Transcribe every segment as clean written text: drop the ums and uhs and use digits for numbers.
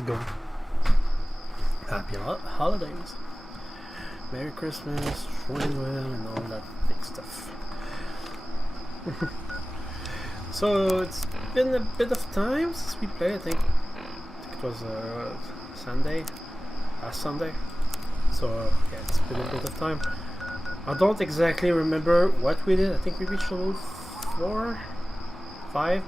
let's go. Happy holidays. Merry Christmas, Swing Well, and all that big stuff. So it's been a bit of time since we played. I think it was Sunday, last Sunday. So yeah, it's been a bit of time. I don't exactly remember what we did. I think we reached level 4, 5.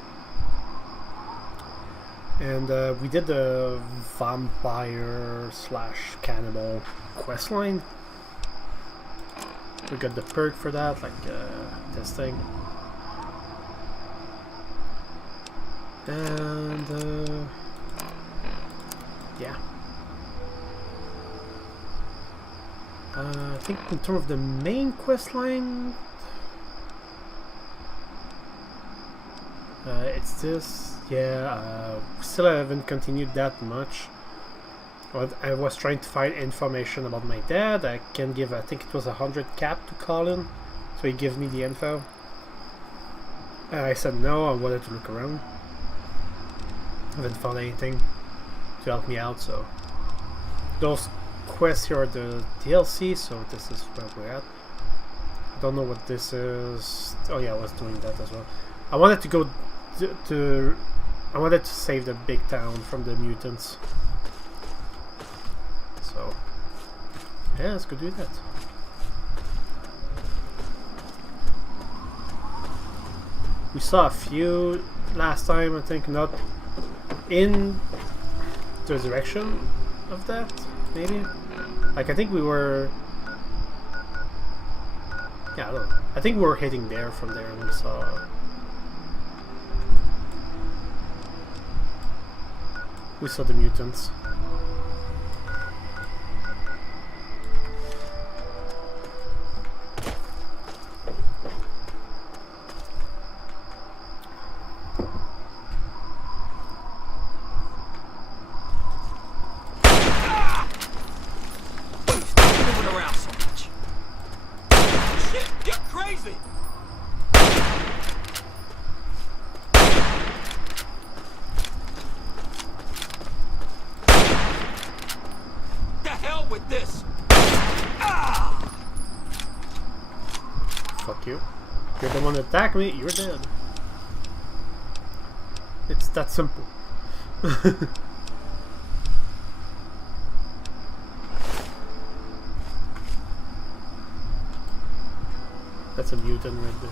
And we did the vampire / cannibal questline. We got the perk for that, like this thing. And yeah. I think in terms of the main questline, it's this. Yeah, still haven't continued that much. I was trying to find information about my dad. I can give, I think it was 100 cap to Colin, so he gives me the info. I said no, I wanted to look around. I haven't found anything to help me out, so those quests here are the DLC, so this is where we're at. I don't know what this is. Oh yeah, I was doing that as well. I wanted to go I wanted to save the big town from the mutants. So yeah, let's go do that. We saw a few last time, I think, not in the direction of that, maybe. Like, I think we were... yeah, I don't know. I think we were heading there from there and we saw... the mutants. Attack me, you're dead. It's that simple. That's a mutant right there.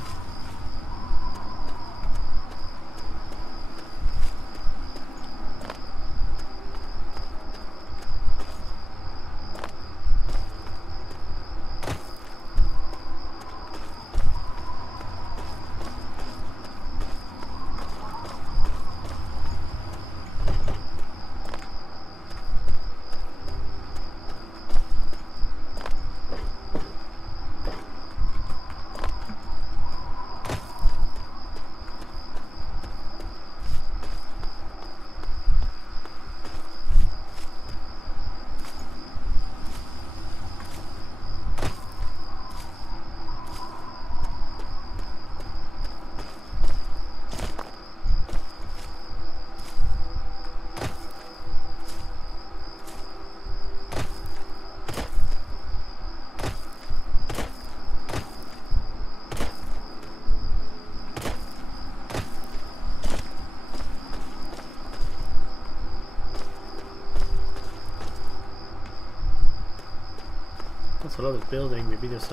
A lot of building. Maybe there's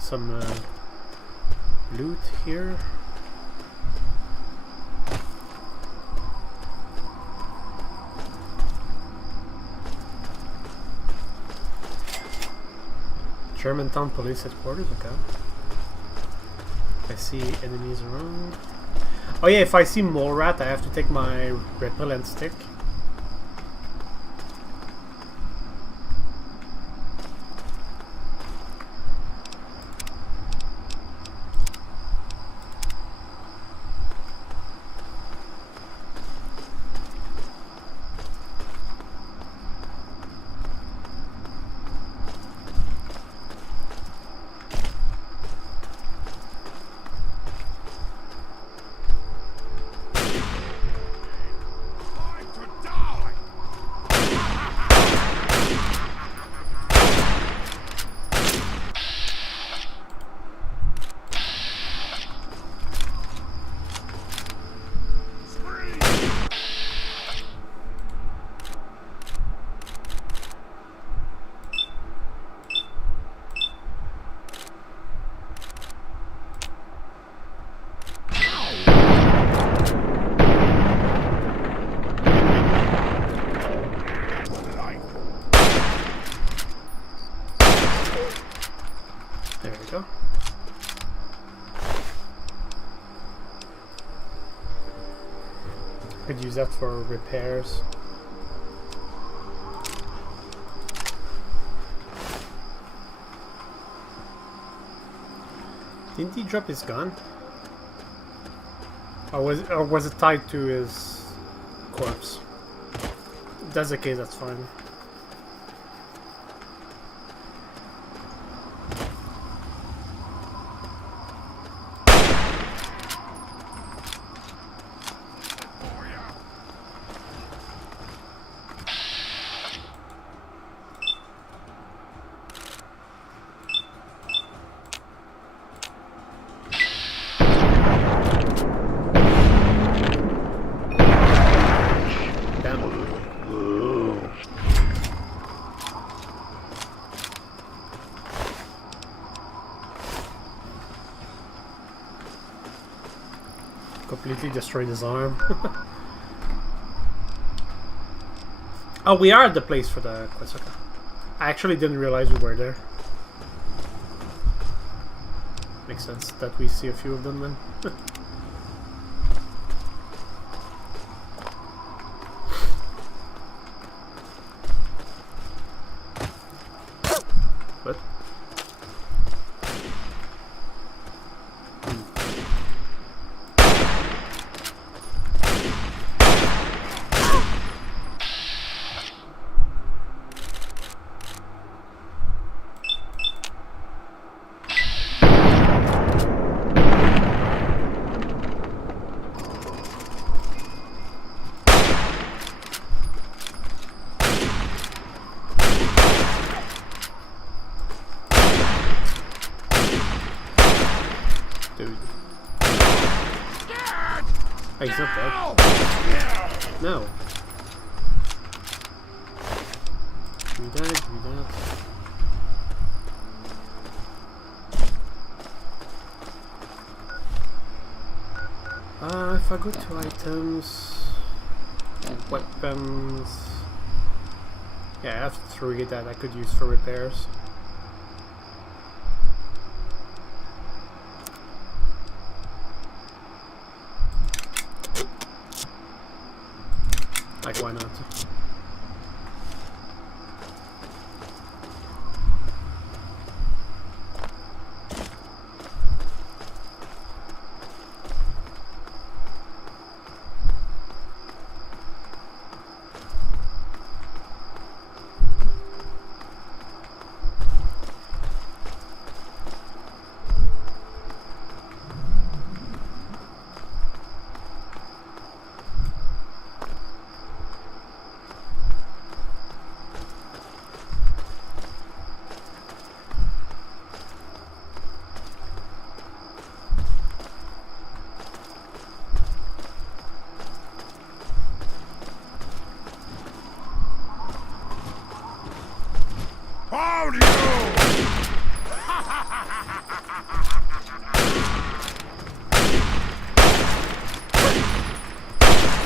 some loot here. Germantown Police Headquarters. Okay. I see enemies around. Oh yeah, if I see mole rat, I have to take my repellent stick. Could use that for repairs. Didn't he drop his gun? Or was it tied to his corpse? If that's the case, that's fine. Completely destroyed his arm. Oh, we are at the place for the Quetzalcoatl. I actually didn't realize we were there. Makes sense that we see a few of them then. What? Dude. Oh, he's not dead. No. We died, we died. If I go to items, weapons, yeah, I have 3 that I could use for repairs. Like, why not? Hold you!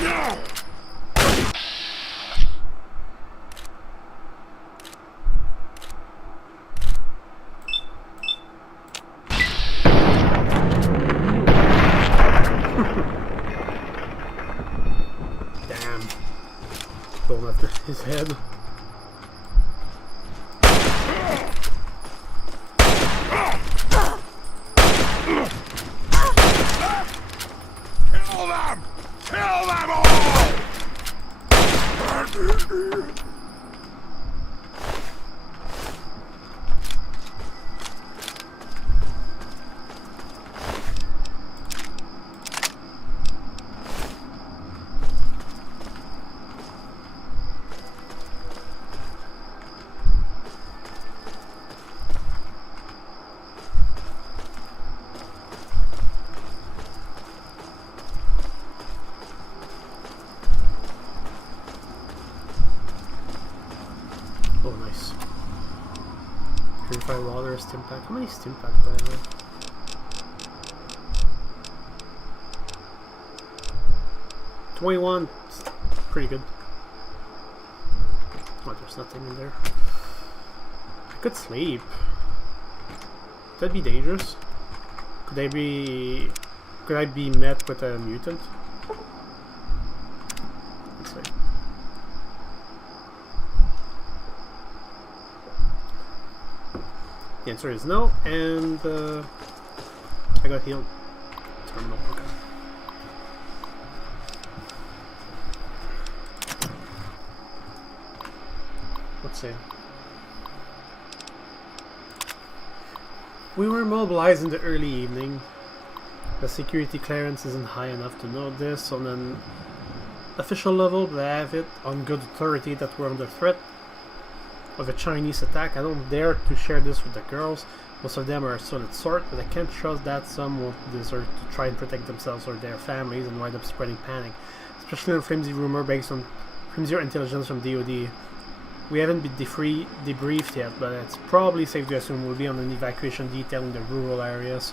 No! Damn. Going after his head. Kill them! Kill them all! Oh, nice. Purify water, stim pack. How many stim packs do I have? 21. It's pretty good. Oh, there's nothing in there. I could sleep. That'd be dangerous. Could I be met with a mutant? The answer is no, and I got healed. Terminal, okay. Let's see. We were mobilized in the early evening. The security clearance isn't high enough to know this on an official level, but I have it on good authority that we're under threat of a Chinese attack. I don't dare to share this with the girls. Most of them are a solid sort, but I can't trust that some won't desert to try and protect themselves or their families and wind up spreading panic, especially on flimsy rumor based on flimsy intelligence from DoD. We haven't been debriefed yet, but it's probably safe to assume we'll be on an evacuation detail in the rural areas.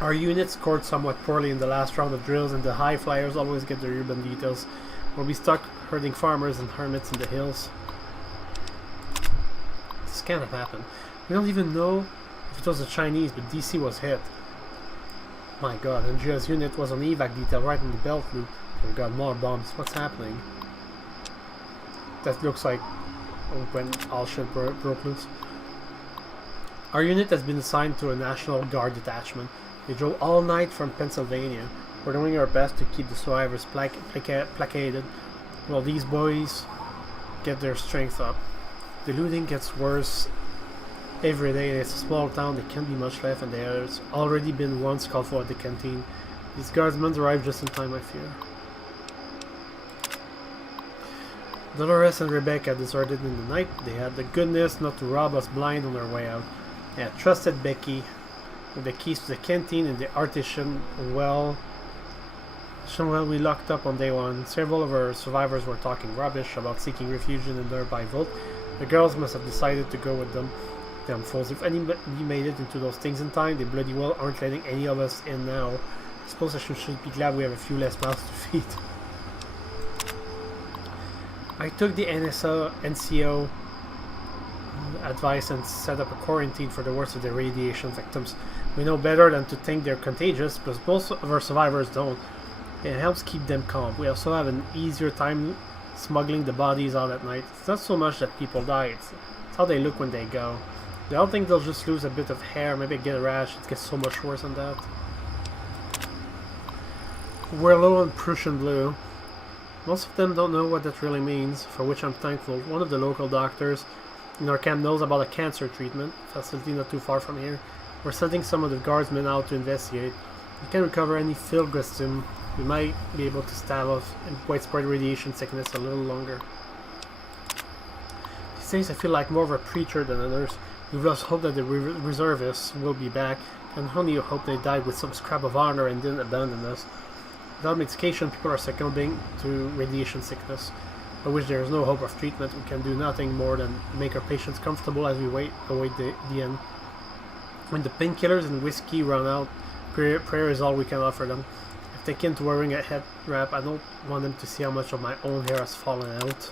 Our unit scored somewhat poorly in the last round of drills, and the high flyers always get the urban details. We'll be stuck herding farmers and hermits in the hills. This can't have happened. We don't even know if it was the Chinese, but DC was hit. My god, Andrea's unit was on evac detail right in the belt loop. We got more bombs. What's happening? That looks like when all shit broke loose. Our unit has been assigned to a National Guard detachment. They drove all night from Pennsylvania. We're doing our best to keep the survivors placated while these boys get their strength up. The looting gets worse every day, and it's a small town. There can't be much left, and there's already been one scuffle at the canteen. These guardsmen arrived just in time, I fear. Dolores and Rebecca deserted in the night. They had the goodness not to rob us blind on their way out. They had trusted Becky with the keys to the canteen and the artisan well we locked up on day one. Several of our survivors were talking rubbish about seeking refuge in a nearby vault. The girls must have decided to go with them. Damn fools. If anybody made it into those things in time, they bloody well aren't letting any of us in now. I suppose I should be glad we have a few less mouths to feed. I took the NCO advice and set up a quarantine for the worst of the radiation victims. We know better than to think they're contagious, because most of our survivors don't. It helps keep them calm. We also have an easier time smuggling the bodies out at night. It's not so much that people die, it's how they look when they go. I don't think they'll just lose a bit of hair, maybe get a rash. It gets so much worse than that. We're low on Prussian blue. Most of them don't know what that really means, for which I'm thankful. One of the local doctors in our camp knows about a cancer treatment facility not too far from here. We're sending some of the guardsmen out to investigate. We can recover any filgrastim. We might be able to stave off widespread radiation sickness a little longer. These days I feel like more of a preacher than a nurse. We've lost hope that the reservists will be back, and only hope they died with some scrap of honor and didn't abandon us. Without medication, people are succumbing to radiation sickness, for which there is no hope of treatment. We can do nothing more than make our patients comfortable as we await the end. When the painkillers and whiskey run out, prayer is all we can offer them. If they can't wearing a head wrap, I don't want them to see how much of my own hair has fallen out.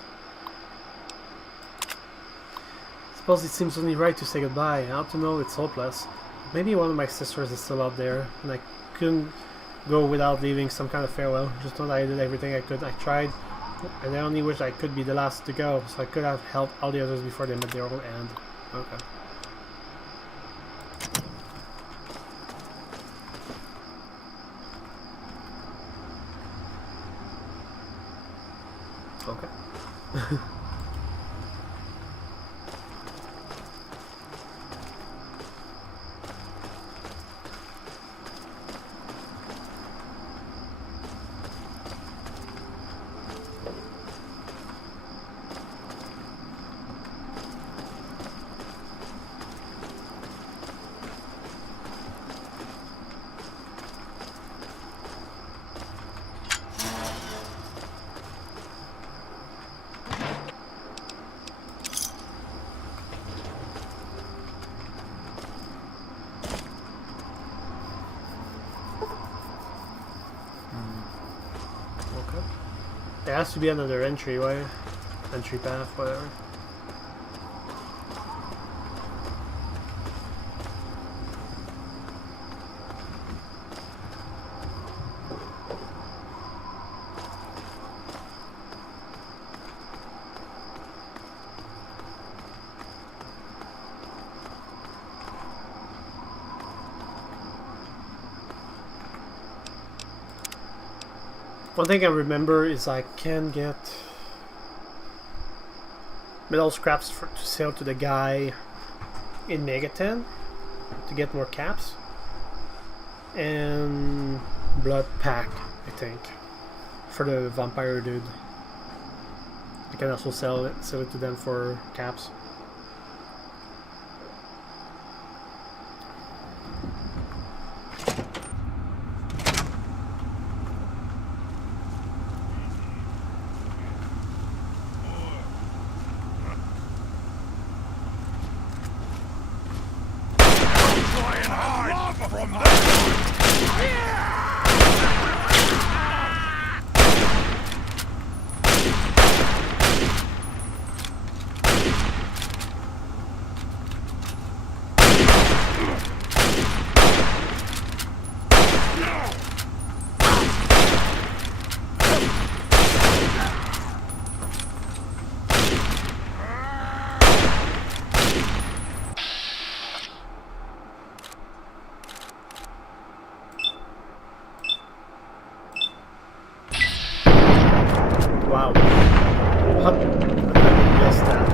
I suppose it seems only right to say goodbye. How to know it's hopeless? Maybe one of my sisters is still out there, and I couldn't go without leaving some kind of farewell. Just know that I did everything I could. I tried, and I only wish I could be the last to go, so I could have helped all the others before they met their own end. Okay. Okay. There has to be another entryway, entry path, whatever. One thing I remember is I can get metal scraps to sell to the guy in Megaton to get more caps, and blood pack, I think, for the vampire dude. I can also sell it to them for caps. Wow. What? I missed that.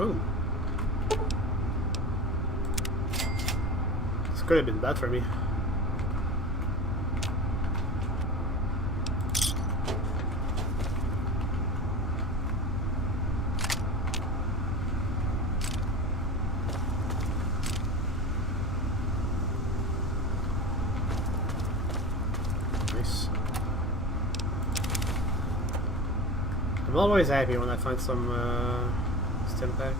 Ooh. This could have been bad for me. Nice. I'm always happy when I find some Stimpak.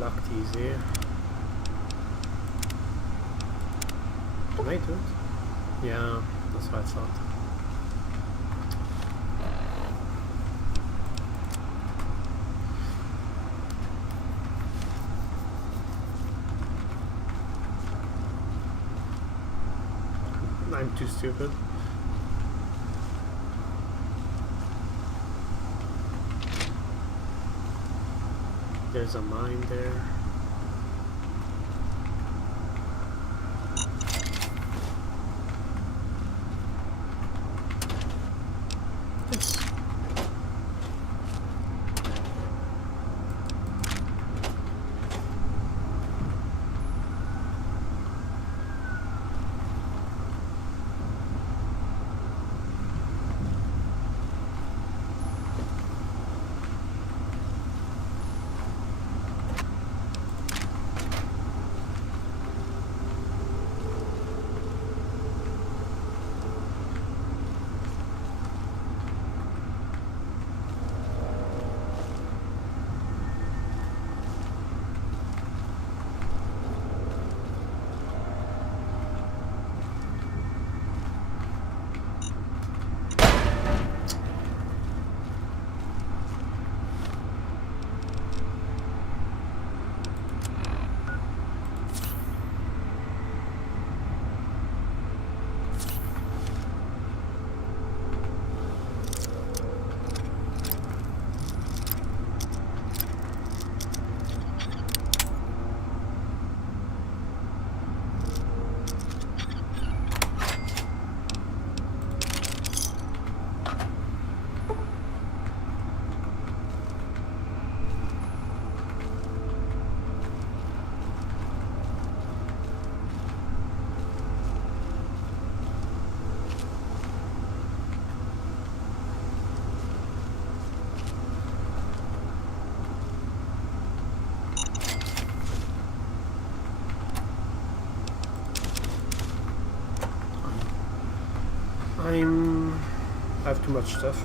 Locked easy. Can I do it? Yeah, that's what I thought. I'm too stupid. There's a mine there. Yes. I have too much stuff.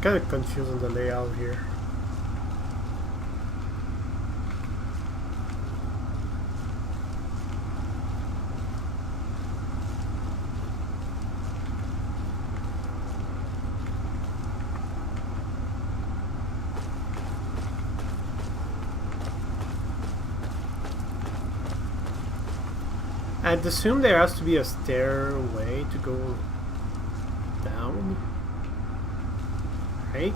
Kind of confused on the layout here. I'd assume there has to be a stairway to go down. Right?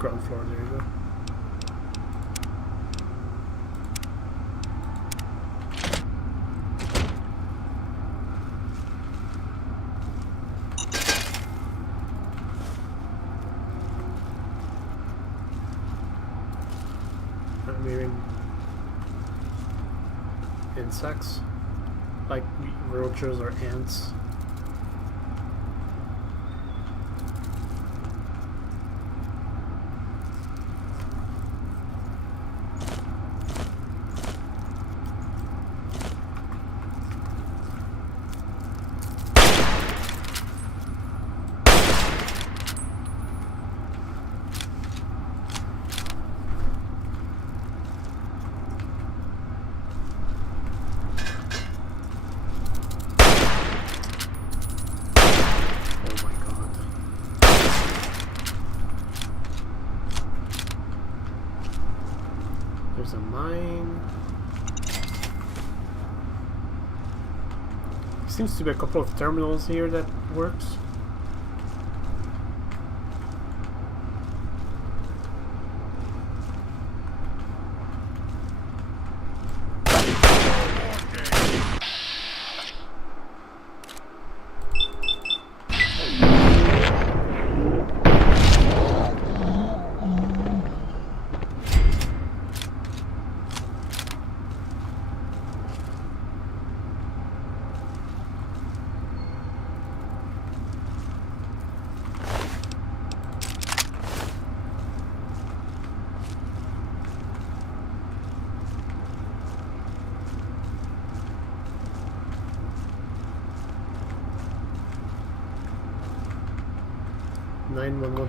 Ground floor, there you go. I'm hearing insects. Like roaches or ants. There's a mine. Seems to be a couple of terminals here that works.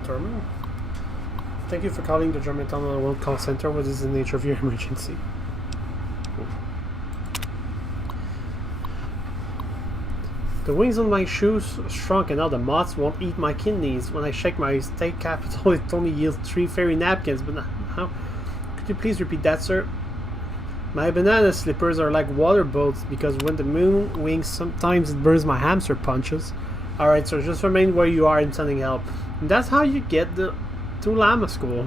Terminal. Thank you for calling the Germantown World Call Center. What is the nature of your emergency? The wings on my shoes shrunk and now the moths won't eat my kidneys. When I shake my state capital, it only yields 3 fairy napkins. But how? Could you please repeat that, sir? My banana slippers are like water boats because when the moon wings, sometimes it burns my hamster punches. Alright, so just remain where you are and sending help. And that's how you get to Llama School.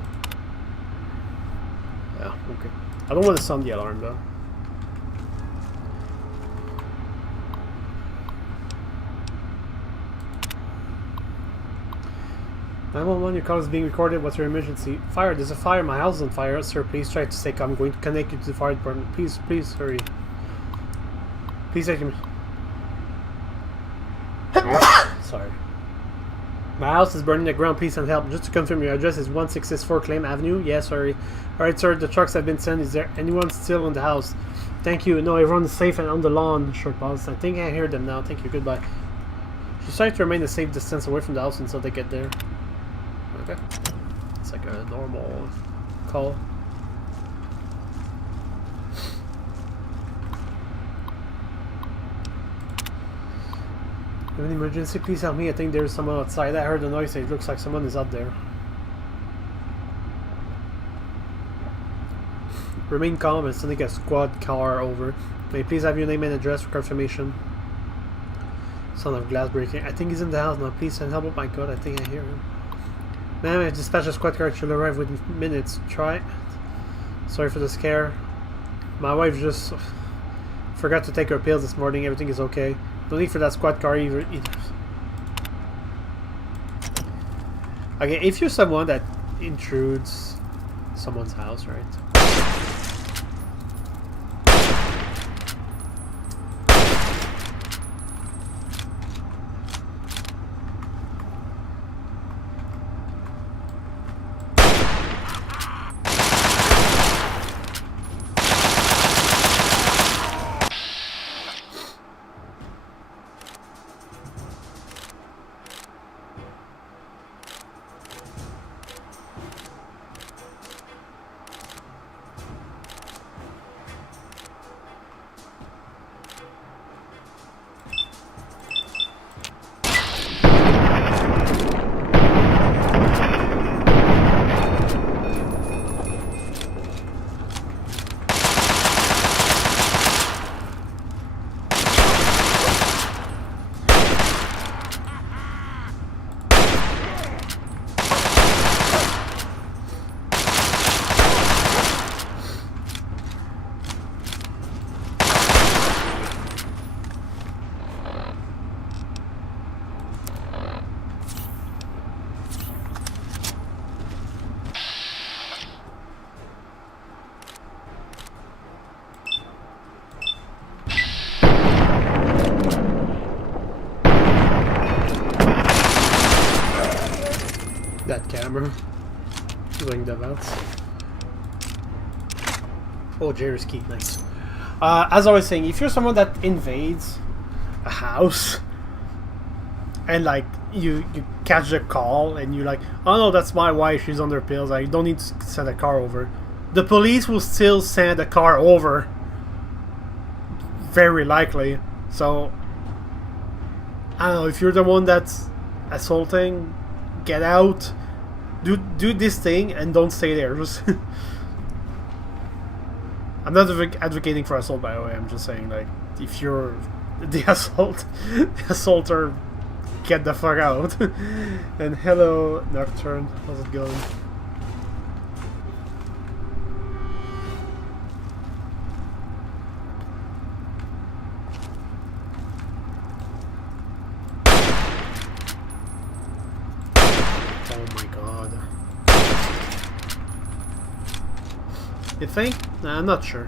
Yeah, okay. I don't want to sound the alarm though. Your call is being recorded. What's your emergency? Fire. There's a fire. My house is on fire. Sir, please try to stay calm. I'm going to connect you to the fire department. Please hurry. Please take me. Sorry. My house is burning to the ground. Please send help. Just to confirm, your address is 1664 Claim Avenue. Yes, sorry. Alright, sir. The trucks have been sent. Is there anyone still in the house? Thank you. No, everyone is safe and on the lawn. Short pause. I think I hear them now. Thank you. Goodbye. Just try to remain a safe distance away from the house until they get there. Okay. It's like a normal call. An emergency, please help me. I think there's someone outside. I heard a noise. It looks like someone is up there. Remain calm and sending a squad car over. May I please have your name and address for confirmation? Sound of glass breaking. I think he's in the house now. Please send help. Oh my god, I think I hear him. Ma'am, I dispatched a squad car. It should arrive within minutes. Try. Sorry for the scare. My wife just forgot to take her pills this morning. Everything is okay. No need for that squad car either. Okay, if you're someone that intrudes someone's house, right? That camera. Doing the belts. Oh, Jerry's key, nice. As I was saying, if you're someone that invades a house and like you catch the call and you're like, oh no, that's my wife, she's on her pills, I don't need to send a car over. The police will still send a car over. Very likely. So I don't know, if you're the one that's assaulting, get out, do this thing and don't stay there. Just I'm not advocating for assault, by the way. I'm just saying, like, if you're the assaulter, get the fuck out. And hello, Nocturne, how's it going? You think? Nah, I'm not sure.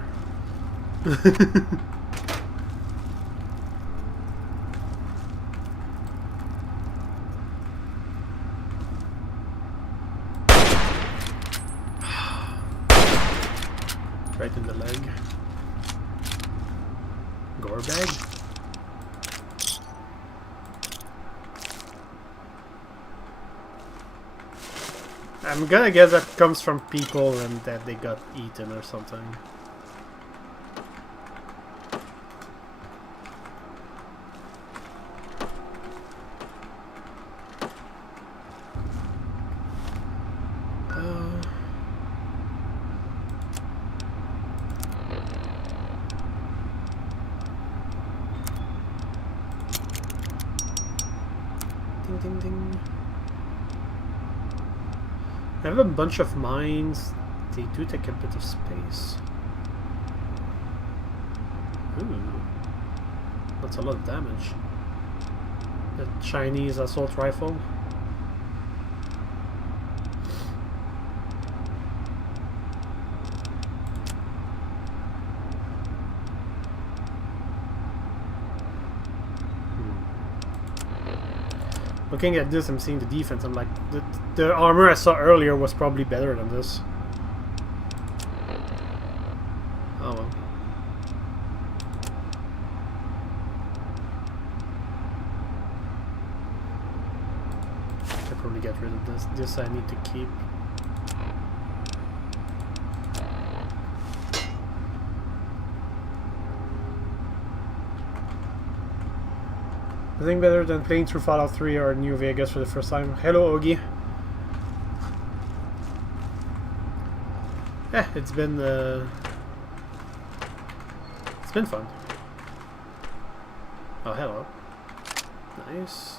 Right in the leg. Gore bag. I'm gonna guess that comes from people and that they got eaten or something. Ding ding ding. I have a bunch of mines. They do take a bit of space. Ooh. That's a lot of damage. The Chinese assault rifle. looking at this, I'm seeing the defense. I'm like, the armor I saw earlier was probably better than this. Oh well. I'll probably get rid of this. This I need to keep. Nothing better than playing through Fallout 3 or New Vegas for the first time. Hello, Ogie. Yeah, it's been fun. Oh, hello. Nice.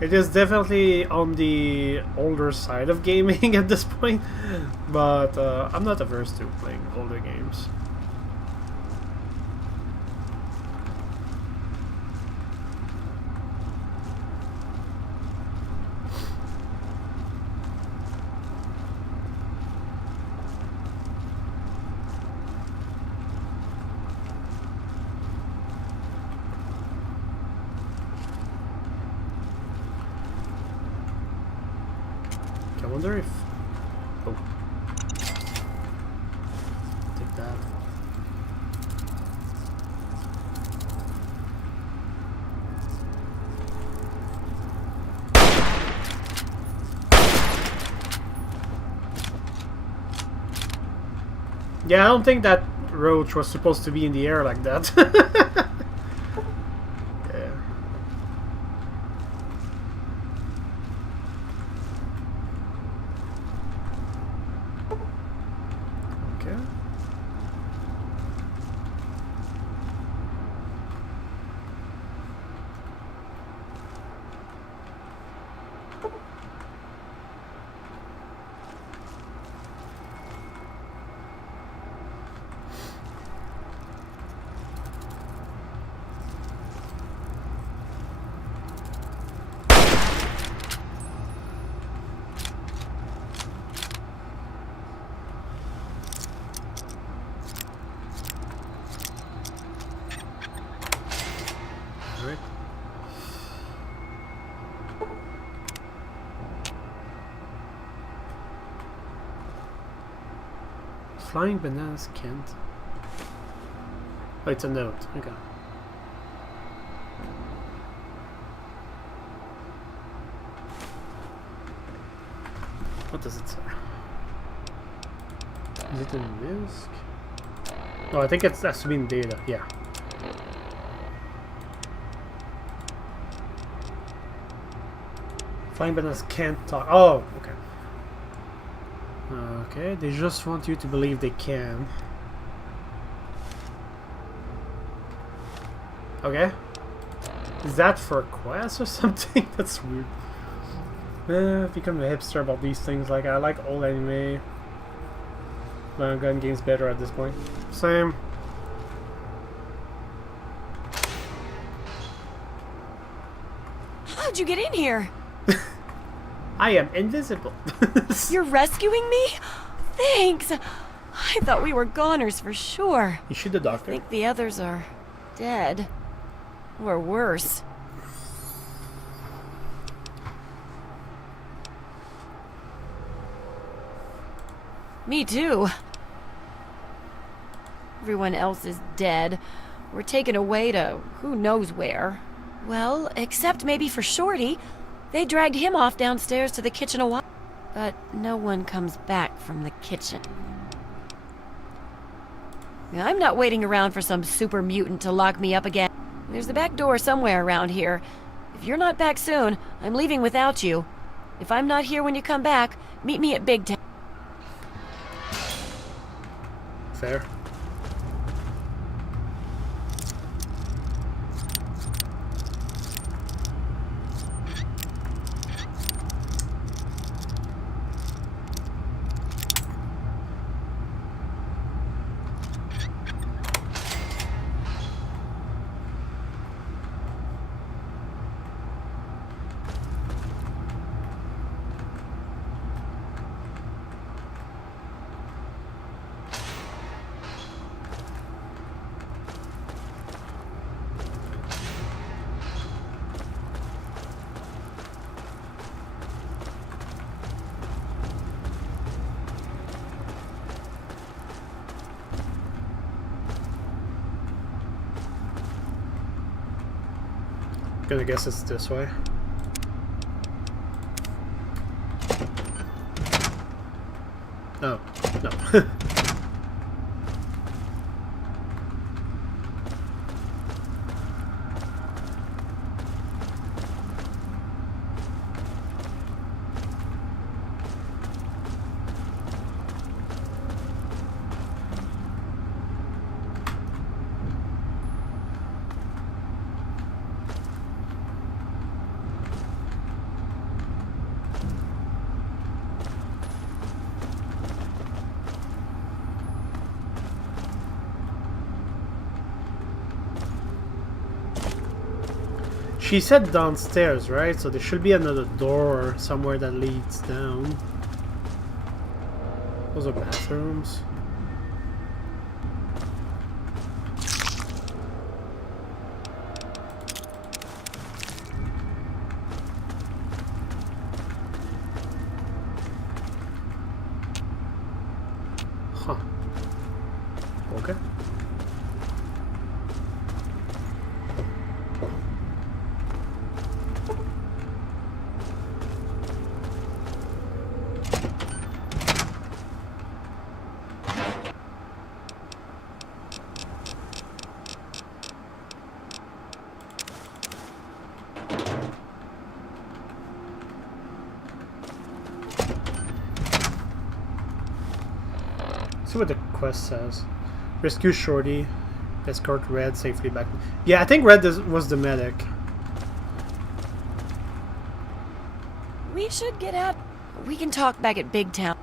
It is definitely on the older side of gaming at this point, but I'm not averse to playing older games. I wonder if... Oh. Take that. Yeah, I don't think that roach was supposed to be in the air like that. Yeah. Okay. Alright. Flying bananas can't. Oh, it's a note. Okay. What does it say? Is it in MISC? Oh, I think it has to be in data. Yeah. Flying bananas can't talk. Oh, okay. Okay, they just want you to believe they can. Okay. Is that for a quest or something? That's weird. I've become a hipster about these things. Like, I like old anime. Gun games better at this point. Same. How'd you get in here? I am invisible. You're rescuing me? Thanks. I thought we were goners for sure. You shoot the I doctor. think the others are dead. Or worse. Me too. Everyone else is dead. We're taken away to who knows where. Well, except maybe for Shorty. They dragged him off downstairs to the kitchen a while. But no one comes back from the kitchen. I'm not waiting around for some super mutant to lock me up again. There's the back door somewhere around here. If you're not back soon, I'm leaving without you. If I'm not here when you come back, meet me at Big Town. Fair. Gonna guess it's this way. No, no. She said downstairs, right? So there should be another door somewhere that leads down. Those are bathrooms. Huh. Okay. See what the quest says. Rescue Shorty. Escort Red safely back. Yeah, I think Red was the medic. We should get out. We can talk back at Big Town.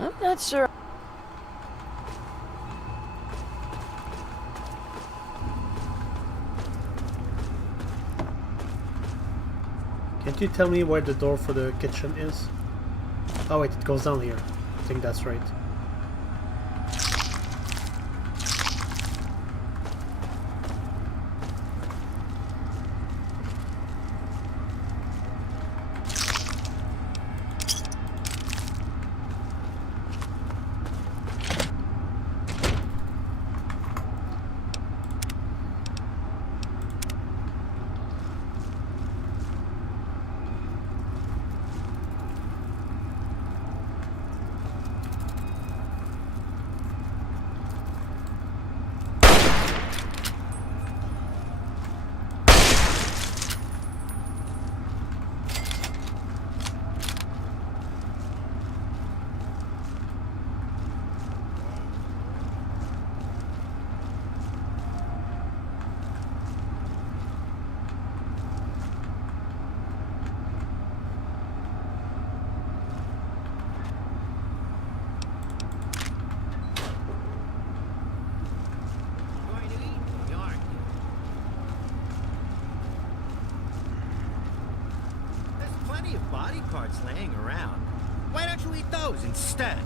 I'm not sure. Can't you tell me where the door for the kitchen is? Oh wait, it goes down here. I think that's right. Of body parts laying around. Why don't you eat those instead?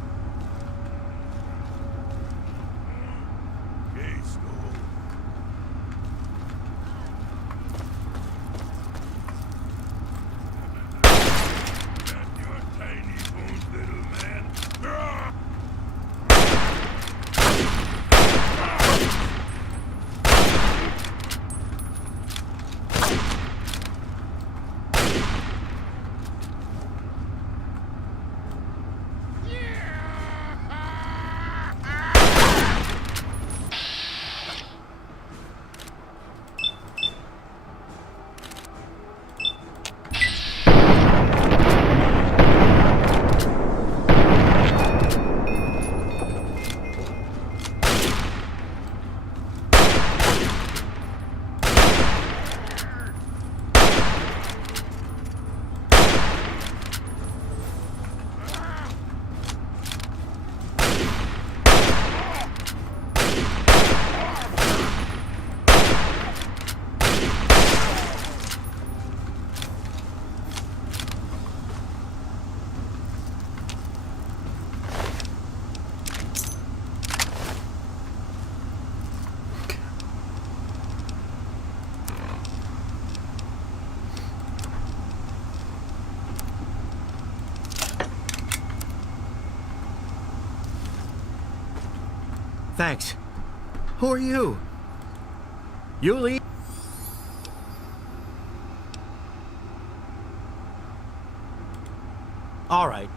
Yeah! Thanks. Who are you? You leave? All right.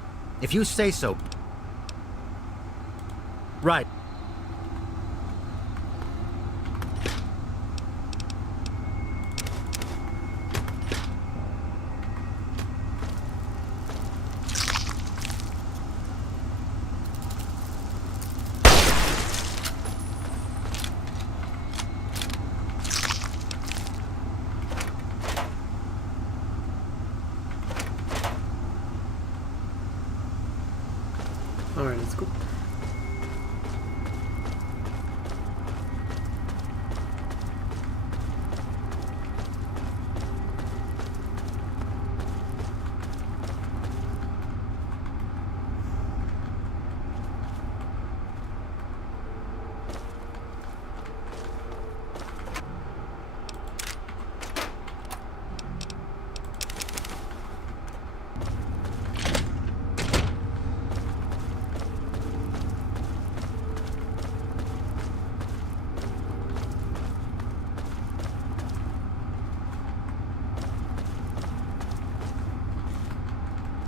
If you say so. Right. Alright, let's go.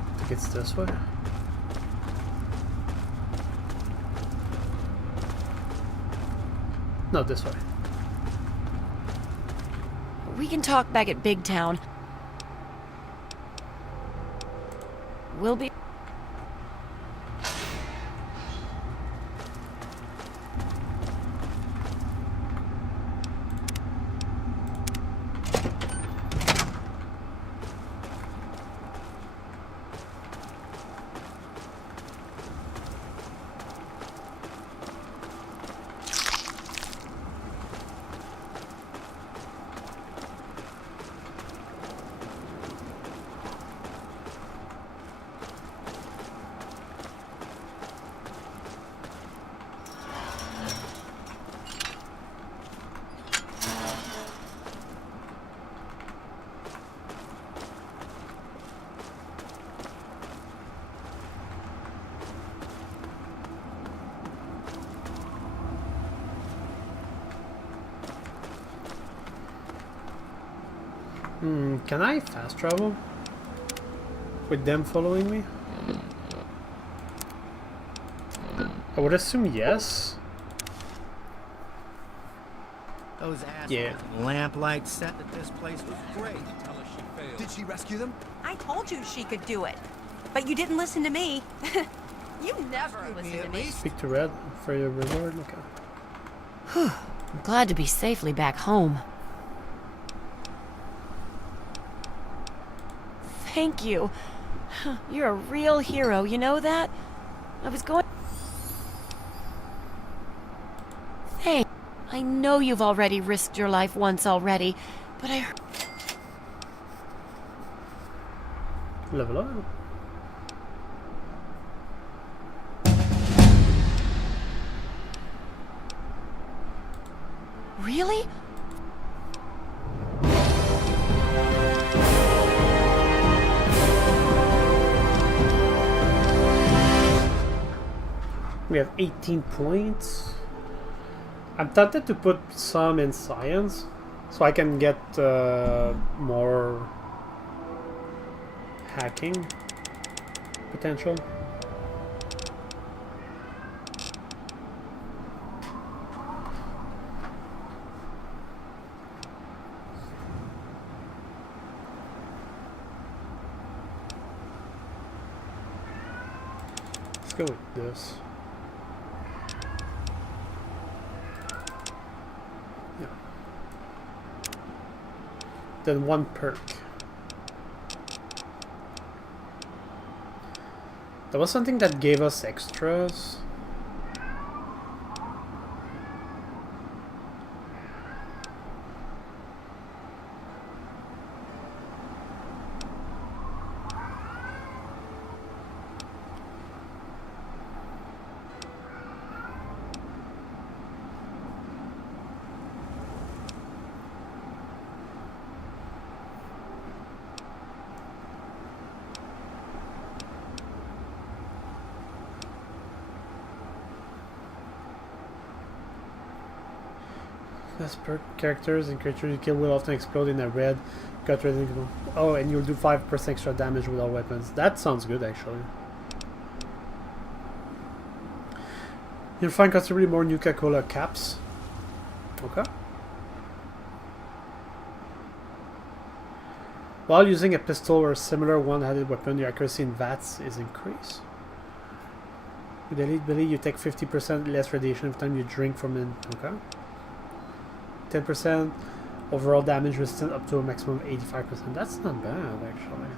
I think it's this way. No, this way. We can talk back at Big Town. We'll be... Can I fast travel? With them following me? I would assume yes. Those assholes Yeah. in Lamplight said that this place was great. Did she rescue them? I told you she could do it, but you didn't listen to me. You never listen to me. Speak to Red for your reward. Okay. I'm glad to be safely back home. Thank you. You're a real hero, you know that? I was going... Hey, I know you've already risked your life once already, but I... Level up. Really? We have 18 points. I'm tempted to put some in science so I can get more hacking potential. Let's go with this. Yeah. Then one perk. There was something that gave us extras. best perk characters and creatures you kill will often explode in a red gut rating. Oh, and you'll do 5% extra damage with all weapons. That sounds good, actually. You'll find considerably more Nuka-Cola caps. Okay. While using a pistol or a similar one-handed weapon, your accuracy in VATS is increased. With Elite Billy, you take 50% less radiation every time you drink from it. Okay. 10% overall damage resistant up to a maximum of 85%. That's not bad, actually.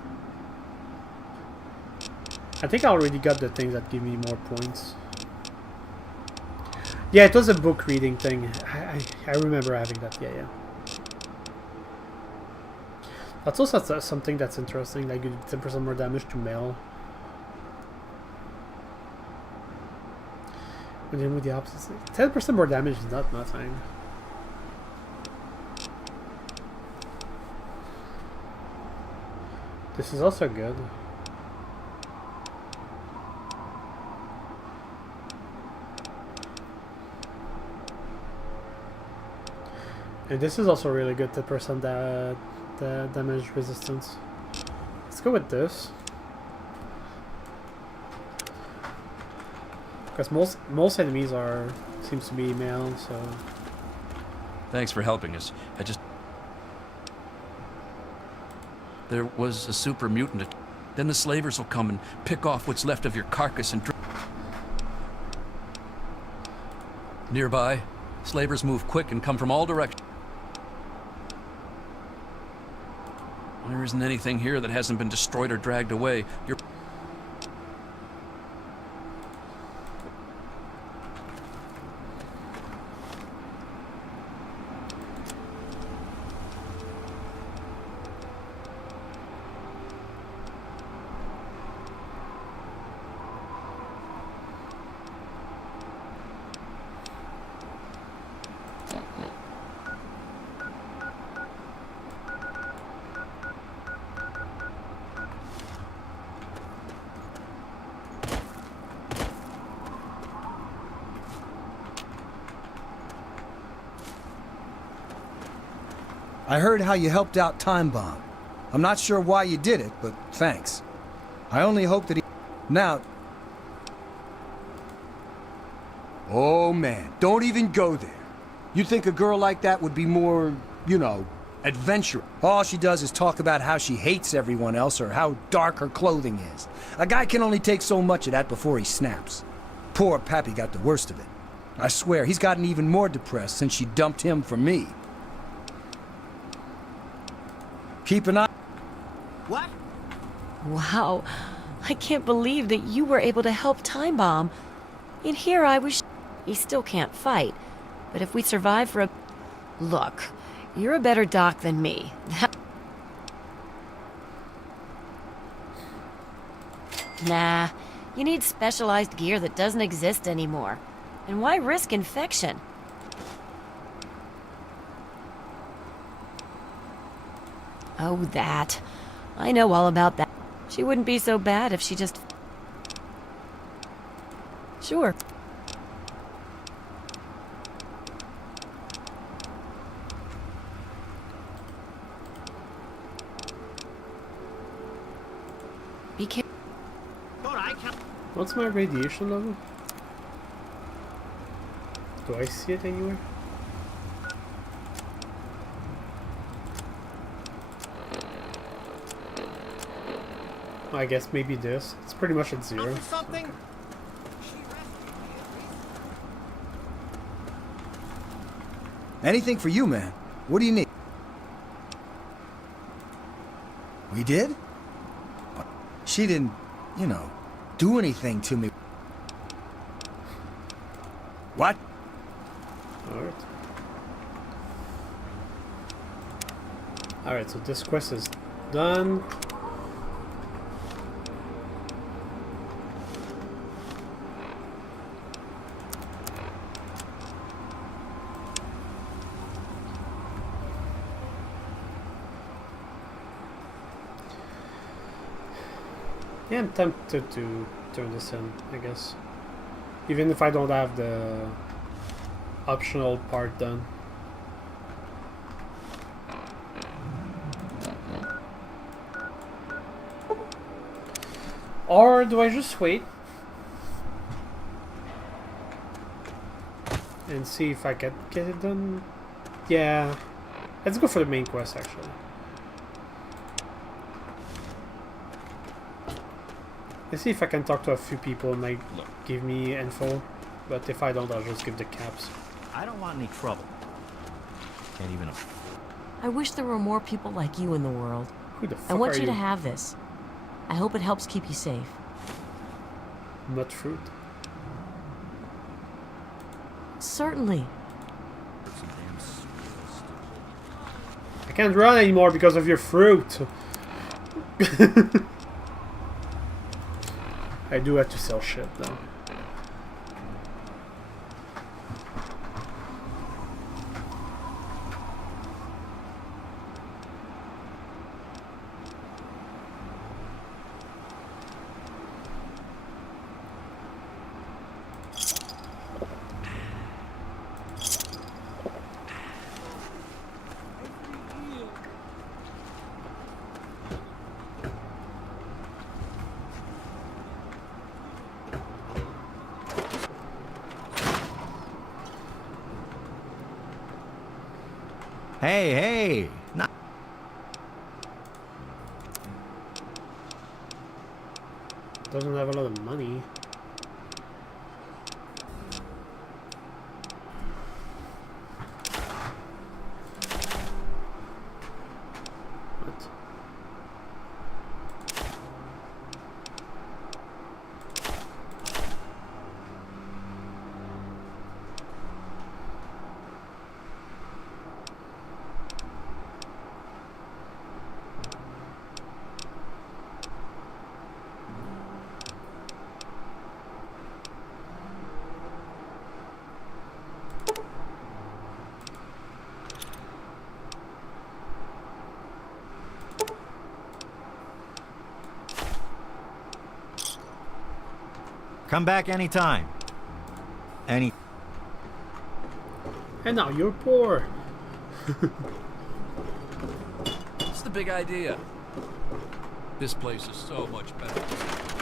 I think I already got the things that give me more points. Yeah, it was a book reading thing. I remember having that. Yeah. That's also something that's interesting. Like you do 10% more damage to melee. And then with the opposite, 10% more damage is not nothing. This is also good. And this is also really good, 10% the damage resistance. Let's go with this. Because most enemies seems to be male, so. Thanks for helping us. There was a super mutant. Then the slavers will come and pick off what's left of your carcass and nearby, slavers move quick and come from all directions. There isn't anything here that hasn't been destroyed or dragged away. I heard how you helped out Time Bomb. I'm not sure why you did it, but thanks. I only hope that he... Now... Oh man, don't even go there. You'd think a girl like that would be more, you know, adventurous. All she does is talk about how she hates everyone else or how dark her clothing is. A guy can only take so much of that before he snaps. Poor Pappy got the worst of it. I swear, he's gotten even more depressed since she dumped him for me. Keep an eye... What? Wow. I can't believe that you were able to help Time Bomb. In here I was... He still can't fight. But if we survive for a... Look, you're a better doc than me. Nah, you need specialized gear that doesn't exist anymore. And why risk infection? Oh, that. I know all about that. She wouldn't be so bad if she just... Sure. Be careful. What's my radiation level? Do I see it anywhere? I guess maybe this. It's pretty much at 0. Something? Anything for you, man. What do you need? We did? She didn't, you know, do anything to me. What? Alright. Alright, so this quest is done. Yeah, I'm tempted to turn this in, I guess. Even if I don't have the optional part done. Or do I just wait and see if I can get it done? Yeah. Let's go for the main quest, actually. Let's see if I can talk to a few people and like give me info. But if I don't, I'll just give the caps. I don't want any trouble. Can't even I wish there were more people like you in the world. Who the fuck I want are you you? to have this. I hope it helps keep you safe. Nut fruit. Certainly. I can't run anymore because of your fruit. I do have to sell shit though. Hey, hey! Not Doesn't have a lot of money. What? come back anytime. Any. And now you're poor. What's the big idea? This place is so much better.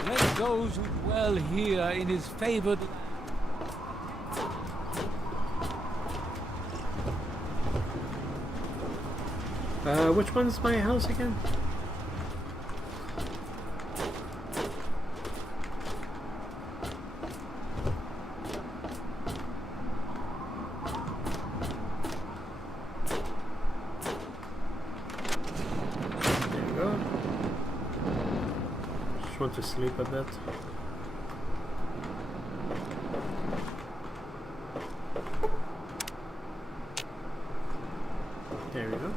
Let those who dwell here in his favored Which one's my house again? There you go. Just want to sleep a bit. There we go.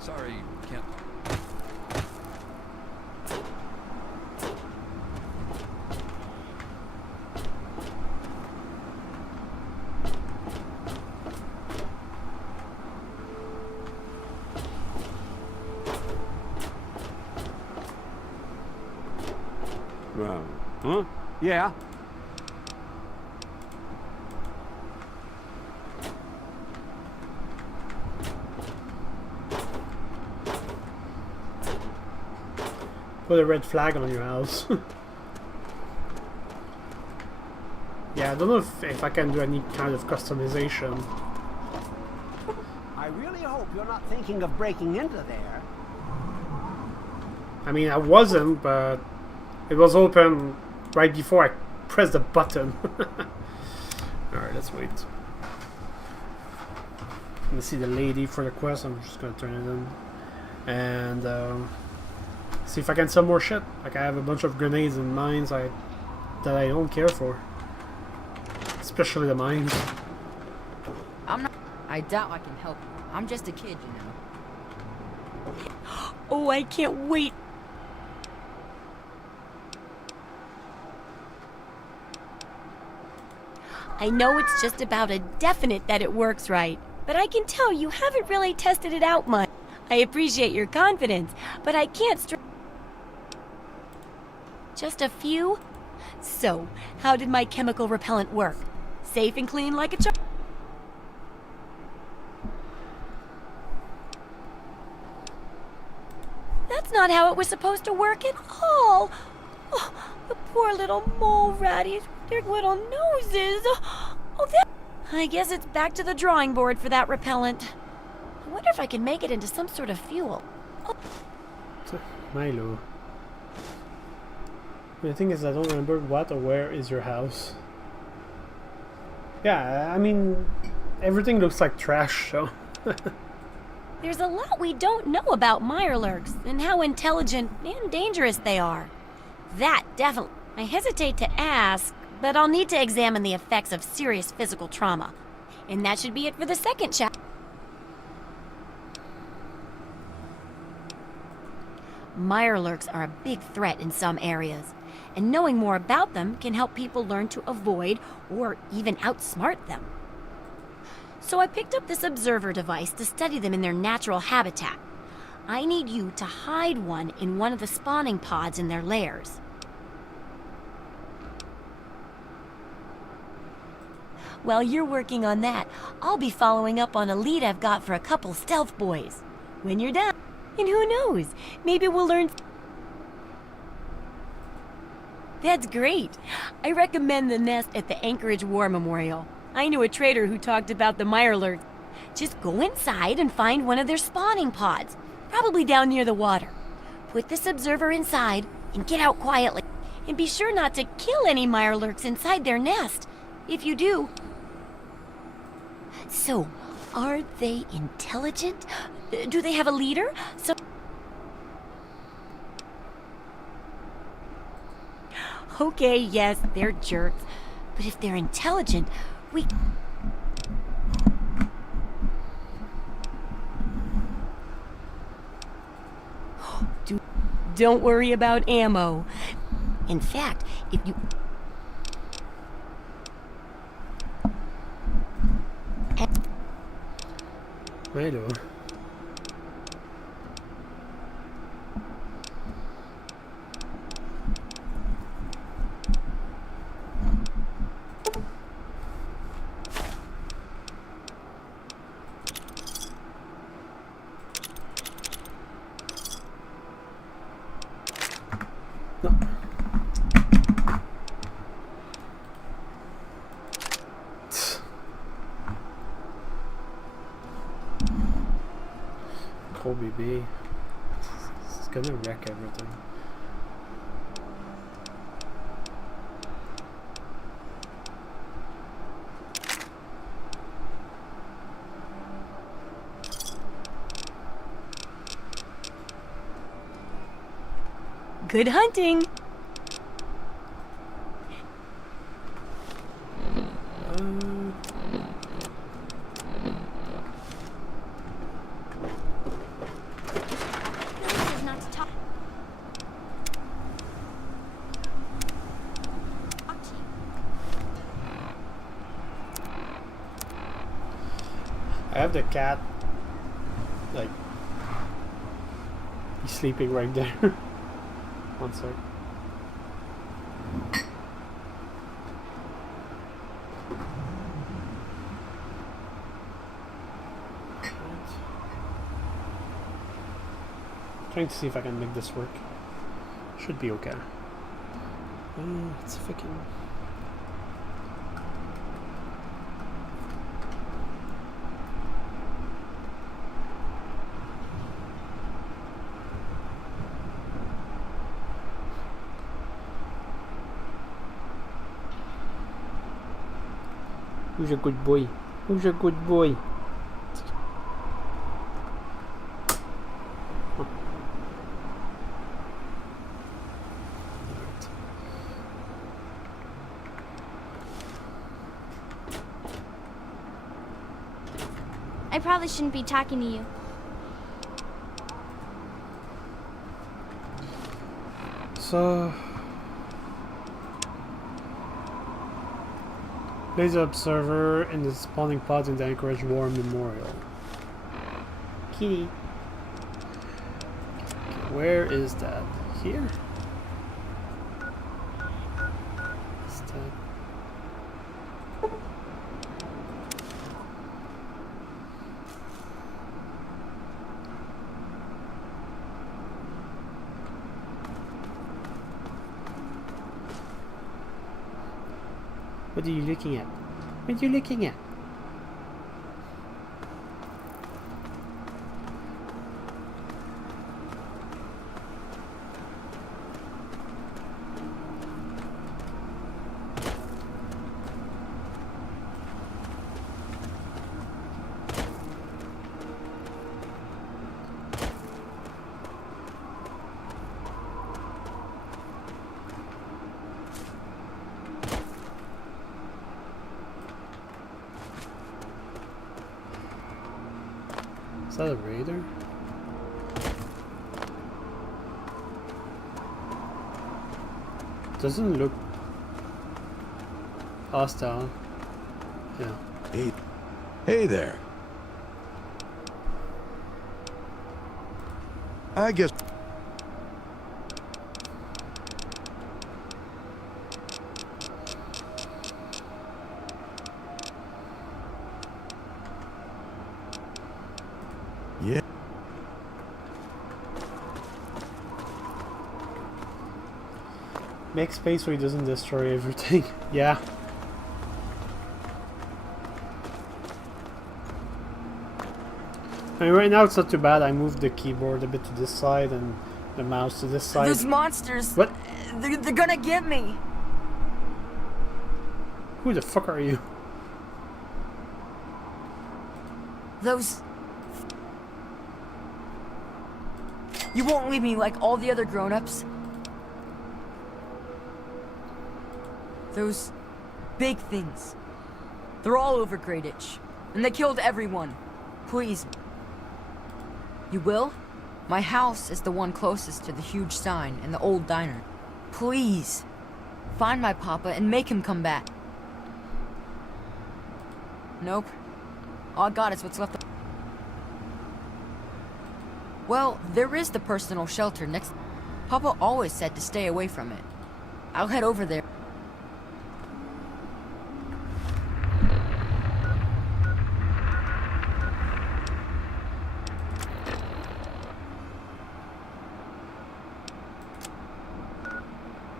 Sorry, can't. Huh? Yeah. Put a red flag on your house. Yeah, I don't know if I can do any kind of customization. I really hope you're not thinking of breaking into there. I mean, I wasn't, but it was open right before I pressed the button. Alright, let's wait. Let's see the lady for the quest. I'm just gonna turn it in. And see if I can sell more shit. Like, I have a bunch of grenades and mines that I don't care for. Especially the mines. I'm not. I doubt I can help you. I'm just a kid, you know. Oh, I can't wait. I know it's just about a definite that it works right, but I can tell you haven't really tested it out much. I appreciate your confidence, but I can't Just a few? So, how did my chemical repellent work? Safe and clean like a charm? That's not how it was supposed to work at all. Oh, the poor little mole ratties with their little noses. Oh, I guess it's back to the drawing board for that repellent. I wonder if I can make it into some sort of fuel. Oh. Milo. The thing is, I don't remember what or where is your house. Yeah, I mean, everything looks like trash, so... There's a lot we don't know about Mirelurks and how intelligent and dangerous they are. That definitely. I hesitate to ask, but I'll need to examine the effects of serious physical trauma. And that should be it for the second chapter. Mirelurks are a big threat in some areas, and knowing more about them can help people learn to avoid or even outsmart them. So I picked up this observer device to study them in their natural habitat. I need you to hide one in one of the spawning pods in their lairs. While you're working on that, I'll be following up on a lead I've got for a couple stealth boys. When you're done. And who knows, maybe we'll learn... That's great. I recommend the nest at the Anchorage War Memorial. I knew a trader who talked about the Mirelurks. Just go inside and find one of their spawning pods, probably down near the water. Put this observer inside and get out quietly. And be sure not to kill any Mirelurks inside their nest. If you do... So, are they intelligent? Do they have a leader? So... Okay, yes, they're jerks. But if they're intelligent, we... Don't worry about ammo. In fact, if you... Milo. Kobe B. It's gonna wreck everything. Good hunting! I have the cat, like, he's sleeping right there. One sec. Trying to see if I can make this work. Should be okay. It's fucking... Who's a good boy? Who's a good boy? I probably shouldn't be talking to you. So... Place the observer in the spawning pods in the Anchorage War Memorial. Kitty. Where is that? Here? Is that... What are you looking at? What are you looking at? Is that a raider? Doesn't look hostile. Yeah. Hey there. I guess... Yeah. Make space so he doesn't destroy everything. Yeah. I mean, right now it's not too bad. I moved the keyboard a bit to this side and the mouse to this side. Those monsters. What? They're gonna get me. Who the fuck are you? Those... You won't leave me like all the other grown-ups? Those big things. They're all over Greyditch. And they killed everyone. Please. You will? My house is the one closest to the huge sign and the old diner. Please. Find my papa and make him come back. Nope. All I got is what's left of... Well, there is the personal shelter next... Papa always said to stay away from it. I'll head over there.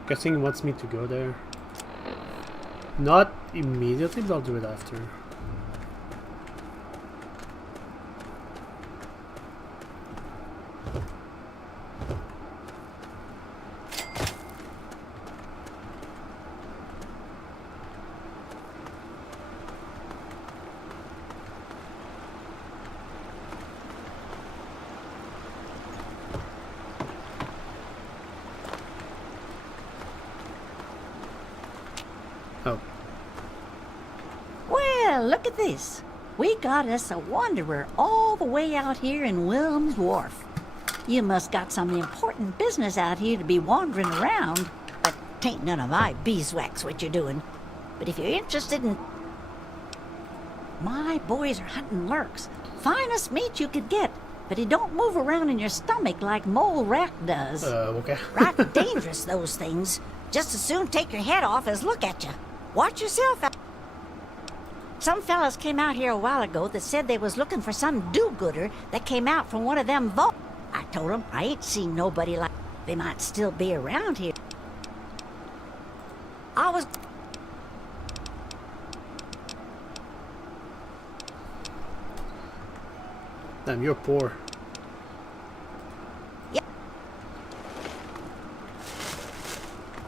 Guessing he wants me to go there. Not immediately, but I'll do it after. Well, look at this. We got us a wanderer all the way out here in Willem's Wharf. You must got some important business out here to be wandering around. But tain't none of my beeswax what you're doing. But if you're interested in... My boys are hunting lurks. Finest meat you could get. But he don't move around in your stomach like mole rat does. Okay. Right dangerous, those things. Just as soon take your head off as look at you. Watch yourself out. Some fellas came out here a while ago that said they was looking for some do-gooder that came out from one of them vaults. I told them I ain't seen nobody like... They might still be around here. I was... Damn, you're poor. Yeah.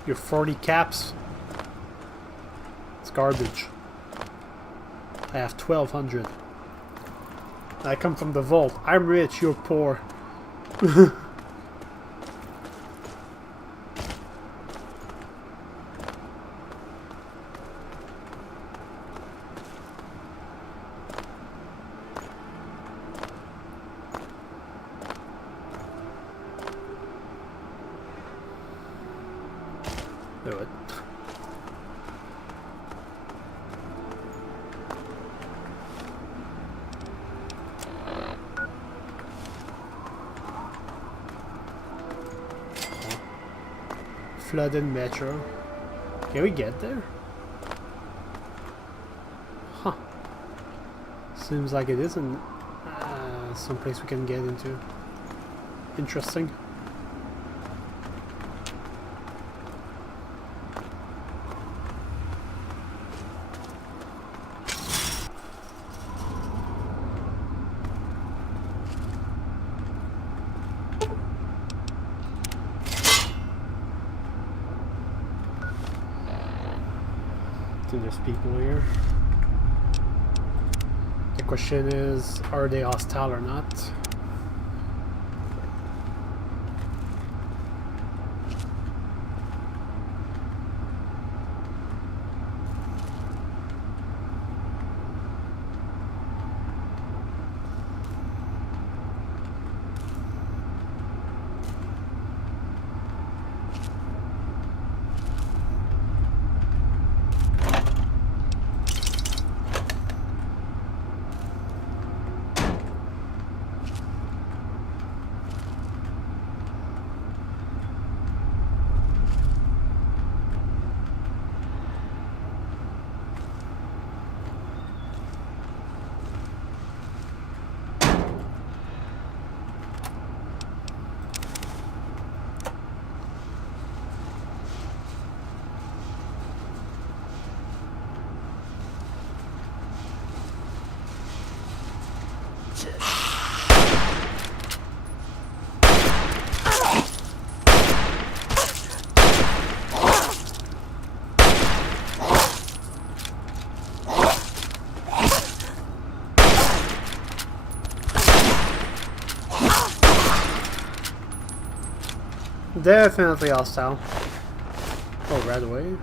You're 40 caps. It's garbage. I have 1,200. I come from the vault. I'm rich, you're poor. Do it. flooded metro. Can we get there? Huh. Seems like it isn't some place we can get into. Interesting. There's people here. The question is, are they hostile or not? Definitely hostile. Oh, right away? Okay.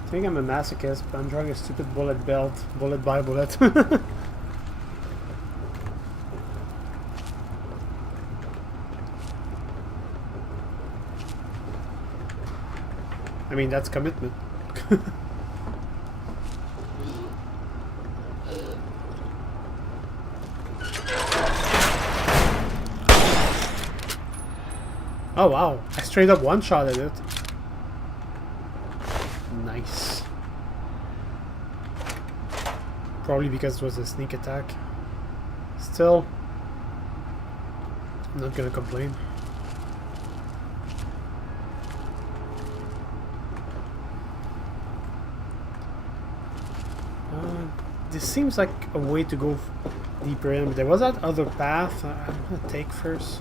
I think I'm a masochist, but I'm drawing a stupid bullet belt, bullet by bullet. I mean, that's commitment. Oh wow, I straight up one-shotted it. Nice. Probably because it was a sneak attack. Still, I'm not gonna complain. This seems like a way to go deeper in, but there was that other path I'm gonna take first.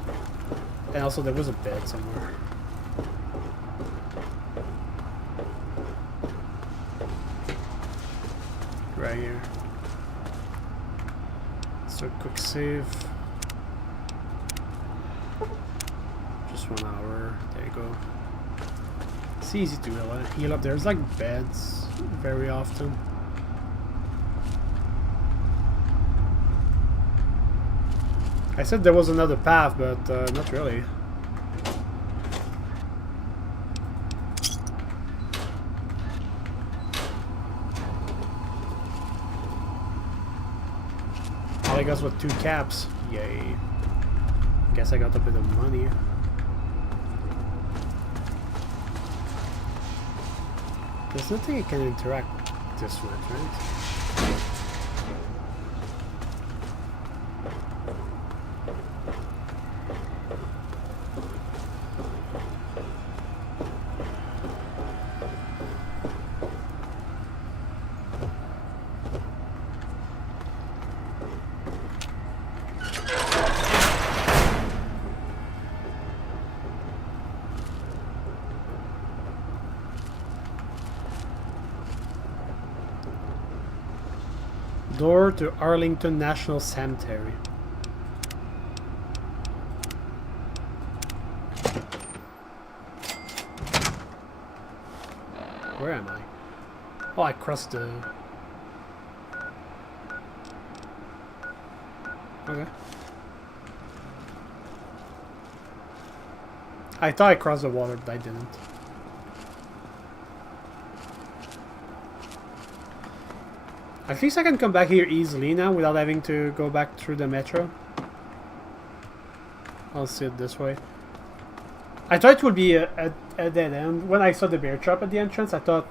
And also there was a bed somewhere. Right here. So quick save. Just 1 hour. There you go. It's easy to heal up. There's like beds very often. I said there was another path, but not really. All I got was 2 caps. Yay. Guess I got a bit of money. There's nothing I can interact this with, right? Door to Arlington National Cemetery. Where am I? Oh, I crossed the... Okay. I thought I crossed the water, but I didn't. At least I can come back here easily now without having to go back through the metro. I'll see it this way. I thought it would be a dead end. When I saw the bear trap at the entrance, I thought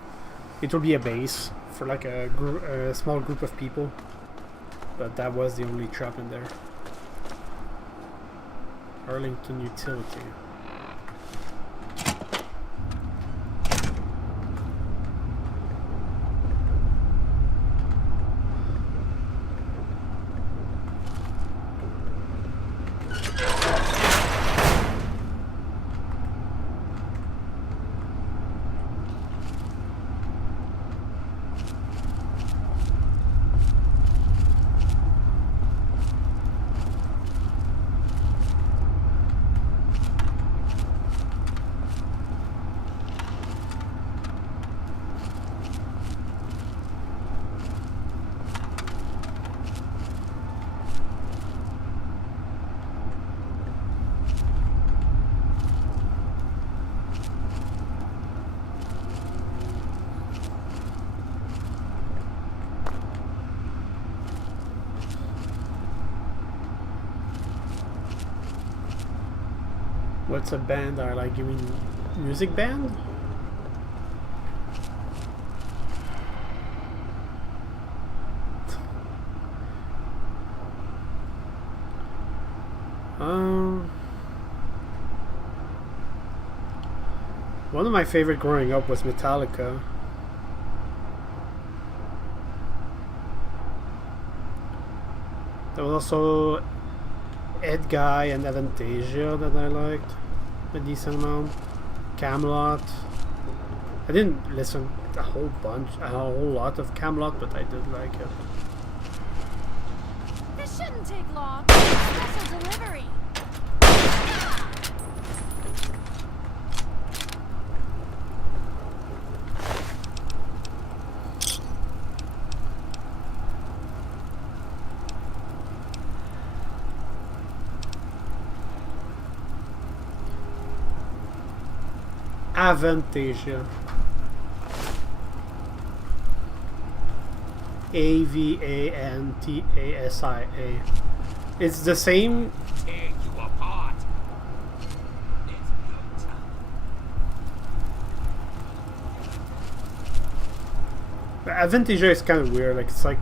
it would be a base for like a small group of people. But that was the only trap in there. Arlington Utility. What's a band? Are like, you mean music band? One of my favorite growing up was Metallica. There was also Ed Guy and Avantasia that I liked a decent amount. Camelot. I didn't listen a whole lot of Camelot, but I did like it. This shouldn't take long. Special delivery. Avantasia. Avantasia. It's the same. Tear you apart. Avantasia is kind of weird. Like, it's like.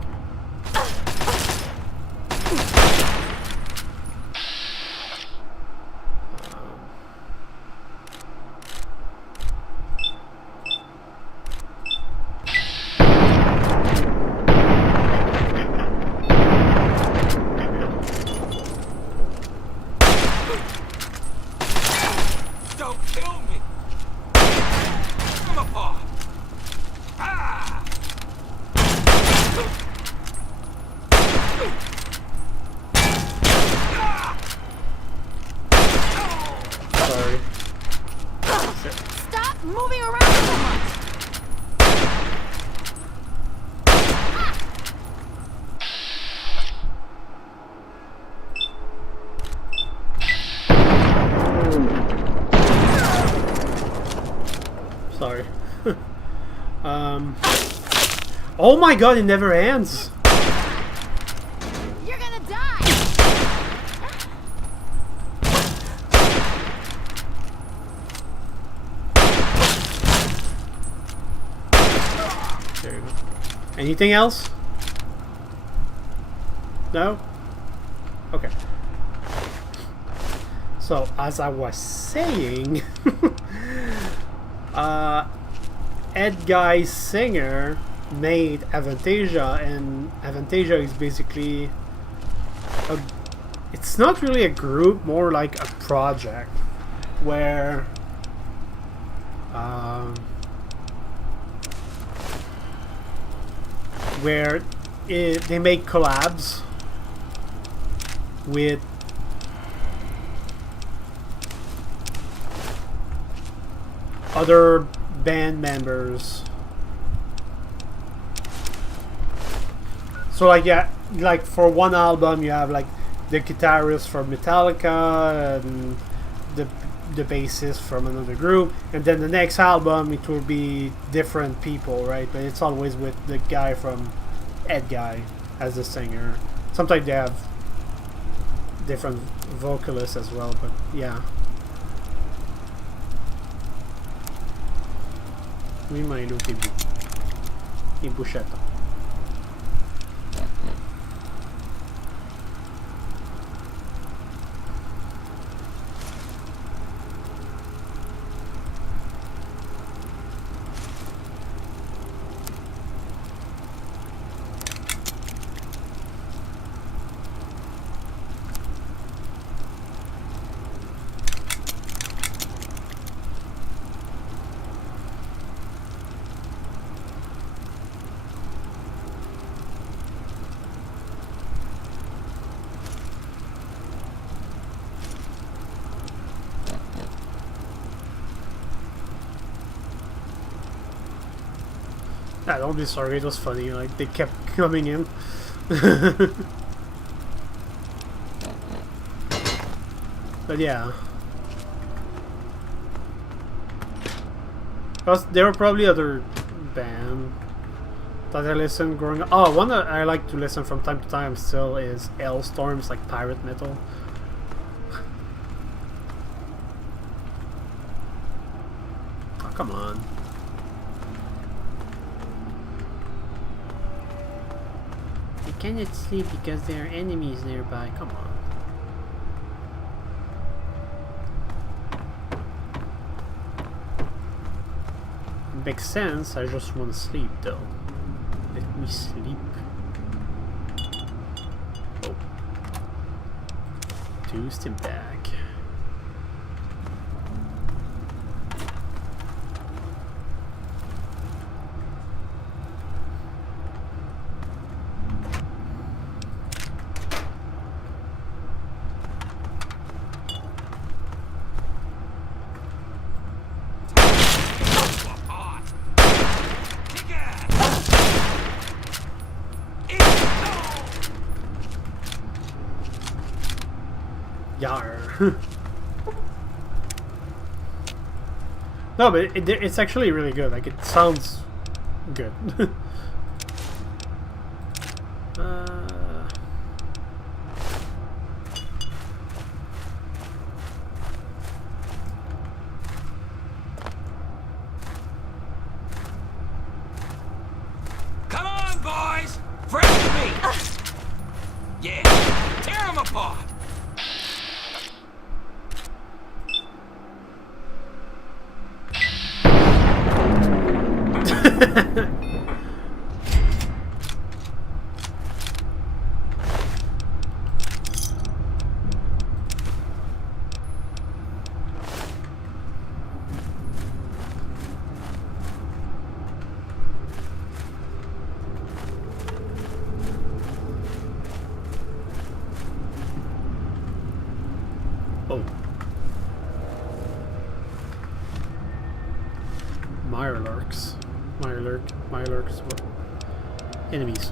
Sorry. Oh my god, it never ends! You're gonna die! There you go. Anything else? No? Okay. So, as I was saying... Ed Guy Singer made Avantasia, and Avantasia is basically it's not really a group, more like a project where they make collabs with other band members. So like, yeah, like for one album you have like the guitarist from Metallica and the bassist from another group, and then the next album it will be different people, right? But it's always with the guy from Ed Guy as the singer. Sometimes they have different vocalists as well, but yeah. Oui, ma hello Tebu. Et Bouchette. Ah, don't be sorry, it was funny, like they kept coming in. But yeah. There were probably other band that I listened growing up. Oh, one that I like to listen from time to time still is Hellstorms, like pirate metal. Oh, come on. You cannot sleep because there are enemies nearby. Come on. Makes sense, I just want to sleep though. Let me sleep. Oh. 2 stim pack. No, but it's actually really good. Like, it sounds good. Come on, boys! Fresh meat! Yeah, tear them apart! Oh. Mirelurks. Mirelurks. What? Enemies.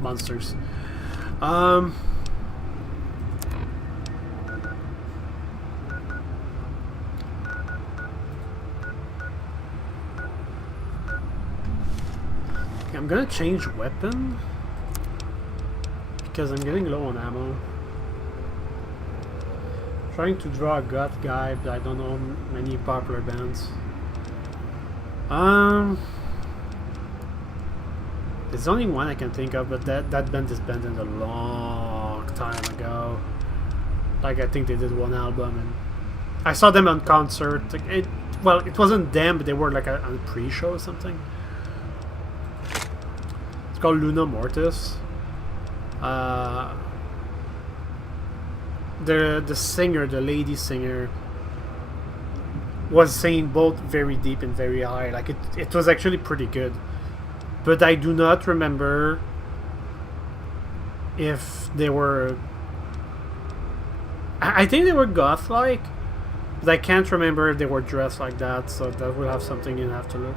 Monsters. I'm gonna change weapon because I'm getting low on ammo. Trying to draw a goth guy, but I don't know many popular bands. There's only one I can think of, but that band disbanded a long time ago. Like, I think they did one album, and I saw them on concert. Well, it wasn't them, but they were like on a pre-show or something. It's called Luna Mortis. The singer, the lady singer, was singing both very deep and very high. Like, it was actually pretty good. But I do not remember if they were... I think they were goth-like, but I can't remember if they were dressed like that, so that would have something you'd have to look.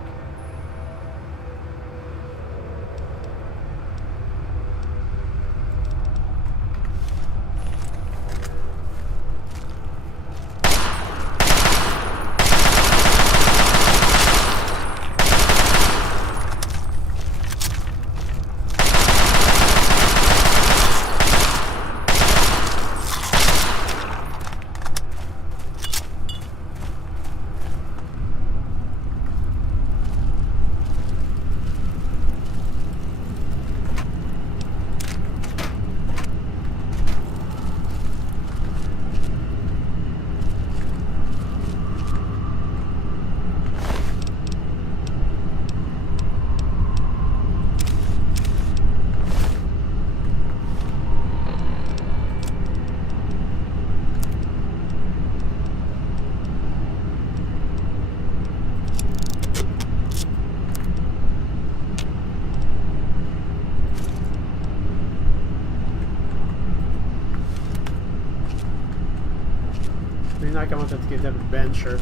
Like I wanted to give them a bencher.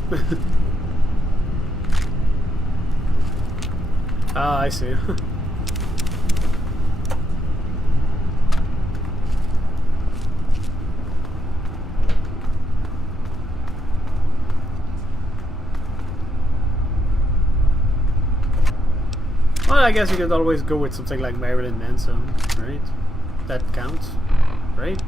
Ah, I see. Well, I guess you could always go with something like Marilyn Manson, right? That counts, right?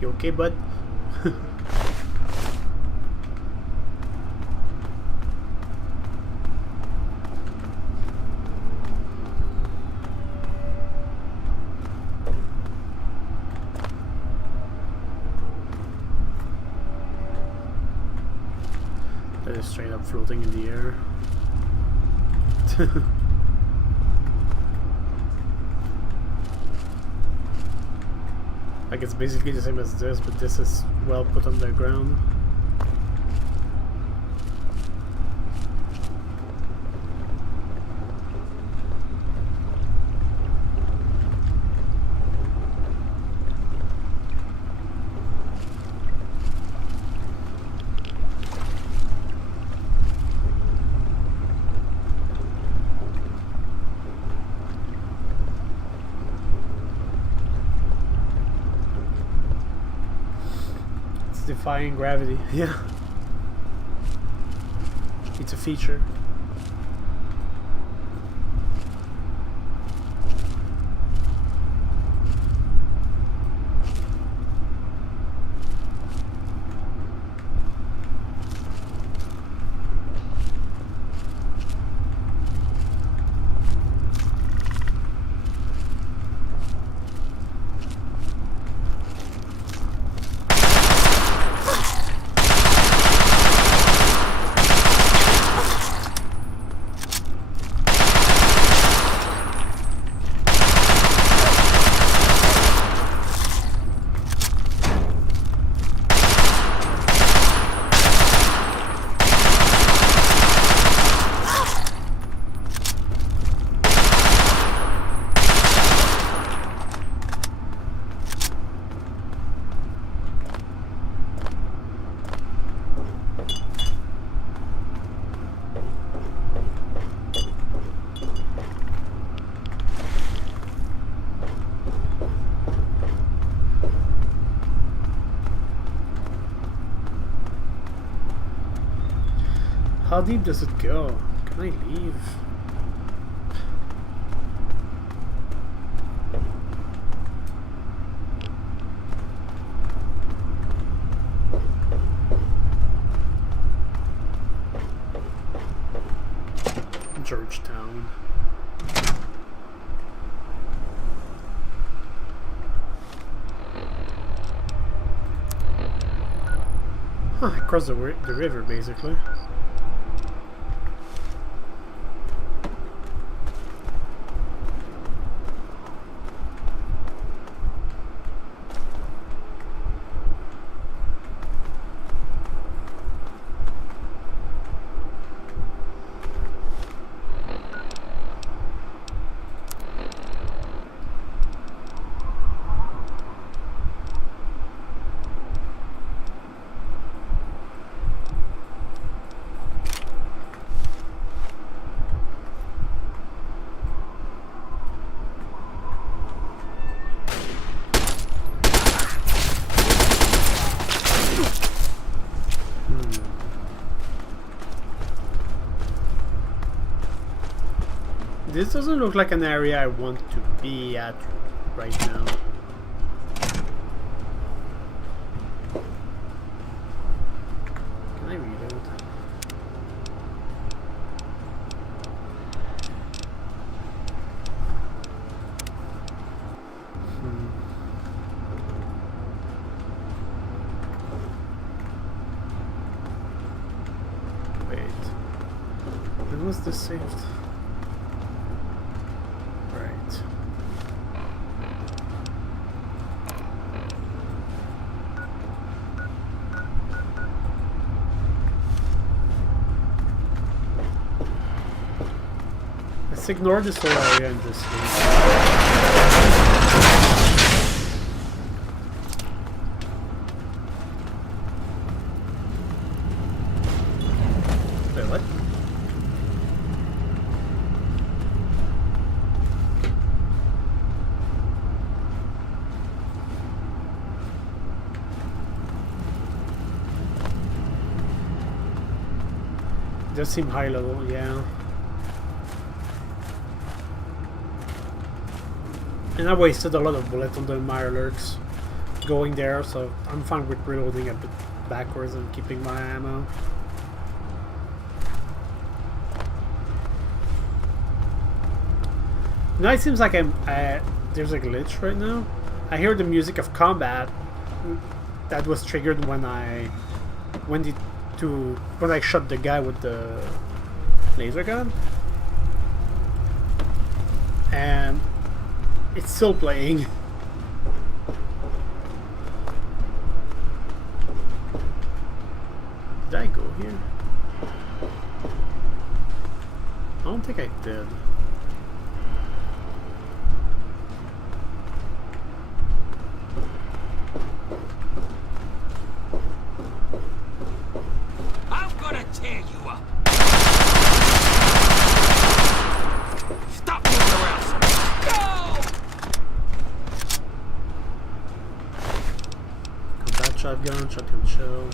You okay, bud? That is straight up floating in the air. Like it's basically the same as this, but this is well put on the ground. Defying gravity, yeah. It's a feature. How deep does it go? Can I leave? Georgetown. Huh, I crossed the river basically. This doesn't look like an area I want to be at right now. Can I reload? Wait. When was this saved? Let's ignore this whole area and just leave. Wait, what? It does seem high level, yeah. And I wasted a lot of bullets on the Mirelurks going there, so I'm fine with reloading a bit backwards and keeping my ammo. Now it seems like there's a glitch right now. I hear the music of combat that was triggered when I shot the guy with the laser gun, and it's still playing. Did I go here? I don't think I did. I'm gonna tear you up. Stop moving around. Shotgun, shotgun shell.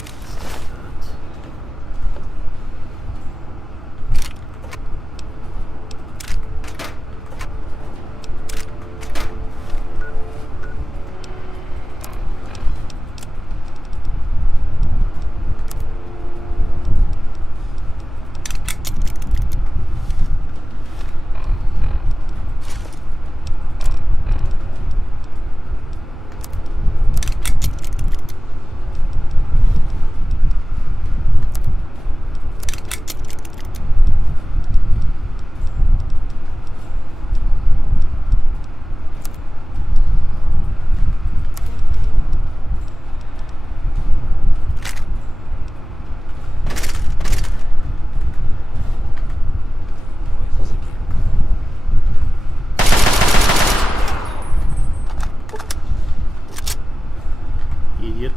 Idiot.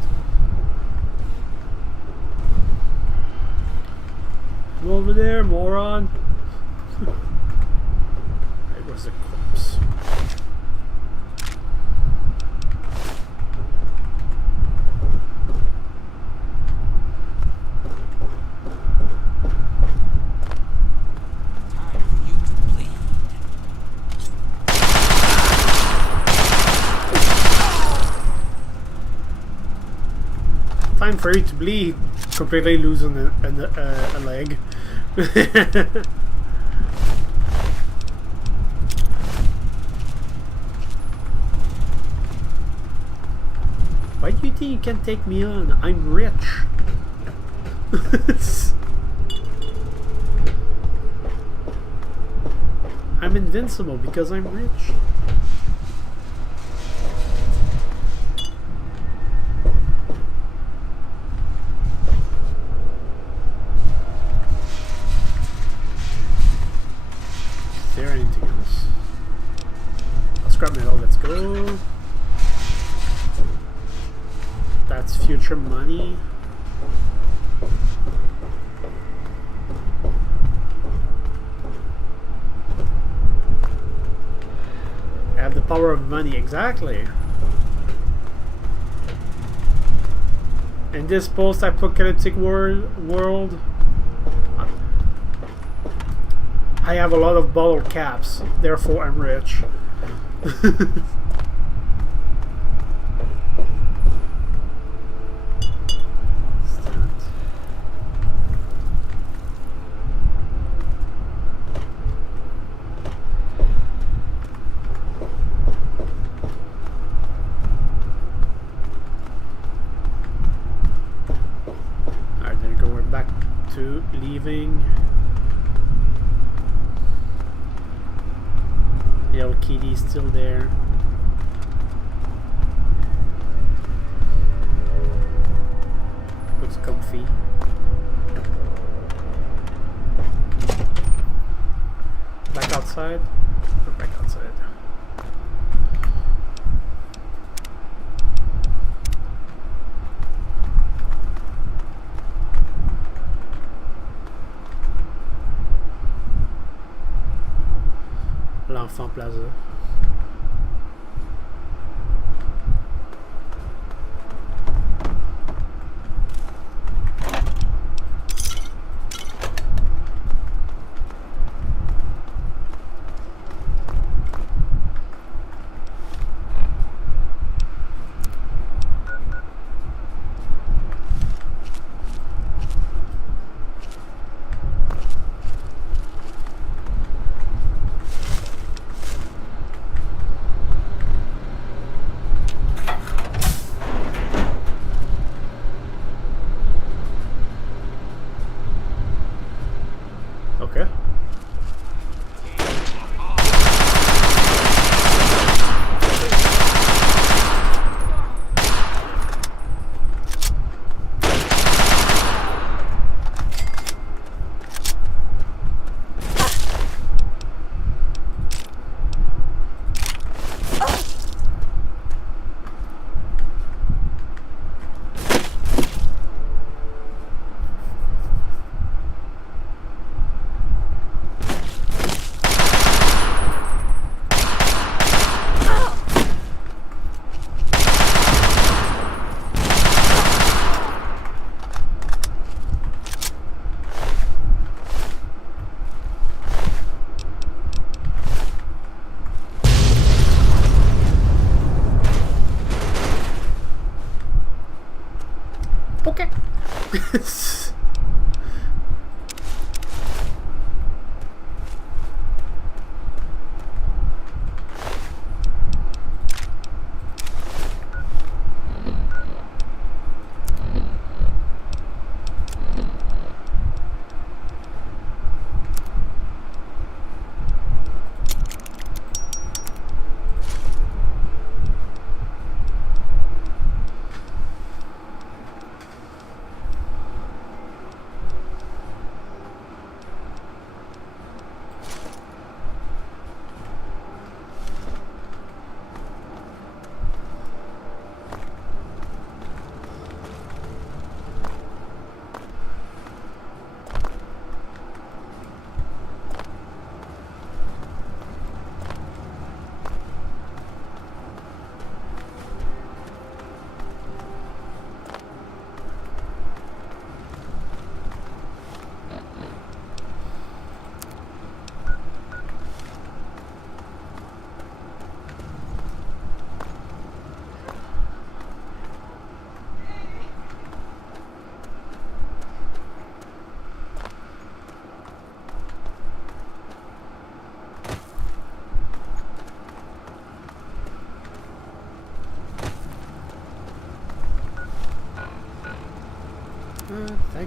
Come over there, moron. It was a corpse. time for you to bleed, completely losing a leg. Why do you think you can take me on? I'm rich. I'm invincible because I'm rich. Is there anything else? Scrap metal, let's go. That's future money. I have the power of money, exactly. In this post-apocalyptic world, I have a lot of bottle caps, therefore I'm rich. Alright, there we go, we're back to leaving. The old kitty's still there. Looks comfy. Back outside? We're back outside. L'Enfant Plaza. Okay. Okay.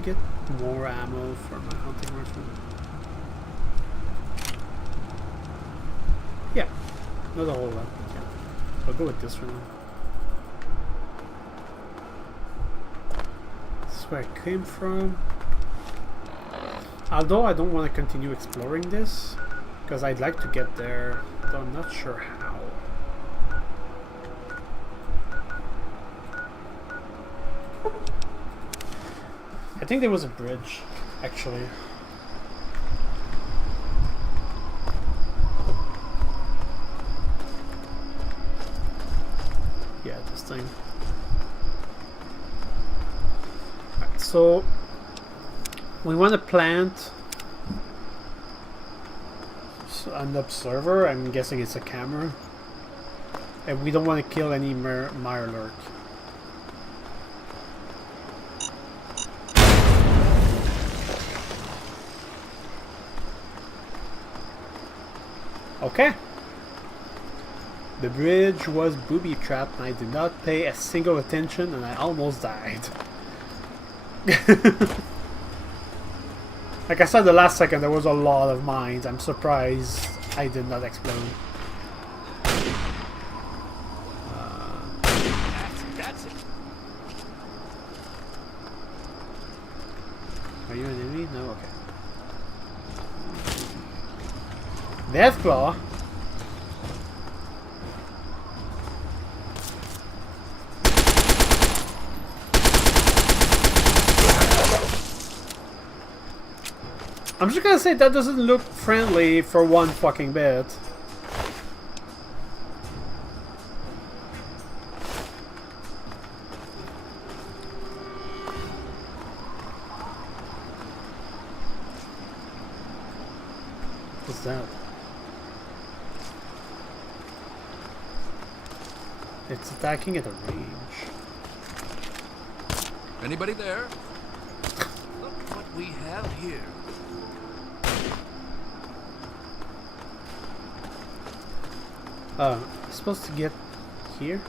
get more ammo for my hunting rifle? Yeah, not a whole lot. Yeah. I'll go with this for now. This is where I came from. Although I don't want to continue exploring this, because I'd like to get there, though I'm not sure how. I think there was a bridge, actually. Yeah, this thing. Right, so we want to plant an observer. I'm guessing it's a camera. And we don't want to kill any Mirelurk. Okay. The bridge was booby-trapped and I did not pay a single attention and I almost died. Like I said the last second, there was a lot of mines. I'm surprised I did not explode. That's it. Are you an enemy? No? Okay. Deathclaw? I'm just gonna say that doesn't look friendly for one fucking bit. What's that? It's attacking at a range. Anybody there? Look what we have here. I'm supposed to get here?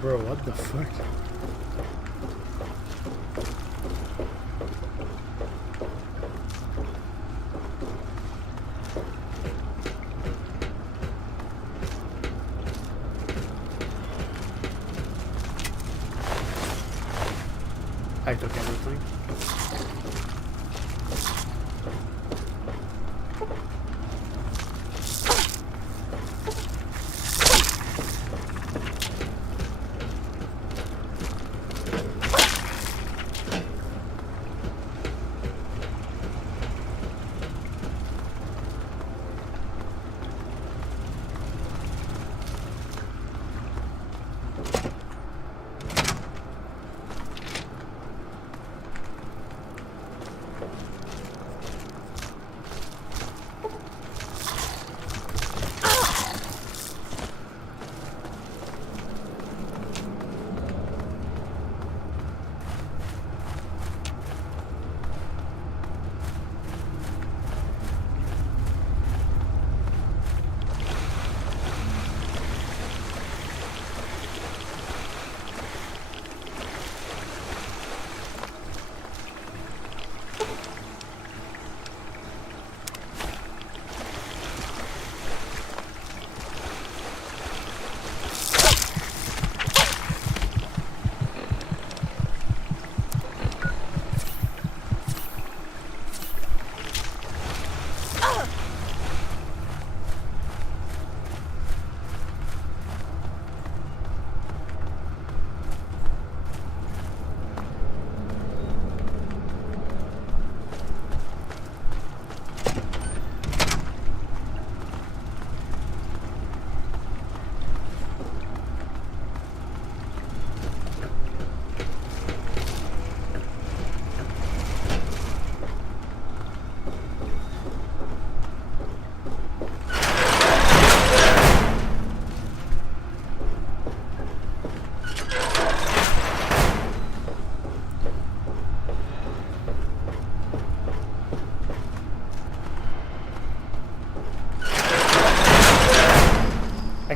Bro, what the fuck? I took everything.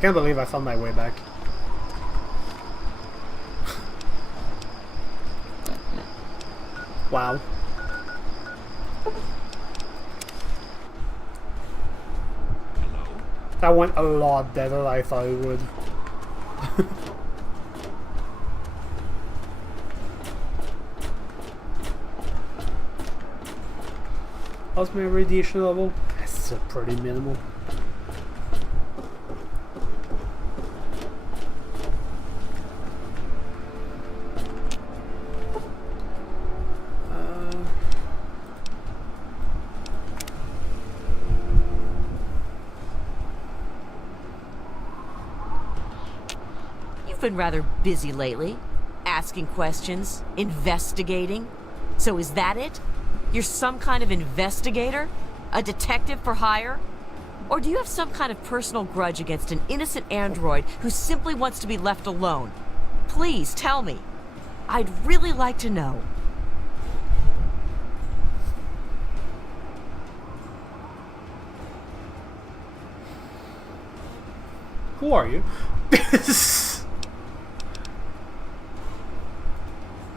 can't believe I found my way back. Wow. That went a lot better than I thought it would. How's my radiation level? That's still pretty minimal. You've been rather busy lately. Asking questions, investigating. So is that it? You're some kind of investigator? A detective for hire? Or do you have some kind of personal grudge against an innocent android who simply wants to be left alone? Please tell me. I'd really like to know. Who are you?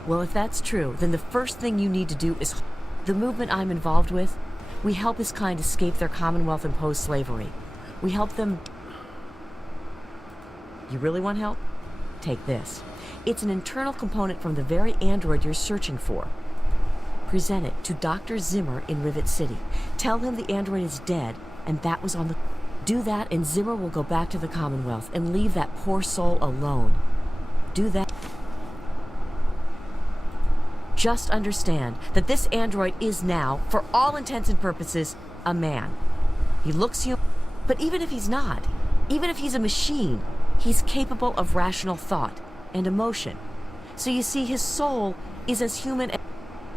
Well, if that's true, then the first thing you need to do is... The movement I'm involved with, we help his kind escape their Commonwealth-imposed slavery. We help them... You really want help? Take this. It's an internal component from the very android you're searching for. Present it to Dr. Zimmer in Rivet City. Tell him the android is dead, and that was on the... Do that, and Zimmer will go back to the Commonwealth and leave that poor soul alone. Do that... Just understand that this android is now, for all intents and purposes, a man. He looks human, but even if he's not, even if he's a machine, he's capable of rational thought and emotion. So you see, his soul is as human as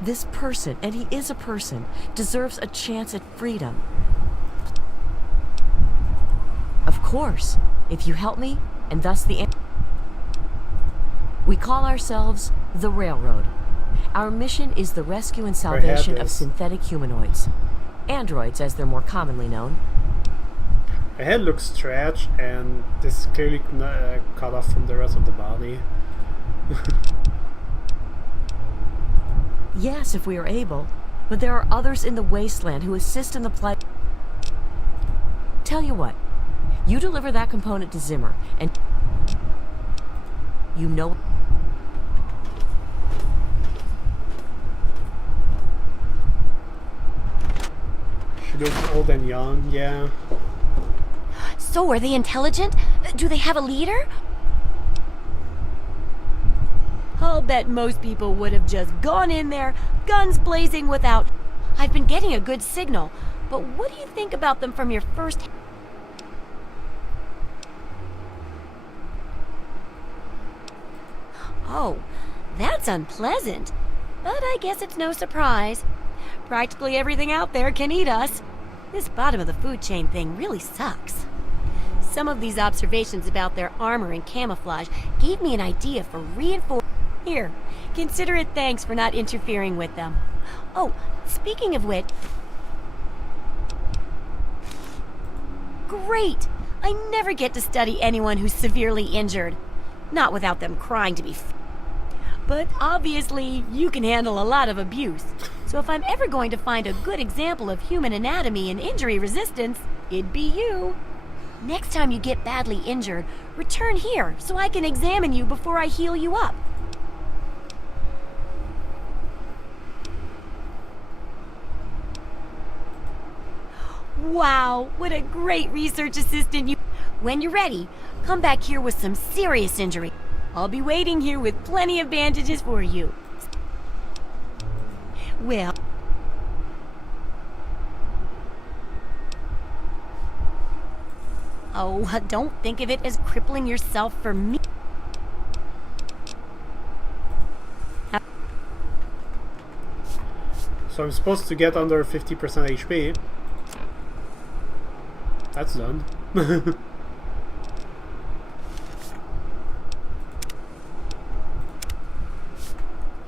this person, and he is a person, deserves a chance at freedom. Of course, if you help me, and thus the... We call ourselves the Railroad. Our mission is the rescue and salvation of synthetic humanoids. Androids, as they're more commonly known. My head looks stretched, and this is clearly cut off from the rest of the body. Yes, if we are able, but there are others in the wasteland who assist in the plight. Tell you what, you deliver that component to Zimmer, and you know... She looks old and young, yeah. So, are they intelligent? Do they have a leader? I'll bet most people would have just gone in there, guns blazing without... I've been getting a good signal, but what do you think about them from your first... Oh, that's unpleasant. But I guess it's no surprise. Practically everything out there can eat us. This bottom of the food chain thing really sucks. Some of these observations about their armor and camouflage gave me an idea for reinforcement. Here, consider it thanks for not interfering with them. Oh, speaking of which... Great! I never get to study anyone who's severely injured. Not without them crying to be But obviously, you can handle a lot of abuse. So if I'm ever going to find a good example of human anatomy and injury resistance, it'd be you. Next time you get badly injured, return here so I can examine you before I heal you up. Wow, what a great research assistant you... When you're ready, come back here with some serious injury. I'll be waiting here with plenty of bandages for you. Well... Oh, don't think of it as crippling yourself for me. So I'm supposed to get under 50% HP. That's done.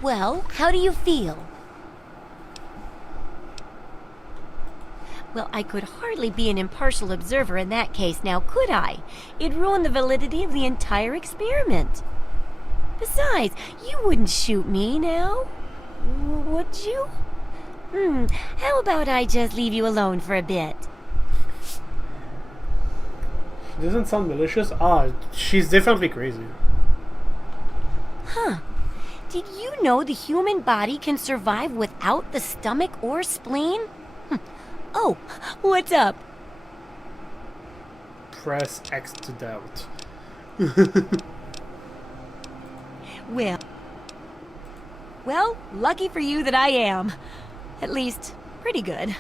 Well, how do you feel? Well, I could hardly be an impartial observer in that case now, could I? It'd ruin the validity of the entire experiment. Besides, you wouldn't shoot me now, would you? How about I just leave you alone for a bit? She doesn't sound malicious. She's definitely crazy. Huh. Did you know the human body can survive without the stomach or spleen? Oh, what's up? Press X to doubt. Well, lucky for you that I am. At least, pretty good.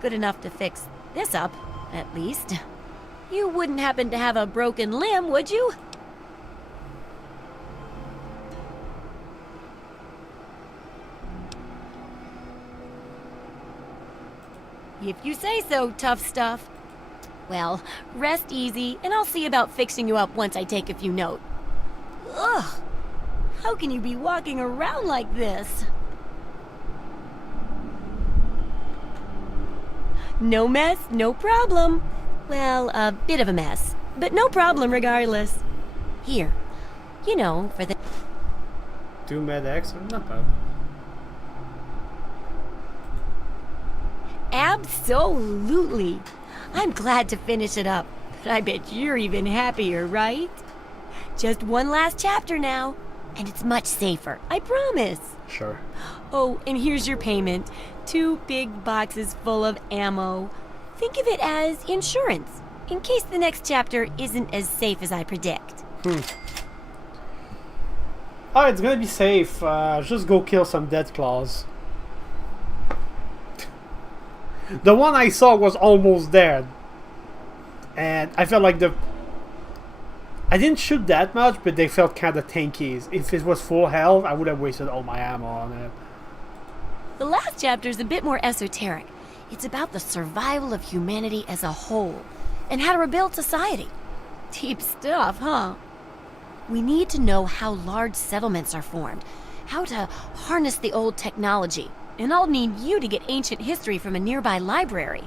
Good enough to fix this up, at least. You wouldn't happen to have a broken limb, would you? If you say so, tough stuff. Well, rest easy, and I'll see about fixing you up once I take a few notes. Ugh! How can you be walking around like this? No mess, no problem. Well, a bit of a mess, but no problem regardless. Here, you know, for the... Do Med X? Not bad. Absolutely. I'm glad to finish it up, but I bet you're even happier, right? Just one last chapter now, and it's much safer, I promise. Sure. Oh, and here's your payment. 2 big boxes full of ammo. Think of it as insurance, in case the next chapter isn't as safe as I predict. Oh, it's gonna be safe. Just go kill some dead claws. The one I saw was almost dead. And I felt like I didn't shoot that much, but they felt kind of tanky. If it was full health, I would have wasted all my ammo on it. The last chapter is a bit more esoteric. It's about the survival of humanity as a whole, and how to rebuild society. Deep stuff, huh? We need to know how large settlements are formed, how to harness the old technology, and I'll need you to get ancient history from a nearby library.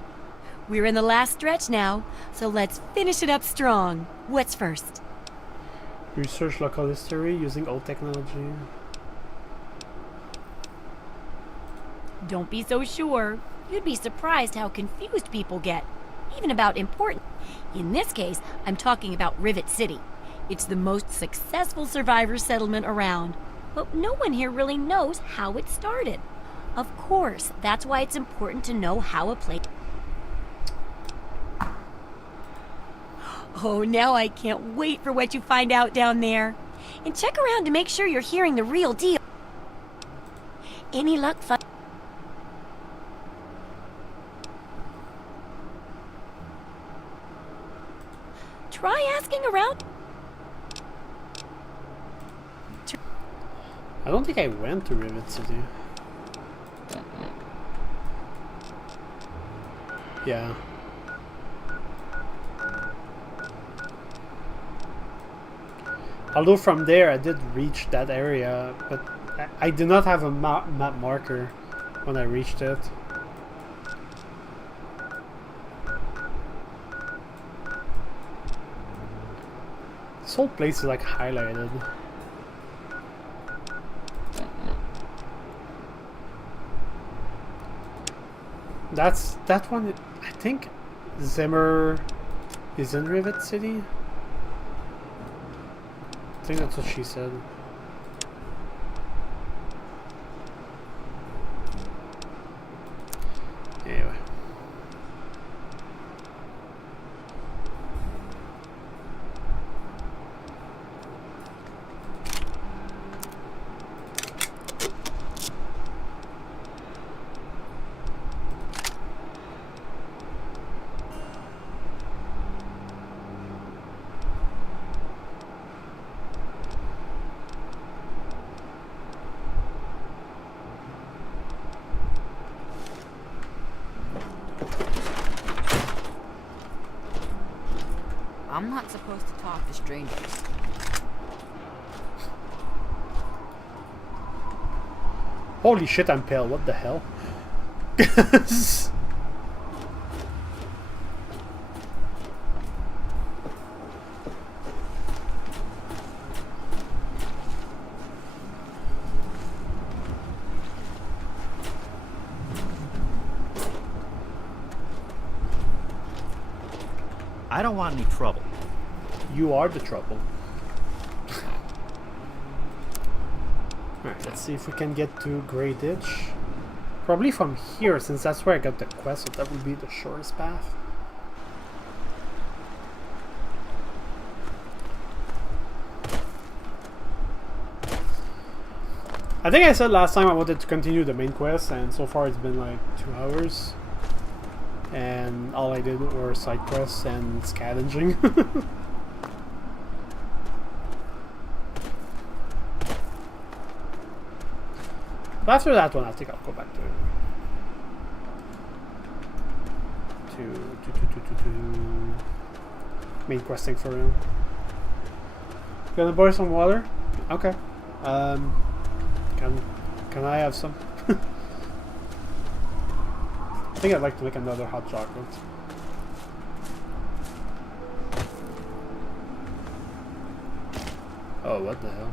We're in the last stretch now, so let's finish it up strong. What's first? Research local history using old technology. Don't be so sure. You'd be surprised how confused people get, even about important. In this case, I'm talking about Rivet City. It's the most successful survivor settlement around, but no one here really knows how it started. Of course, that's why it's important to know how a place... Oh, now I can't wait for what you find out down there. And check around to make sure you're hearing the real deal. Any luck, Try asking around. I don't think I went to Rivet City. Yeah. Although from there I did reach that area, but I did not have a map marker when I reached it. This whole place is like highlighted. That one. I think Zimmer is in Rivet City. I think that's what she said. Anyway. I'm not supposed to talk to strangers. Holy shit, I'm pale. What the hell? I don't want any trouble. You are the trouble. Alright, let's see if we can get to Grey Ditch. Probably from here, since that's where I got the quest, so that would be the shortest path. I think I said last time I wanted to continue the main quest, and so far it's been like 2 hours. And all I did were side quests and scavenging. But after that one, I think I'll go back to main questing for real. Gonna buy some water? Okay. Can I have some? I think I'd like to make another hot chocolate. Oh, what the hell?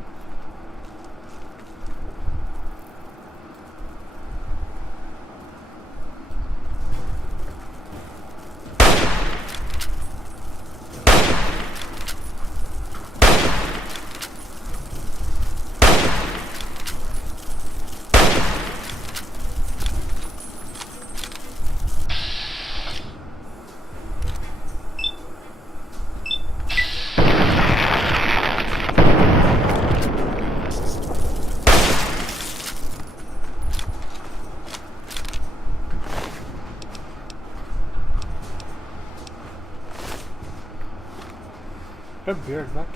Good beard back.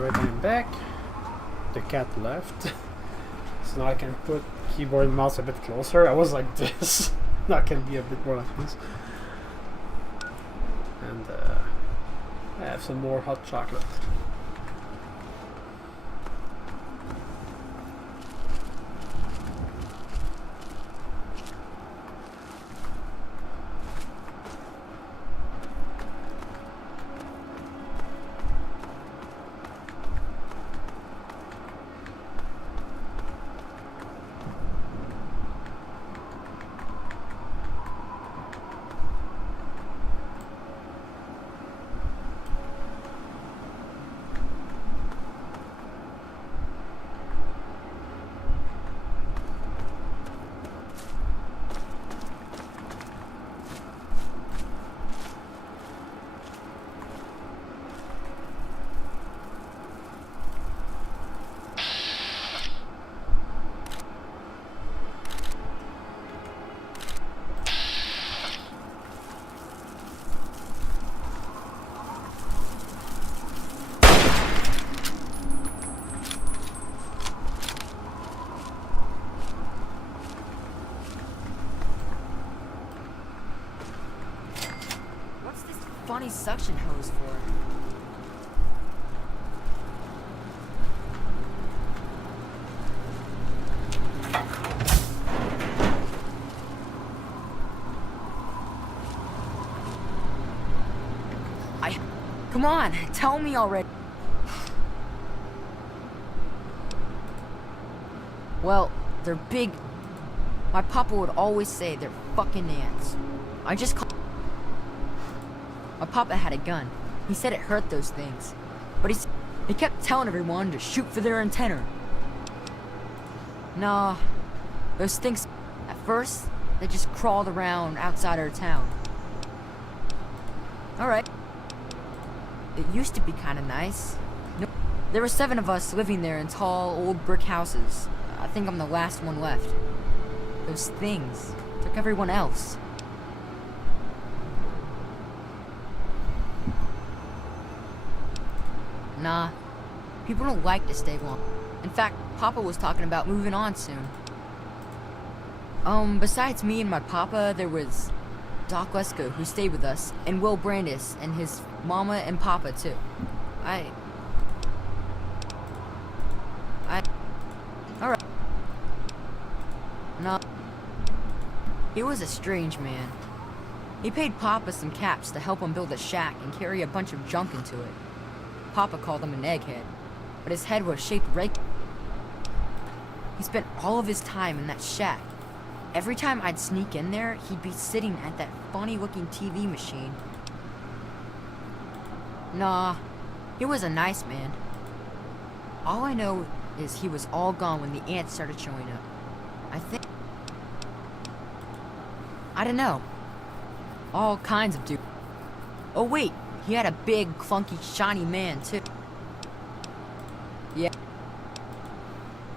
Alright, I'm back. The cat left. So now I can put keyboard and mouse a bit closer. I was like this. Now I can be a bit more like this. And I have some more hot chocolate. Funny suction hose for? Come on, tell me already. Well, they're big. My papa would always say they're fucking ants. I just call. My papa had a gun. He said it hurt those things. But he kept telling everyone to shoot for their antenna. Nah, those things, at first, they just crawled around outside our town. Alright. It used to be kinda nice. No, there were 7 of us living there in tall, old brick houses. I think I'm the last one left. Those things took everyone else. Nah, people don't like to stay long. In fact, Papa was talking about moving on soon. Besides me and my papa, there was Doc Lesko, who stayed with us, and Will Brandis, and his mama and papa, too. Alright. Nah. He was a strange man. He paid Papa some caps to help him build a shack and carry a bunch of junk into it. Papa called him an egghead, but his head was shaped right. He spent all of his time in that shack. Every time I'd sneak in there, he'd be sitting at that funny-looking TV machine. Nah, he was a nice man. All I know is he was all gone when the ants started showing up. I don't know. All kinds of dudes. Oh wait, he had a big, clunky, shiny man, too. Yeah.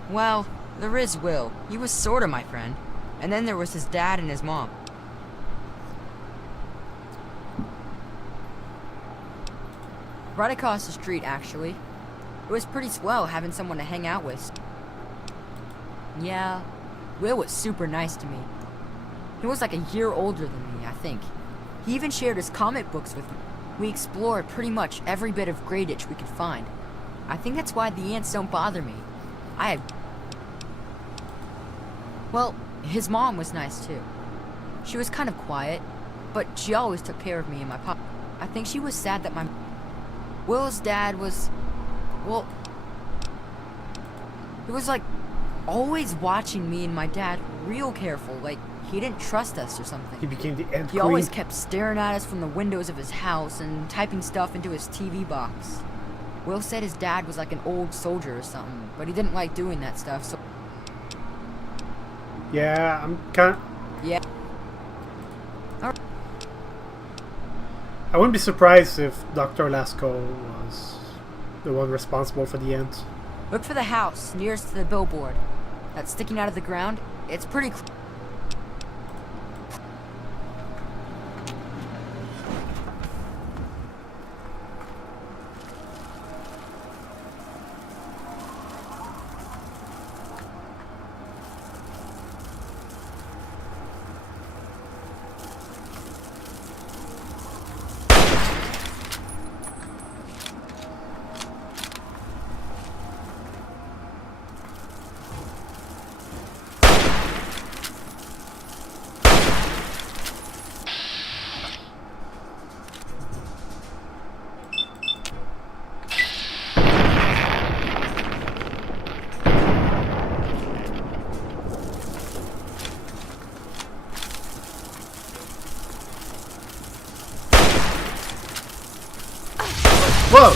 Well, there is Will. He was sorta my friend. And then there was his dad and his mom. Right across the street, actually. It was pretty swell having someone to hang out with. Yeah, Will was super nice to me. He was like a year older than me, I think. He even shared his comic books with me. We explored pretty much every bit of Greyditch we could find. I think that's why the ants don't bother me. Well, his mom was nice too. She was kind of quiet, but she always took care of me and my pop. I think she was sad that Will's dad was... well... he was like, always watching me and my dad real careful, like he didn't trust us or something. He became the ant He queen. always kept staring at us from the windows of his house and typing stuff into his TV box. Will said his dad was like an old soldier or something, but he didn't like doing that stuff, so... Yeah, I'm kinda... Yeah. I wouldn't be surprised if Dr. Lasko was the one responsible for the ants. Look for the house nearest to the billboard. That's sticking out of the ground. It's pretty Whoa!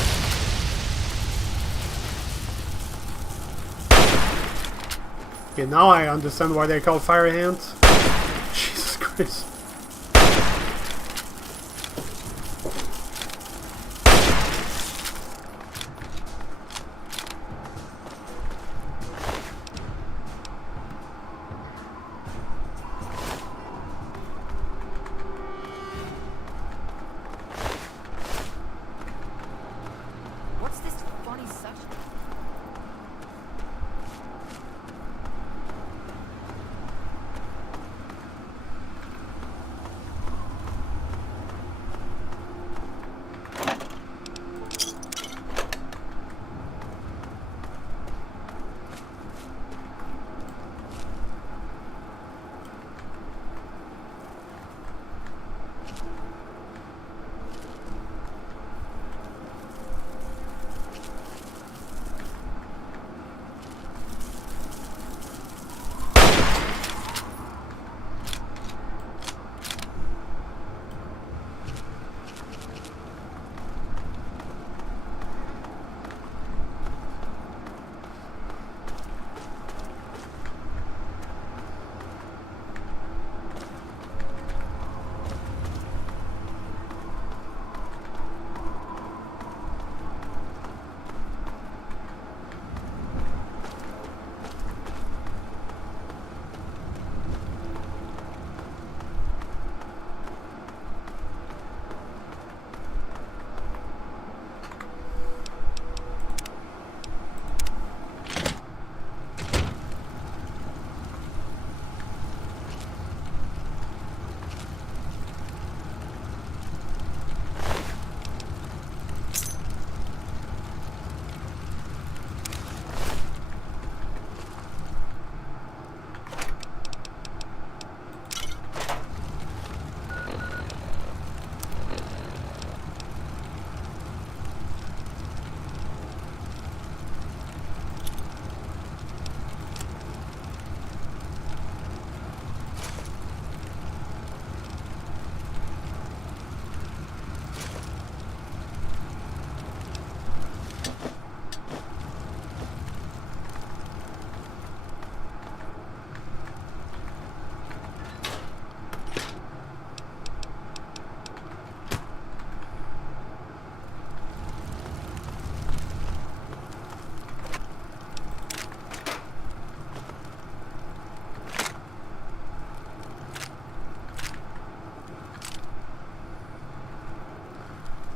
Okay, now I understand why they're called fire ants. Jesus Christ. What's this funny suction?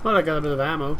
Well, I got a bit of ammo.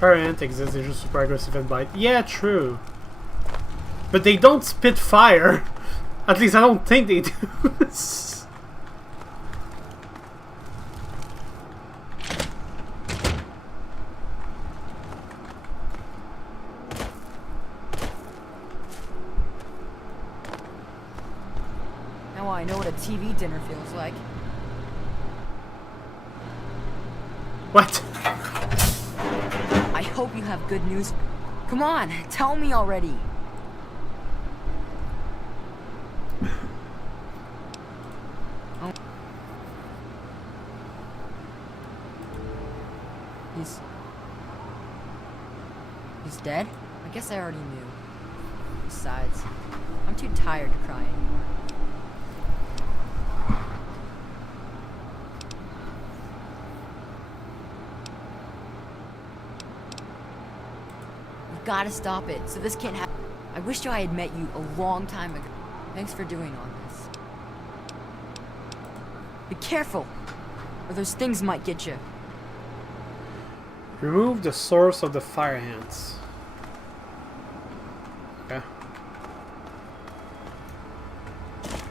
Fire ant exists, they're just super aggressive and bite. Yeah, true. But they don't spit fire. At least I don't think they do. Now I know what a TV dinner feels like. What? I hope you have good news. Come on, tell me already. Oh. He's dead? I guess I already knew. Besides, I'm too tired to cry anymore. Gotta stop it, so this can't happen. I wished I had met you a long time ago. Thanks for doing all this. Be careful, or those things might get you. Remove the source of the fire ants. Okay.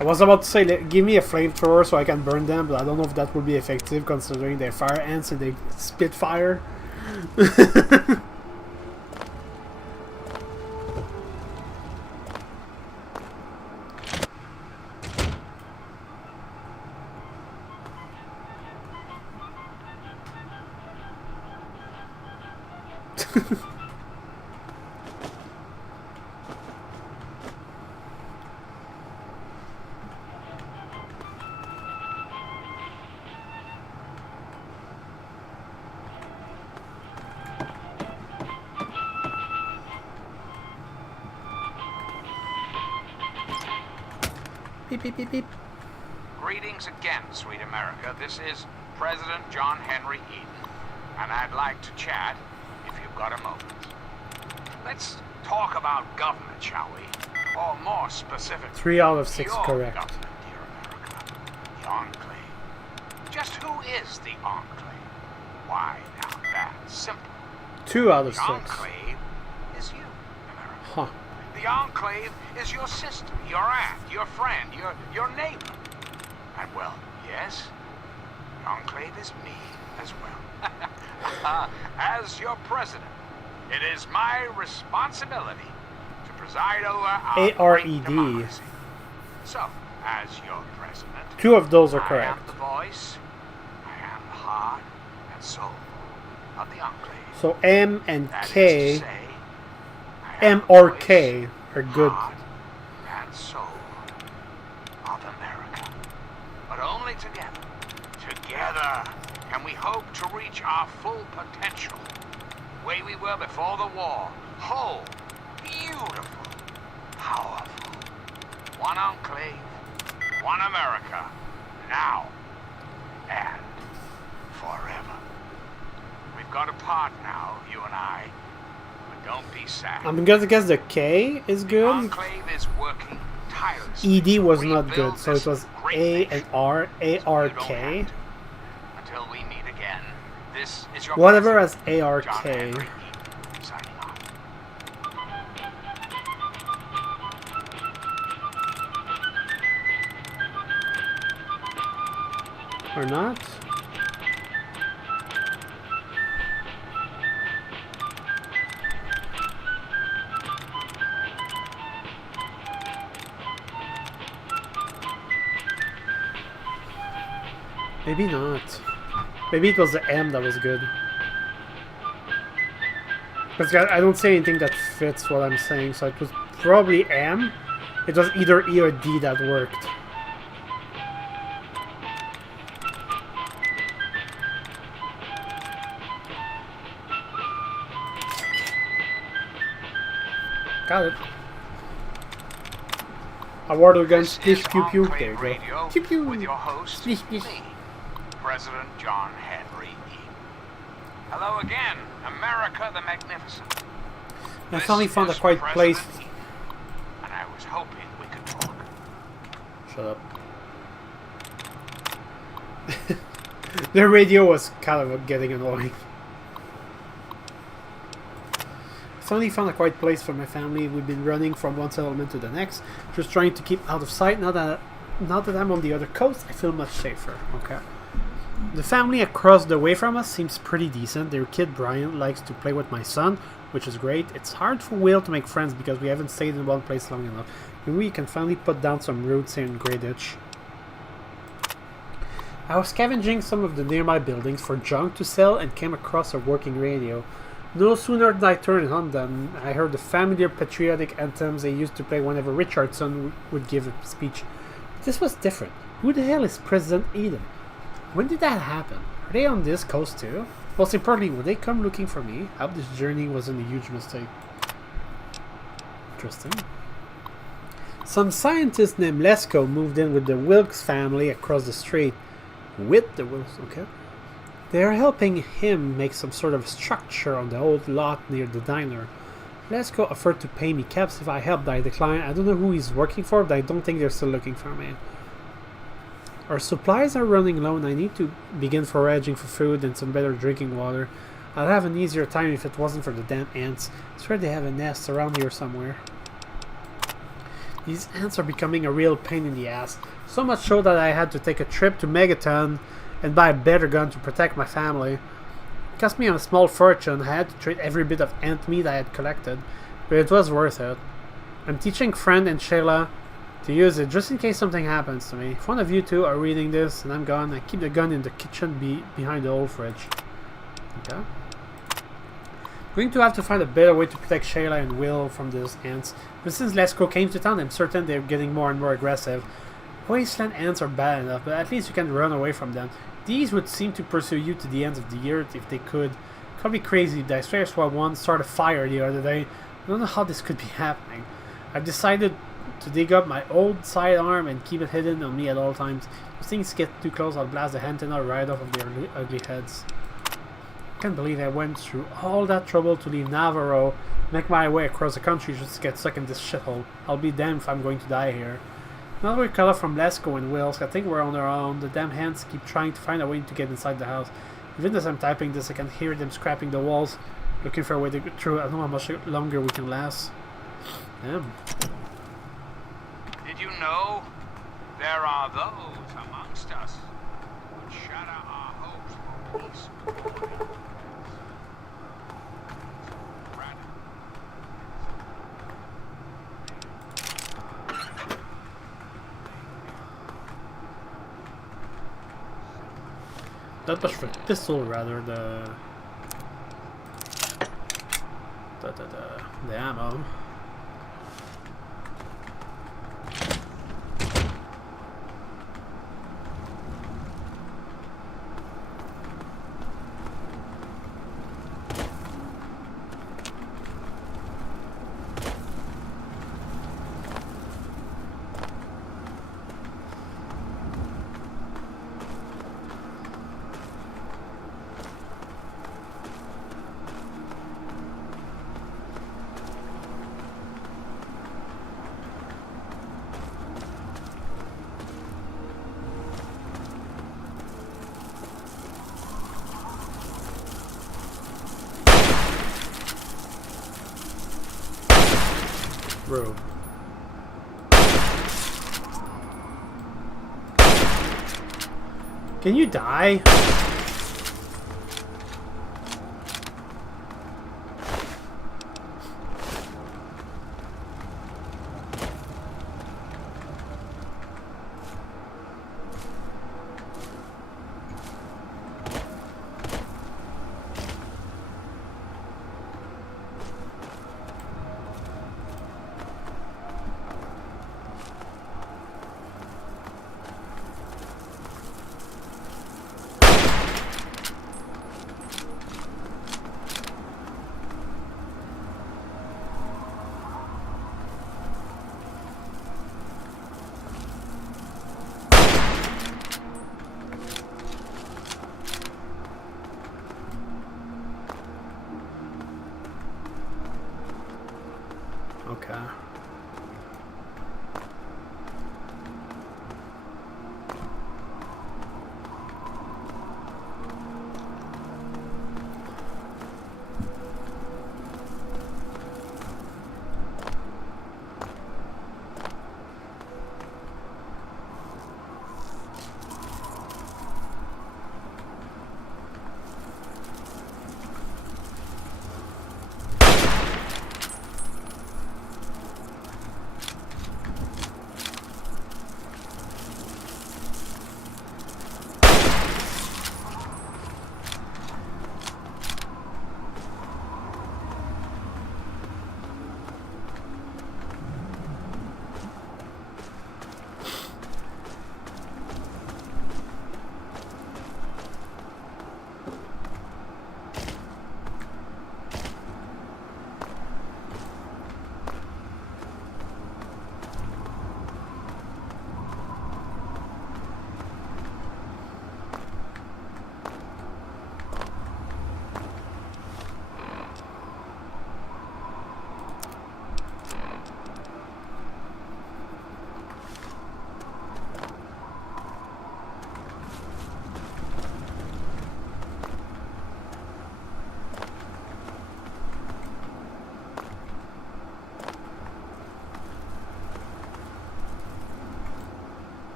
I was about to say, give me a flamethrower so I can burn them, but I don't know if that would be effective considering they're fire ants and they spit fire. Beep, beep, beep, beep. Greetings again, sweet America. This is President John Henry Eden, and I'd like to chat if you've got a moment. Let's talk about government, shall we? Or more specific, 3 out of 6 your correct. government, dear America. The Enclave. Just who is the Enclave? Why, now that's simple. 2 out of 6. The Enclave is you, America. Huh. The Enclave is your sister, your aunt, your friend, your neighbor. And well, yes, the Enclave is me as well. As your president, it is my responsibility to preside over our great democracy. So, as your president, 2 of those are I correct. am the voice, I am the heart and soul of the Enclave. So M and That K, is to say, I am M the or voice, K are good. heart and soul of America. But only together. Together can we hope to reach our full potential. The way we were before the war. Whole, beautiful, powerful. One Enclave, one America. Now and forever. We've got a part now, you and I. But don't be sad. I'm gonna guess the K is good. Enclave is working tirelessly. ED was to not rebuild good, so this it was great A nation. and R, A R You don't K. have to. Until we meet again. This is your Whatever as president, A R John K. Henry Eden, signing off. Or not? Maybe not. Maybe it was the M that was good. Because I don't say anything that fits what I'm saying, so it was probably M. It was either E or D that worked. Got it. Award against Splish Pew Pew. There you go. Radio Pew Pew. with your host, Splish, splish. me, President John Henry Eden. Hello again, America the Magnificent. I finally found a This is quiet place. President Eden, and I was hoping we could talk. Shut up. The radio was kind of getting annoying. I finally found a quiet place for my family. We've been running from one settlement to the next, just trying to keep out of sight. Now that I'm on the other coast, I feel much safer. Okay. The family across the way from us seems pretty decent. Their kid Brian likes to play with my son, which is great. It's hard for Will to make friends because we haven't stayed in one place long enough. Maybe we can finally put down some roots here in Grey Ditch. I was scavenging some of the nearby buildings for junk to sell and came across a working radio. No sooner did I turn it on than I heard the familiar patriotic anthems they used to play whenever Richardson would give a speech. But this was different. Who the hell is President Eden? When did that happen? Are they on this coast too? Most importantly, would they come looking for me? I hope this journey wasn't a huge mistake. Interesting. Some scientist named Lesko moved in with the Wilkes family across the street. With the Wilkes, okay. They are helping him make some sort of structure on the old lot near the diner. Lesko offered to pay me caps if I helped. I declined. I don't know who he's working for, but I don't think they're still looking for me. Our supplies are running low and I need to begin foraging for food and some better drinking water. I'd have an easier time if it wasn't for the damn ants. I swear they have a nest around here somewhere. These ants are becoming a real pain in the ass. So much so that I had to take a trip to Megaton and buy a better gun to protect my family. It cost me a small fortune. I had to trade every bit of ant meat I had collected, but it was worth it. I'm teaching Friend and Shayla to use it just in case something happens to me. If one of you two are reading this and I'm gone, I keep the gun in the kitchen behind the old fridge. Okay. Going to have to find a better way to protect Shayla and Will from these ants. But since Lesko came to town, I'm certain they're getting more and more aggressive. Wasteland ants are bad enough, but at least you can run away from them. These would seem to pursue you to the ends of the earth if they could. It could be crazy, but I swear saw one start a fire the other day. I don't know how this could be happening. I've decided to dig up my old sidearm and keep it hidden on me at all times. If things get too close, I'll blast the antenna right off of their ugly heads. I can't believe I went through all that trouble to leave Navarro, make my way across the country just to get stuck in this shithole. I'll be damned if I'm going to die here. Now we're cut off from Lesko and Wills. I think we're on our own. The damn hands keep trying to find a way to get inside the house. Even as I'm typing this, I can hear them scrapping the walls, looking for a way to get through. I don't know how much longer we can last. Damn. Did you know there are those amongst us who would shatter our hopes for peace before That was for pistol rather, the ammo. Bro. Can you die?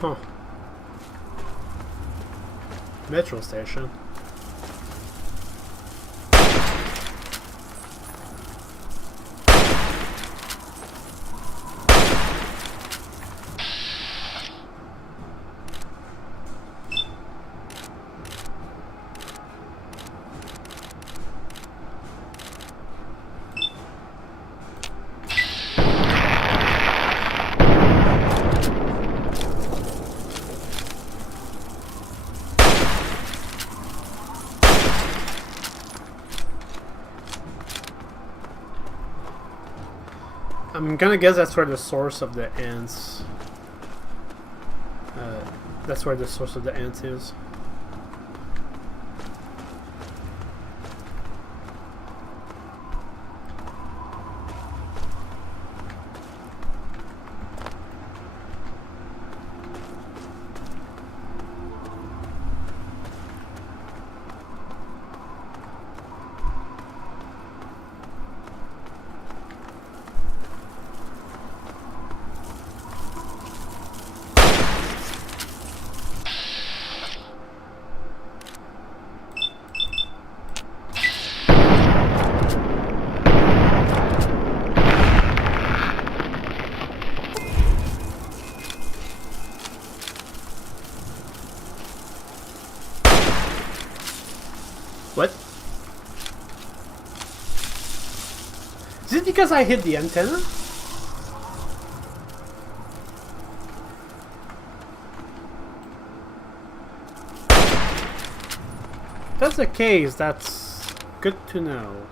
Huh. Metro station. I'm gonna guess that's where the source of the ants. That's where the source of the ants is. What? Is it because I hit the antenna? If that's the case, that's good to know.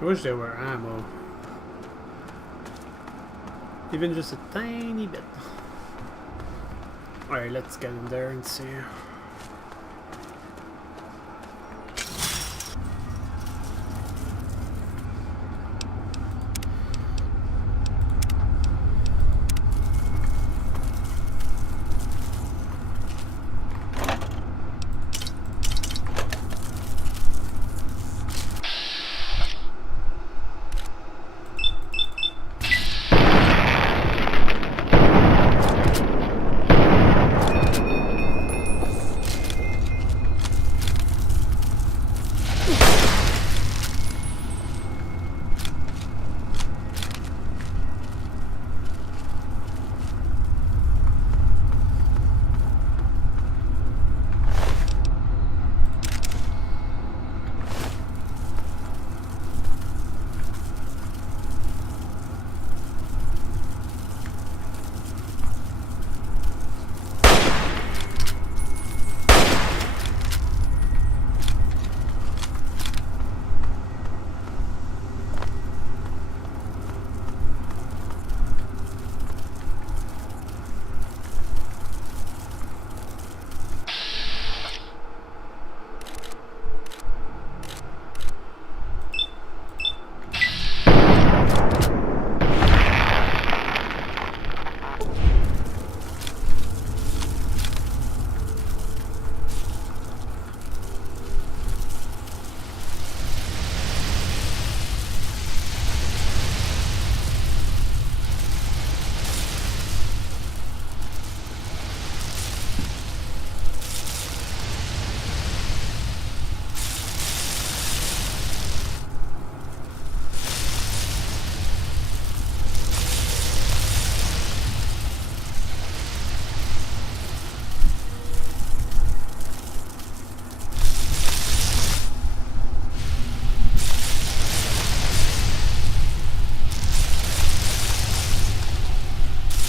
I wish there were ammo. Even just a tiny bit. Alright, let's get in there and see.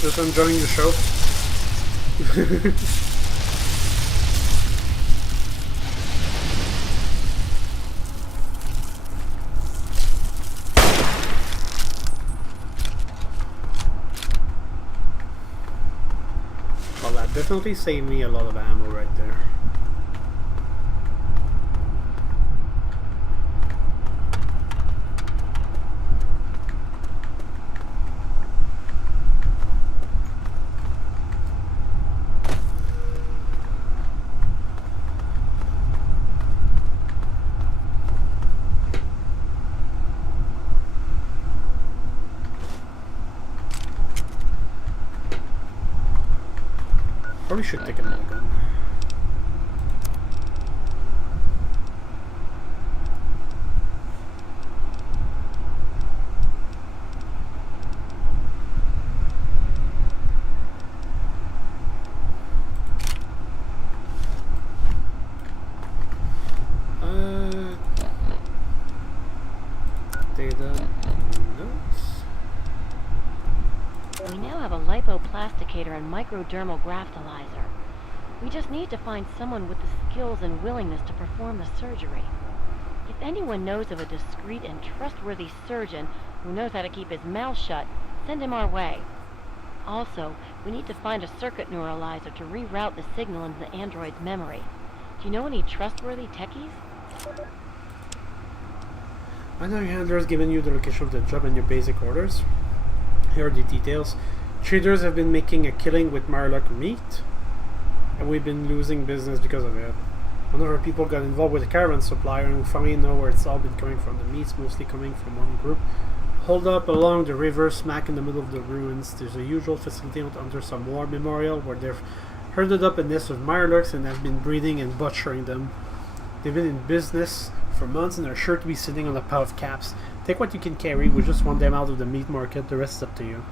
Just enjoying the show. Well, that definitely saved me a lot of ammo right there. Probably should take another gun. Data notes. We now have a lipoplasticator and microdermal graftalizer. We just need to find someone with the skills and willingness to perform the surgery. If anyone knows of a discreet and trustworthy surgeon who knows how to keep his mouth shut, send him our way. Also, we need to find a circuit neuralizer to reroute the signal into the android's memory. Do you know any trustworthy techies? I know your handler has given you the location of the job and your basic orders. Here are the details. Traders have been making a killing with Marlock meat, and we've been losing business because of it. One of our people got involved with a caravan supplier, and we finally know where it's all been coming from. The meat's mostly coming from one group. Hold up along the river, smack in the middle of the ruins. There's a usual facility under some war memorial where they've herded up a nest of Mirelurks and have been breeding and butchering them. They've been in business for months and are sure to be sitting on a pile of caps. Take what you can carry. We just want them out of the meat market. The rest is up to you.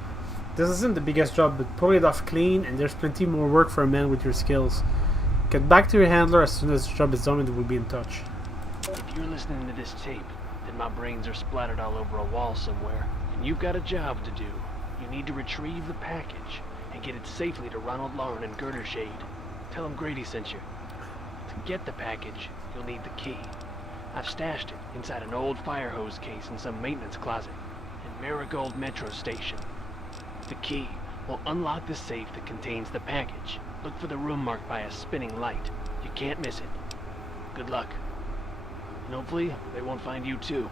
This isn't the biggest job, but pull it off clean, and there's plenty more work for a man with your skills. Get back to your handler as soon as the job is done, and we'll be in touch. If you're listening to this tape, then my brains are splattered all over a wall somewhere, and you've got a job to do. You need to retrieve the package and get it safely to Ronald Lauren and Girder Shade. Tell them Grady sent you. To get the package, you'll need the key. I've stashed it inside an old fire hose case in some maintenance closet at Marigold Metro Station. The key will unlock the safe that contains the package. Look for the room marked by a spinning light. You can't miss it. Good luck. And hopefully, they won't find you too.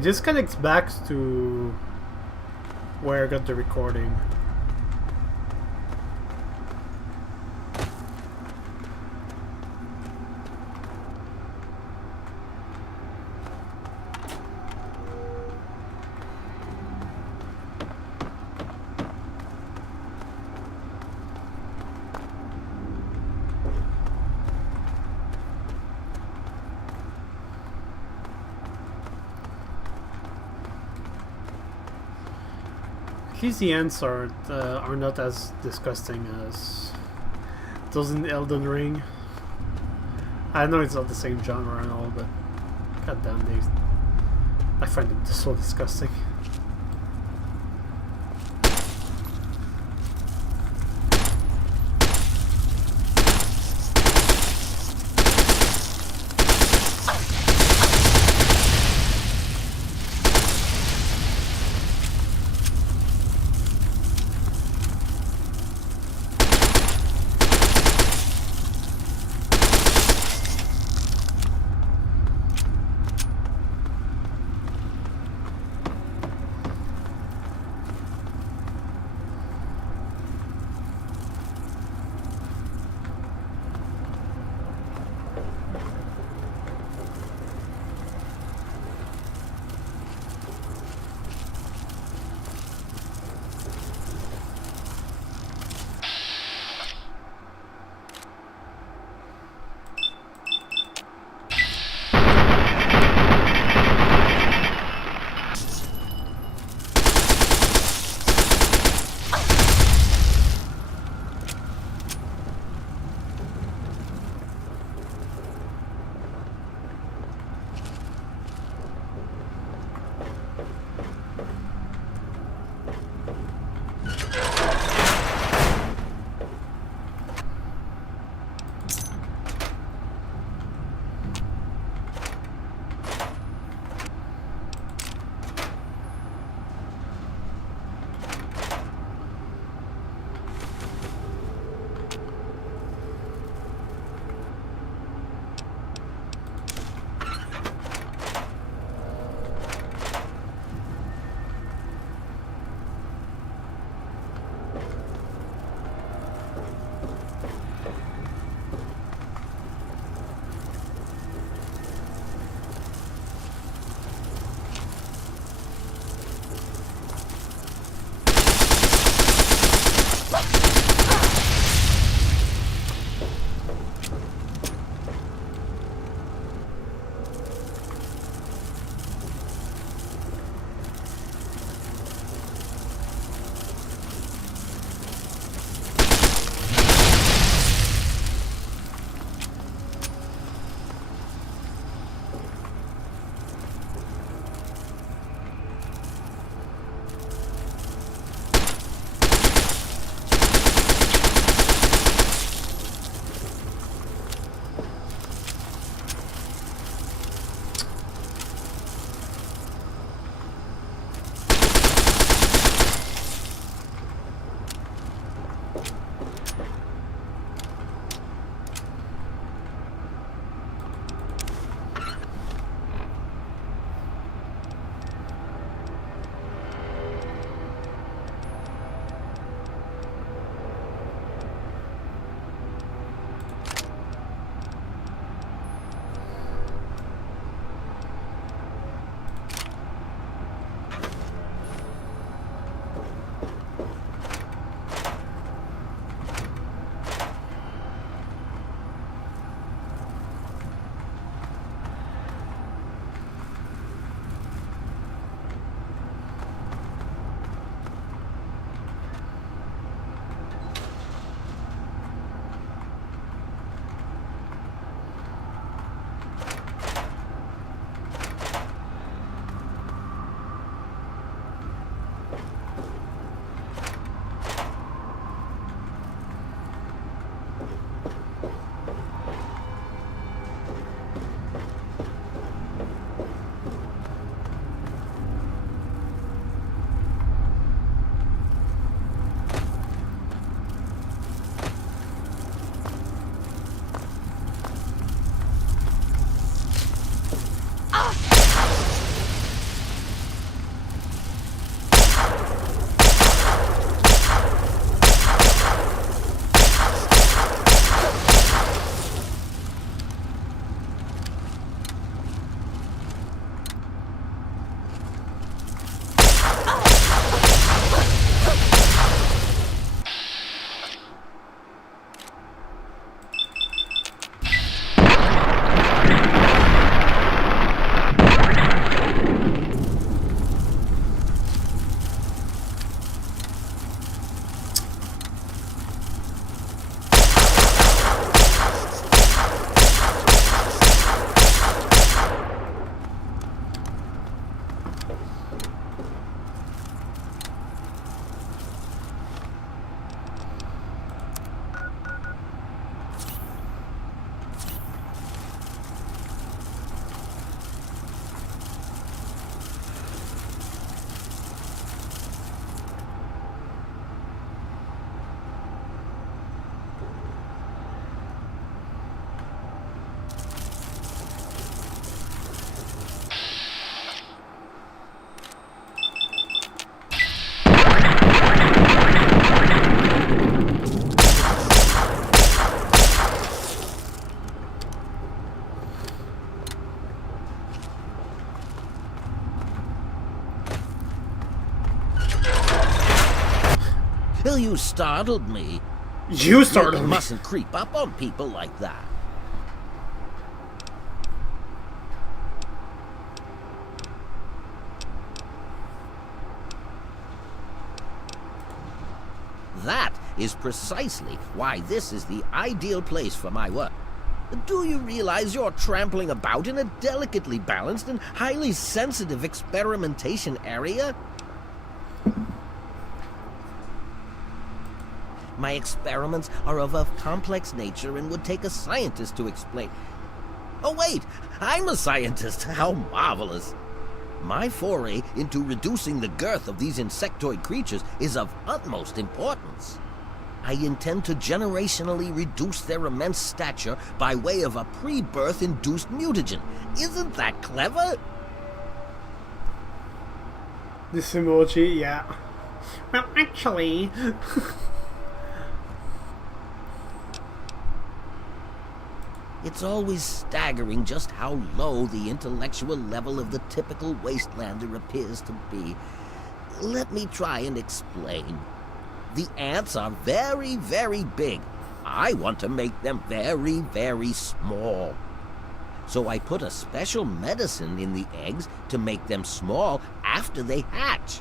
Okay, this connects back to where I got the recording. At least the ants are not as disgusting as those in Elden Ring. I know it's not the same genre and all, but goddamn, I find them so disgusting. Oh, you startled me. You startled You me. mustn't creep up on people like that. That is precisely why this is the ideal place for my work. Do you realize you're trampling about in a delicately balanced and highly sensitive experimentation area? My experiments are of a complex nature and would take a scientist to explain. Oh wait, I'm a scientist. How marvelous. My foray into reducing the girth of these insectoid creatures is of utmost importance. I intend to generationally reduce their immense stature by way of a pre-birth induced mutagen. Isn't that clever? This emoji, yeah. Well, actually... It's always staggering just how low the intellectual level of the typical wastelander appears to be. Let me try and explain. The ants are very, very big. I want to make them very, very small. So I put a special medicine in the eggs to make them small after they hatch.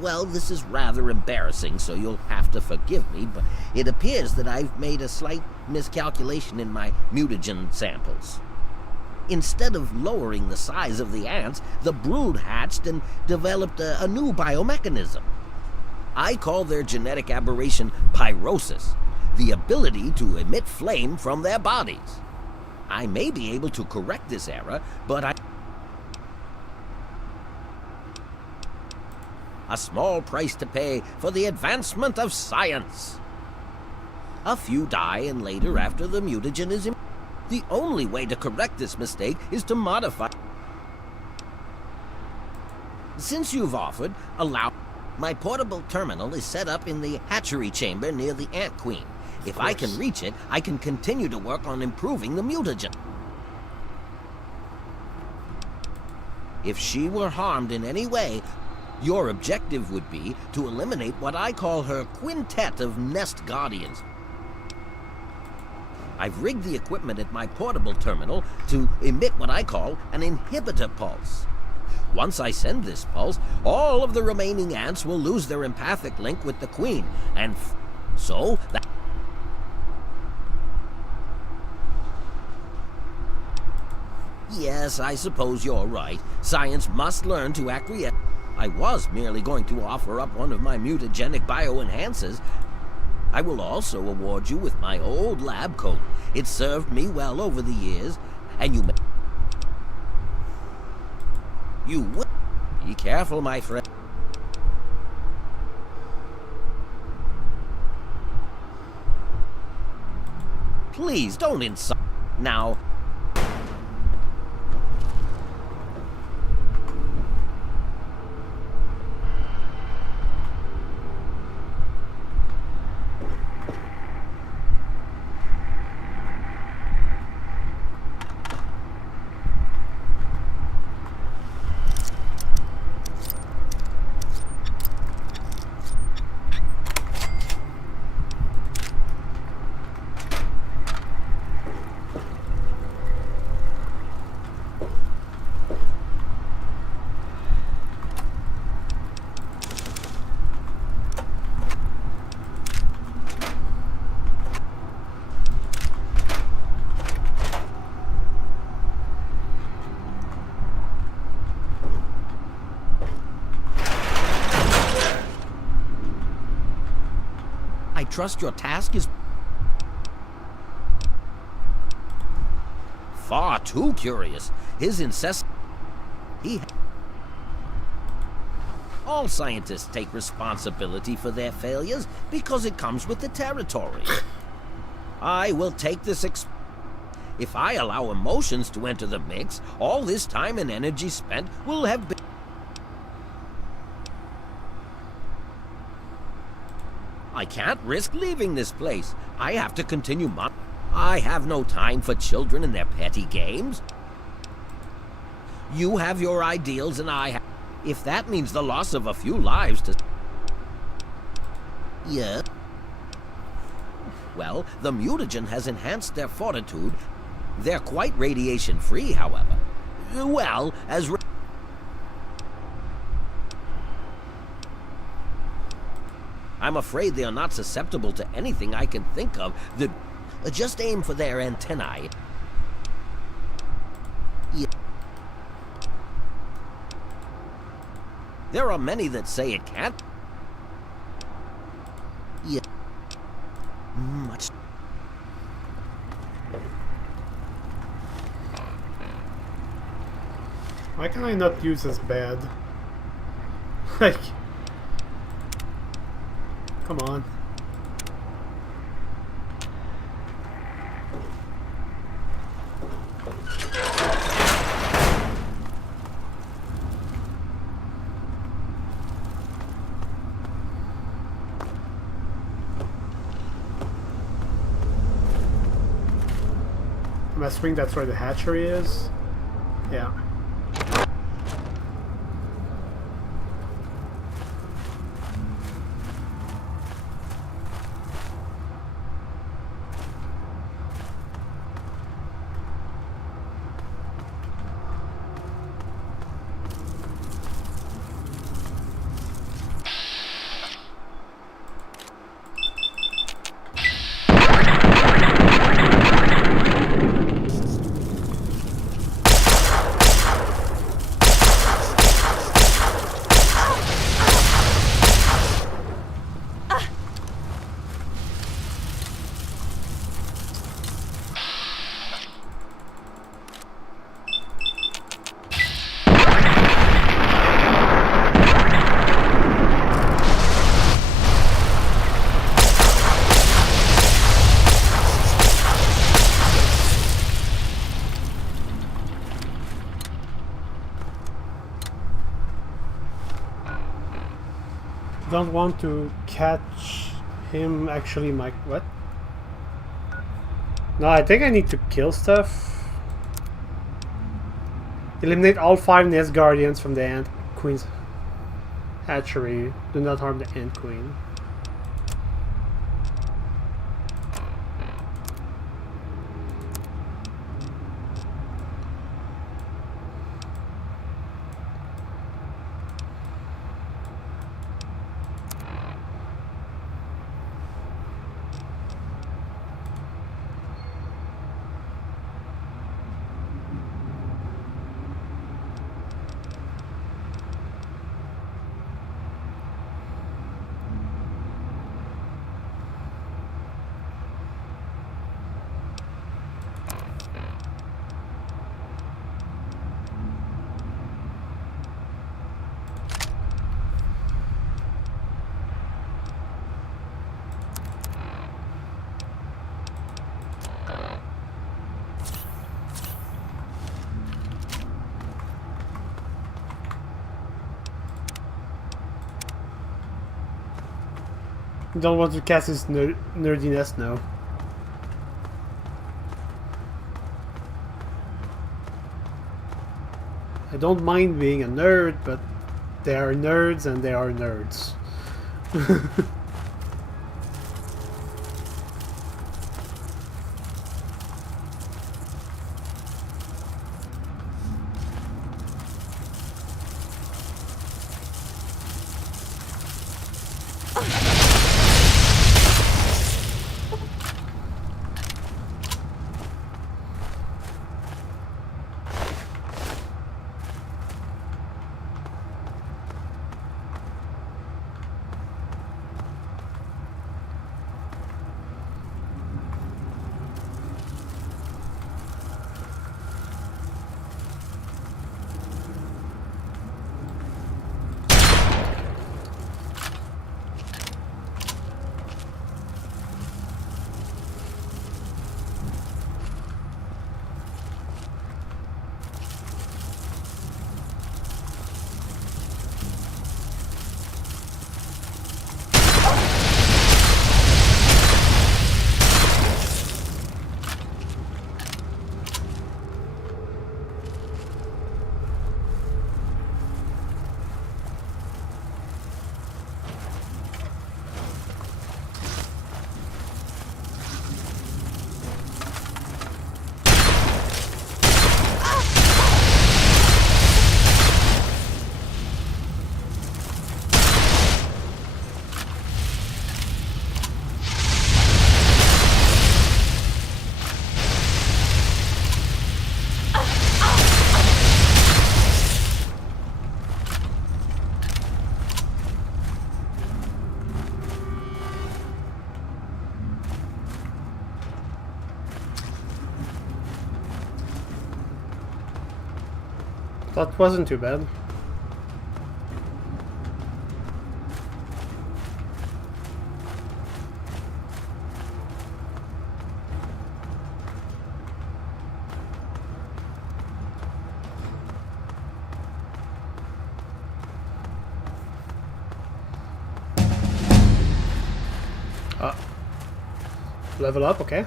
Well, this is rather embarrassing, so you'll have to forgive me, but it appears that I've made a slight miscalculation in my mutagen samples. Instead of lowering the size of the ants, the brood hatched and developed a new biomechanism. I call their genetic aberration pyrosis, the ability to emit flame from their bodies. I may be able to correct this error, but a small price to pay for the advancement of science. A few die, and later, after the mutagen is the only way to correct this mistake is to modify. Since you've offered, allow. My portable terminal is set up in the hatchery chamber near the Ant Queen. If I can reach it, I can continue to work on improving the mutagen. If she were harmed in any way, your objective would be to eliminate what I call her quintet of nest guardians. I've rigged the equipment at my portable terminal to emit what I call an inhibitor pulse. Once I send this pulse, all of the remaining ants will lose their empathic link with the queen, and so that... Yes, I suppose you're right. Science must learn to acquiesce. I was merely going to offer up one of my mutagenic bioenhancers. I will also award you with my old lab coat. It served me well over the years, and you may... You will... Be careful, my friend. Please, don't insult... Now... I trust your task is far too curious. His incessant... All scientists take responsibility for their failures because it comes with the territory. I will take this If I allow emotions to enter the mix, all this time and energy spent will have been... I can't risk leaving this place. I have to continue I have no time for children and their petty games. You have your ideals and I have... If that means the loss of a few lives to... Yeah. Well, the mutagen has enhanced their fortitude. They're quite radiation-free, however. Well, as... I'm afraid they are not susceptible to anything I can think of that... Just aim for their antennae. Yeah. There are many that say it can't. Yeah. Much. Why can I not use this bed? Like, come on. I'm assuming that's where the hatchery is. Yeah. Don't want to catch him actually, Mike. What? No, I think I need to kill stuff. Eliminate all 5 Nest Guardians from the Ant Queen's hatchery. Do not harm the Ant Queen. Don't want to cast his nerdiness now. I don't mind being a nerd, but they are nerds and they are nerds. That wasn't too bad. Level up, okay.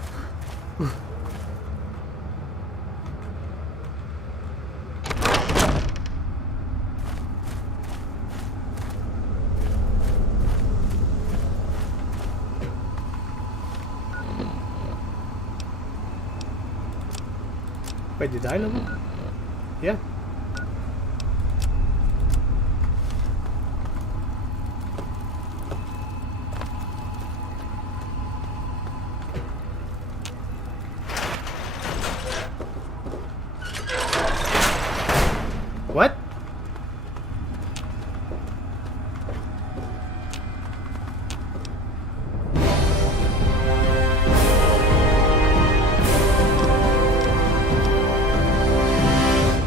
Wait, did I level? Yeah. What?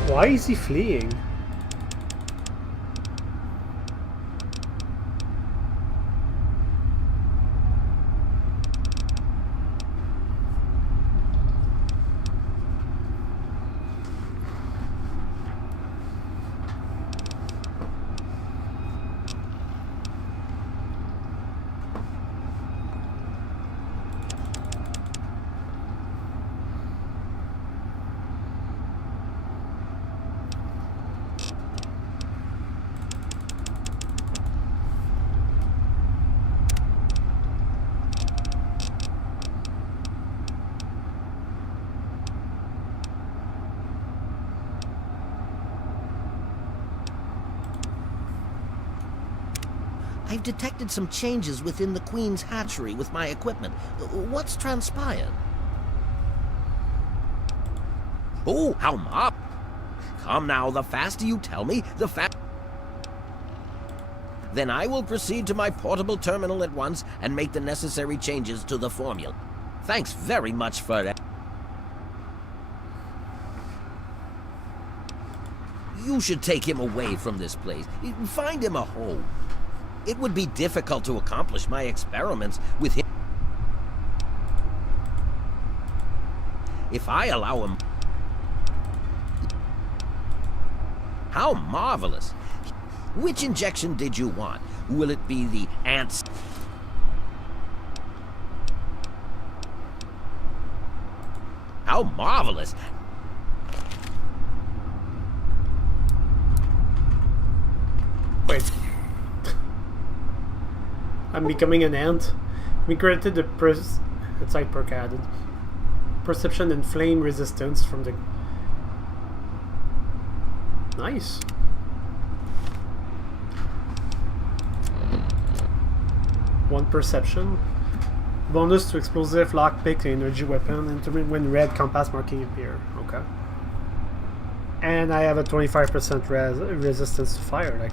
Why is he fleeing? I've detected some changes within the Queen's hatchery with my equipment. What's transpired? Oh, how mob! Come now, the faster you tell me, the faster. Then I will proceed to my portable terminal at once and make the necessary changes to the formula. Thanks very much for that. You should take him away from this place. Find him a home. It would be difficult to accomplish my experiments with him if I allow him. How marvelous! Which injection did you want? Will it be the ants? How marvelous! Wait. I'm becoming an ant. We granted the it's like perk added. Perception and flame resistance from the... Nice. One perception. Bonus to explosive, lockpick, energy weapon, and when red compass marking appear. Okay. And I have a 25% resistance to fire. Like,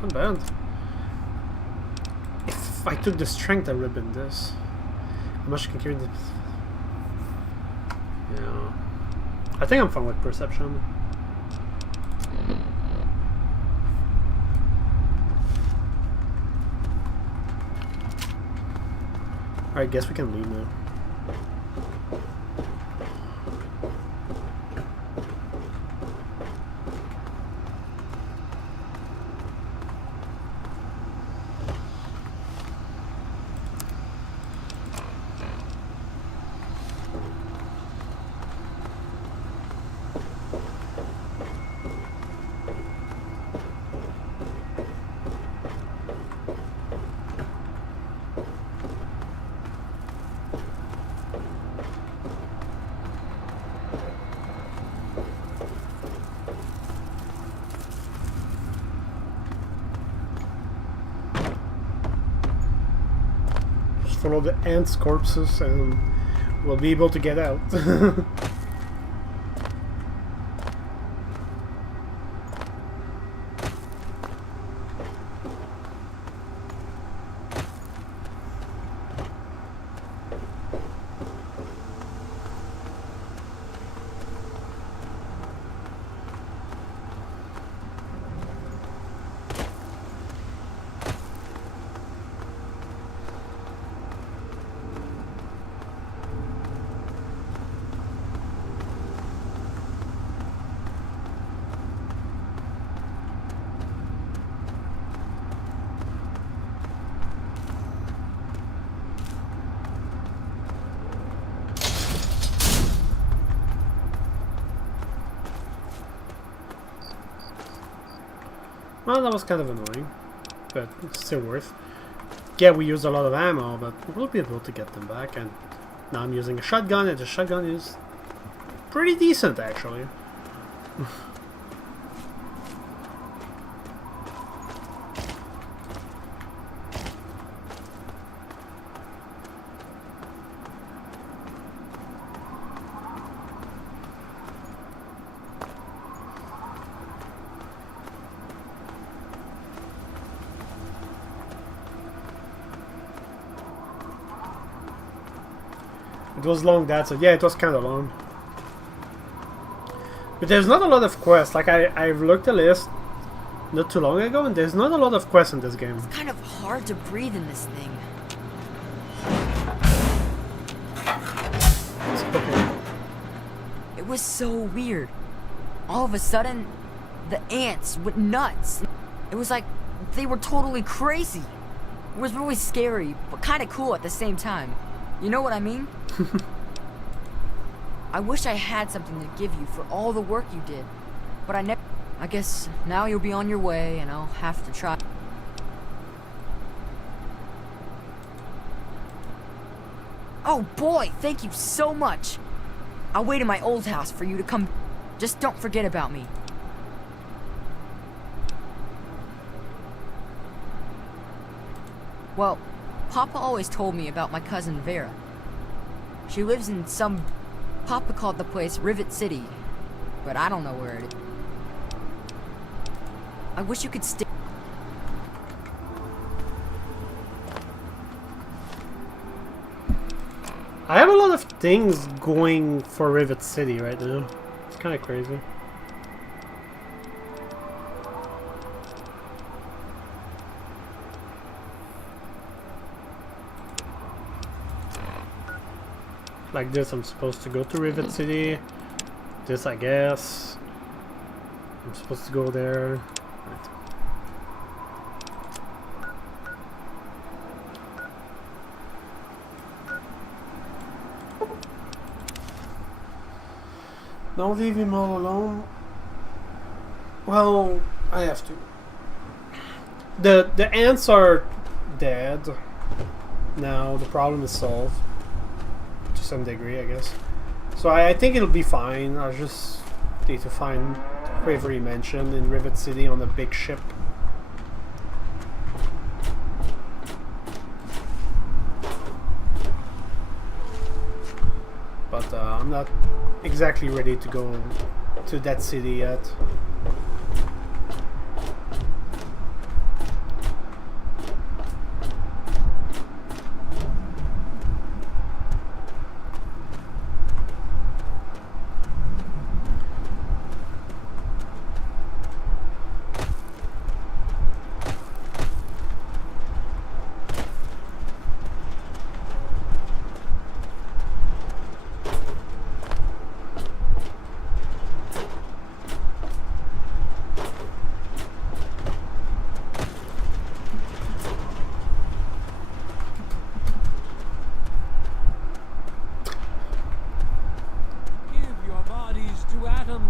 not bad. If I took the strength, I would have been this. How much can carry this? Yeah. I think I'm fine with perception. Alright, guess we can leave now. Follow the ants' corpses and we'll be able to get out. Well, that was kind of annoying, but still worth. Yeah, we used a lot of ammo, but we'll be able to get them back. And now I'm using a shotgun, and the shotgun is pretty decent, actually. It was long, that's it. Yeah, it was kind of long. But there's not a lot of quests. Like, I've looked at the list not too long ago, and there's not a lot of quests in this game. It's kind of hard to breathe in this thing. Okay. It was so weird. All of a sudden, the ants went nuts. It was like they were totally crazy. It was really scary, but kind of cool at the same time. You know what I mean? I wish I had something to give you for all the work you did, but I never... I guess now you'll be on your way and I'll have to try. Oh boy, thank you so much. I'll wait in my old house for you to come. Just don't forget about me. Well, Papa always told me about my cousin Vera. She lives in some... Papa called the place Rivet City, but I don't know where it is. I wish you could stay. I have a lot of things going for Rivet City right now. It's kind of crazy. Like this, I'm supposed to go to Rivet City. This, I guess. I'm supposed to go there. Right. Don't leave him all alone. Well, I have to. The ants are dead. Now the problem is solved. To some degree, I guess. So I think it'll be fine. I just need to find the Bravery Mansion in Rivet City on a big ship. But I'm not exactly ready to go to that city yet.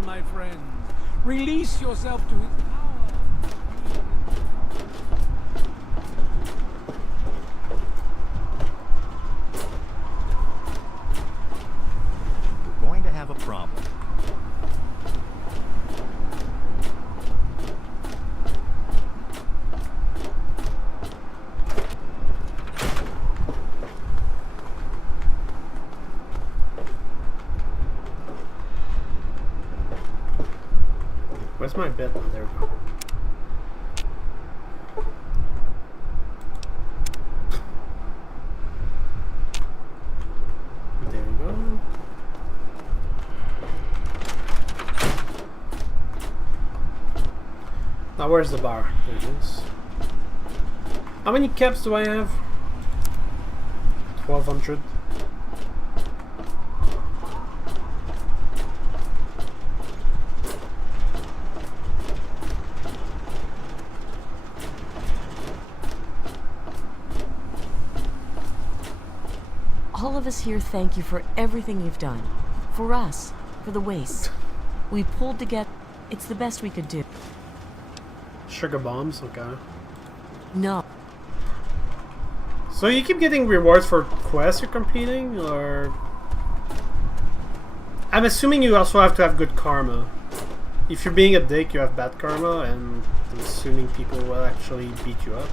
My friends, release yourself to his power. We're going to have a problem. Where's my bed? Oh, there we go. There we go. Now where's the bar? There it is. How many caps do I have? 1200. All of us here thank you for everything you've done. For us. For the waste. We pulled together. It's the best we could do. sugar bombs, okay. No. So you keep getting rewards for quests you're completing, or... I'm assuming you also have to have good karma. If you're being a dick, you have bad karma, and I'm assuming people will actually beat you up.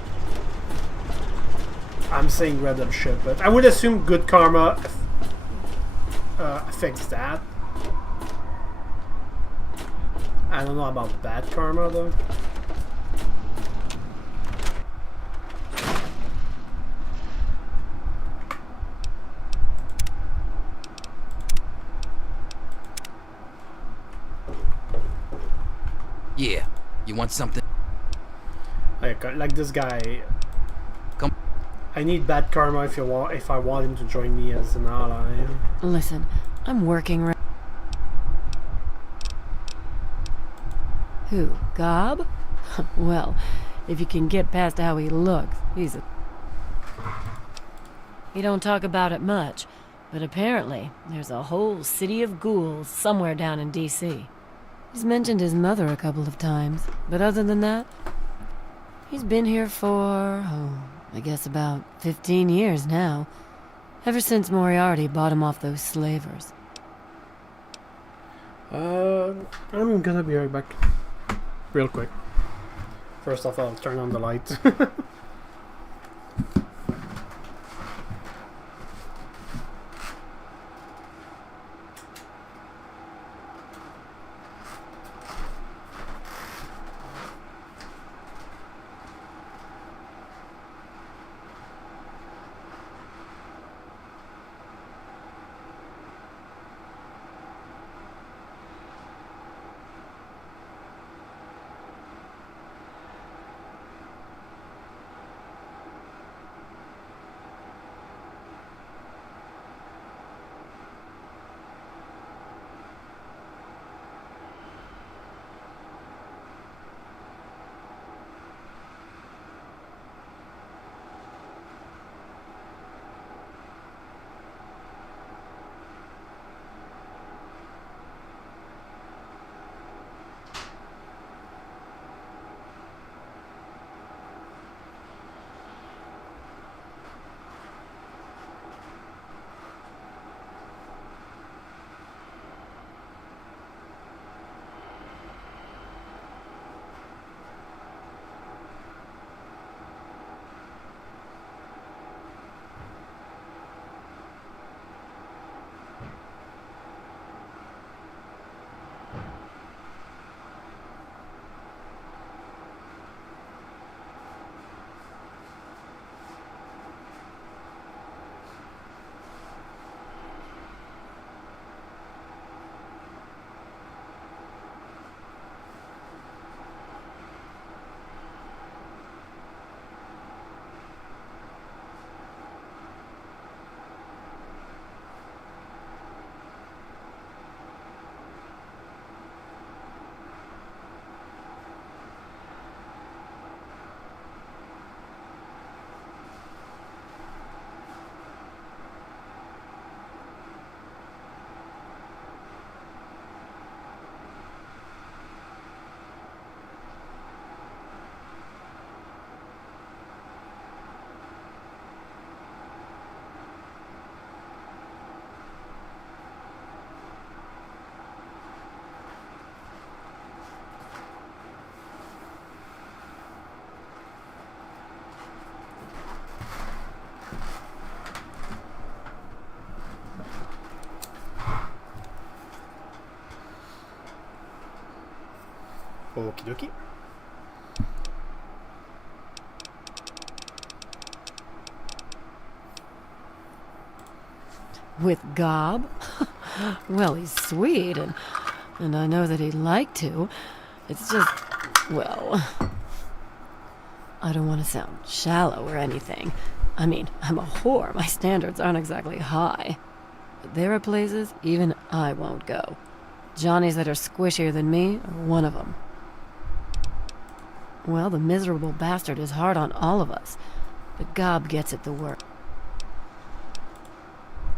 I'm saying random shit, but I would assume good karma affects that. I don't know about bad karma, though. Yeah. You want something? Like this guy. Come. I need bad karma if I want him to join me as an ally. Listen, I'm working right. Who? Gob? Well, if you can get past how he looks, he's a... He don't talk about it much, but apparently there's a whole city of ghouls somewhere down in D.C. He's mentioned his mother a couple of times, but other than that, he's been here for, I guess about 15 years now. Ever since Moriarty bought him off those slavers. I'm gonna be right back. Real quick. First off, I'll turn on the light. Okie dokie. With Gob? Well, he's sweet, and I know that he'd like to. It's just, well, I don't want to sound shallow or anything. I mean, I'm a whore. My standards aren't exactly high. But there are places even I won't go. Johnnies that are squishier than me are one of them. Well, the miserable bastard is hard on all of us, but Gob gets it the worst.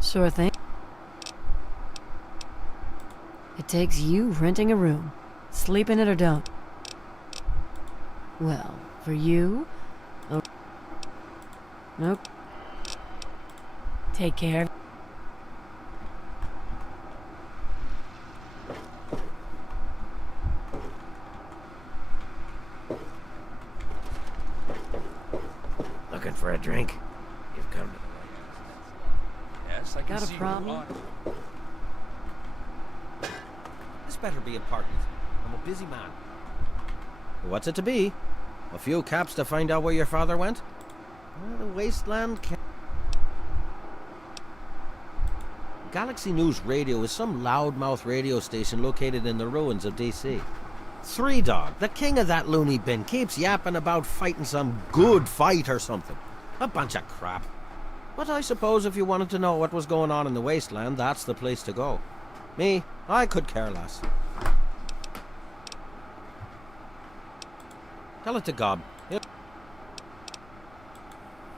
Sure thing. It takes you renting a room. Sleep in it or don't. Well, for you... Oh. Nope. Take care. Looking for a drink? You've come to the Yes, I can Got a see problem? This better be important. I'm a busy man. What's it to be? A few caps to find out where your father went? Well, the wasteland Galaxy News Radio is some loudmouth radio station located in the ruins of DC. Three Dog, the king of that loony bin, keeps yapping about fighting some good fight or something. A bunch of crap. But I suppose if you wanted to know what was going on in the wasteland, that's the place to go. Me, I could care less. Tell it to Gob. Yep.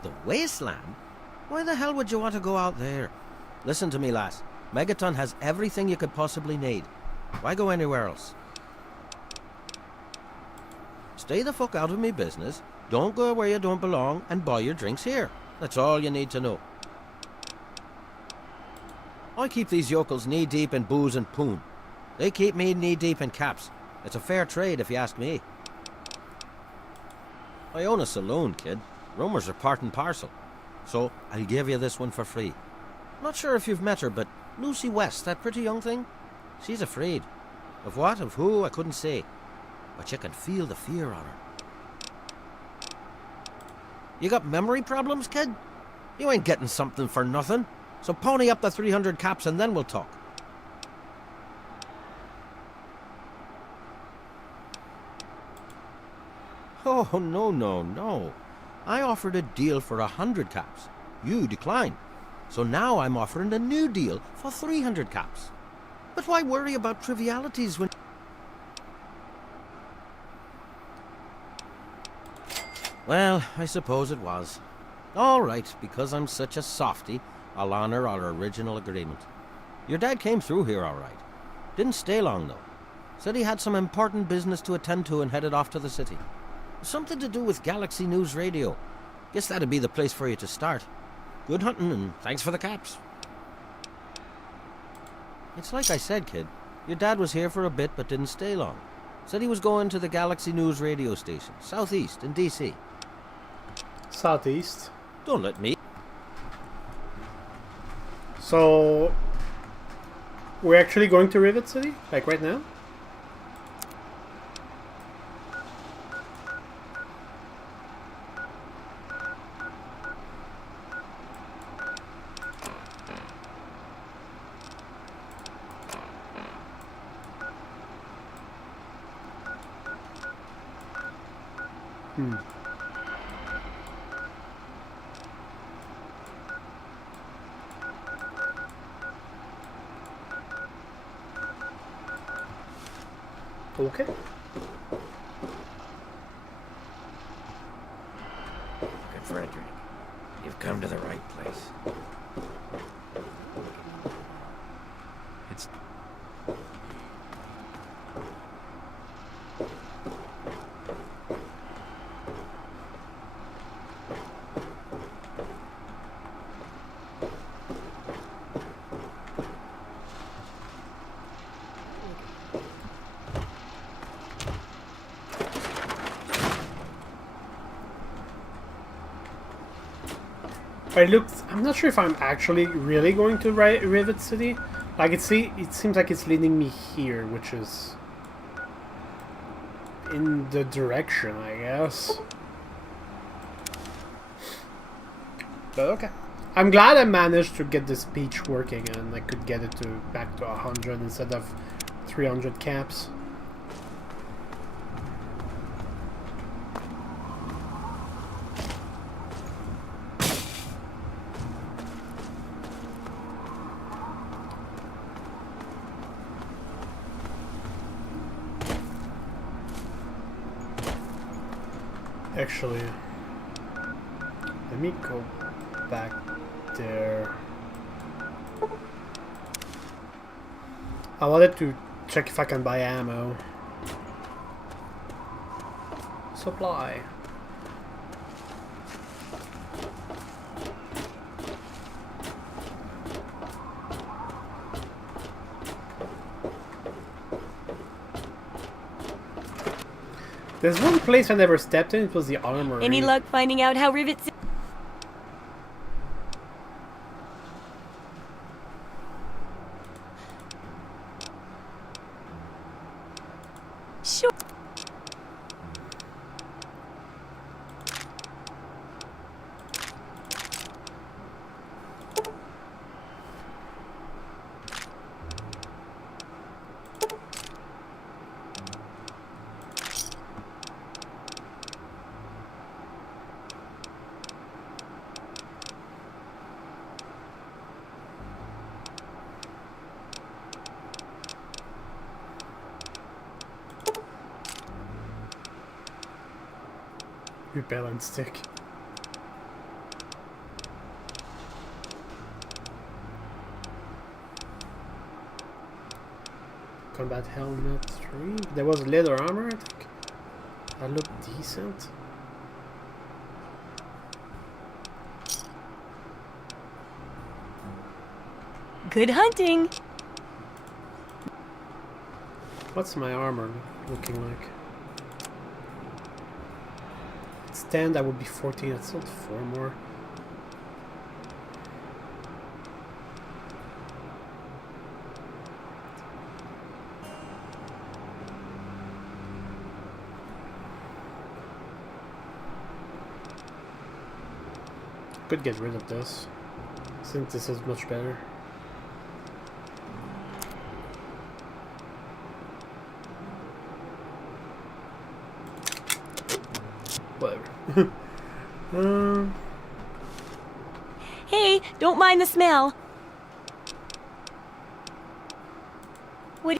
The wasteland? Why the hell would you want to go out there? Listen to me, lass. Megaton has everything you could possibly need. Why go anywhere else? Stay the fuck out of me business, don't go where you don't belong, and buy your drinks here. That's all you need to know. I keep these yokels knee-deep in booze and poon. They keep me knee-deep in caps. It's a fair trade, if you ask me. I own a saloon, kid. Rumors are part and parcel. So, I'll give you this one for free. Not sure if you've met her, but Lucy West, that pretty young thing, she's afraid. Of what, of who, I couldn't say. But you can feel the fear on her. You got memory problems, kid? You ain't getting something for nothing. So pony up the 300 caps and then we'll talk. Oh, no. I offered a deal for 100 caps. You declined. So now I'm offering a new deal for 300 caps. But why worry about trivialities when... Well, I suppose it was. All right, because I'm such a softy, I'll honor our original agreement. Your dad came through here all right. Didn't stay long, though. Said he had some important business to attend to and headed off to the city. Something to do with Galaxy News Radio. Guess that'd be the place for you to start. Good hunting, and thanks for the caps. It's like I said, kid. Your dad was here for a bit, but didn't stay long. Said he was going to the Galaxy News radio station, southeast in DC. Southeast? Don't let me. So, we're actually going to Rivet City? Like right now? Okay. Looking for a drink. You've come to the right place. It's... I'm not sure if I'm actually really going to Rivet City. Like it seems like it's leading me here, which is in the direction, I guess. But okay. I'm glad I managed to get this speech working and I could get it back to 100 instead of 300 caps. Actually, let me go back there. I wanted to check if I can buy ammo. supply. There's one place I never stepped in, it was the armory. Any luck finding out how Rivets... Sure. Repellent stick. Combat helmet 3. There was leather armor, I think. That looked decent. Good hunting! What's my armor looking like? It's 10, that would be 14, that's still 4 more. Could get rid of this, since this is much better. Whatever. Hey, don't mind the smell. What?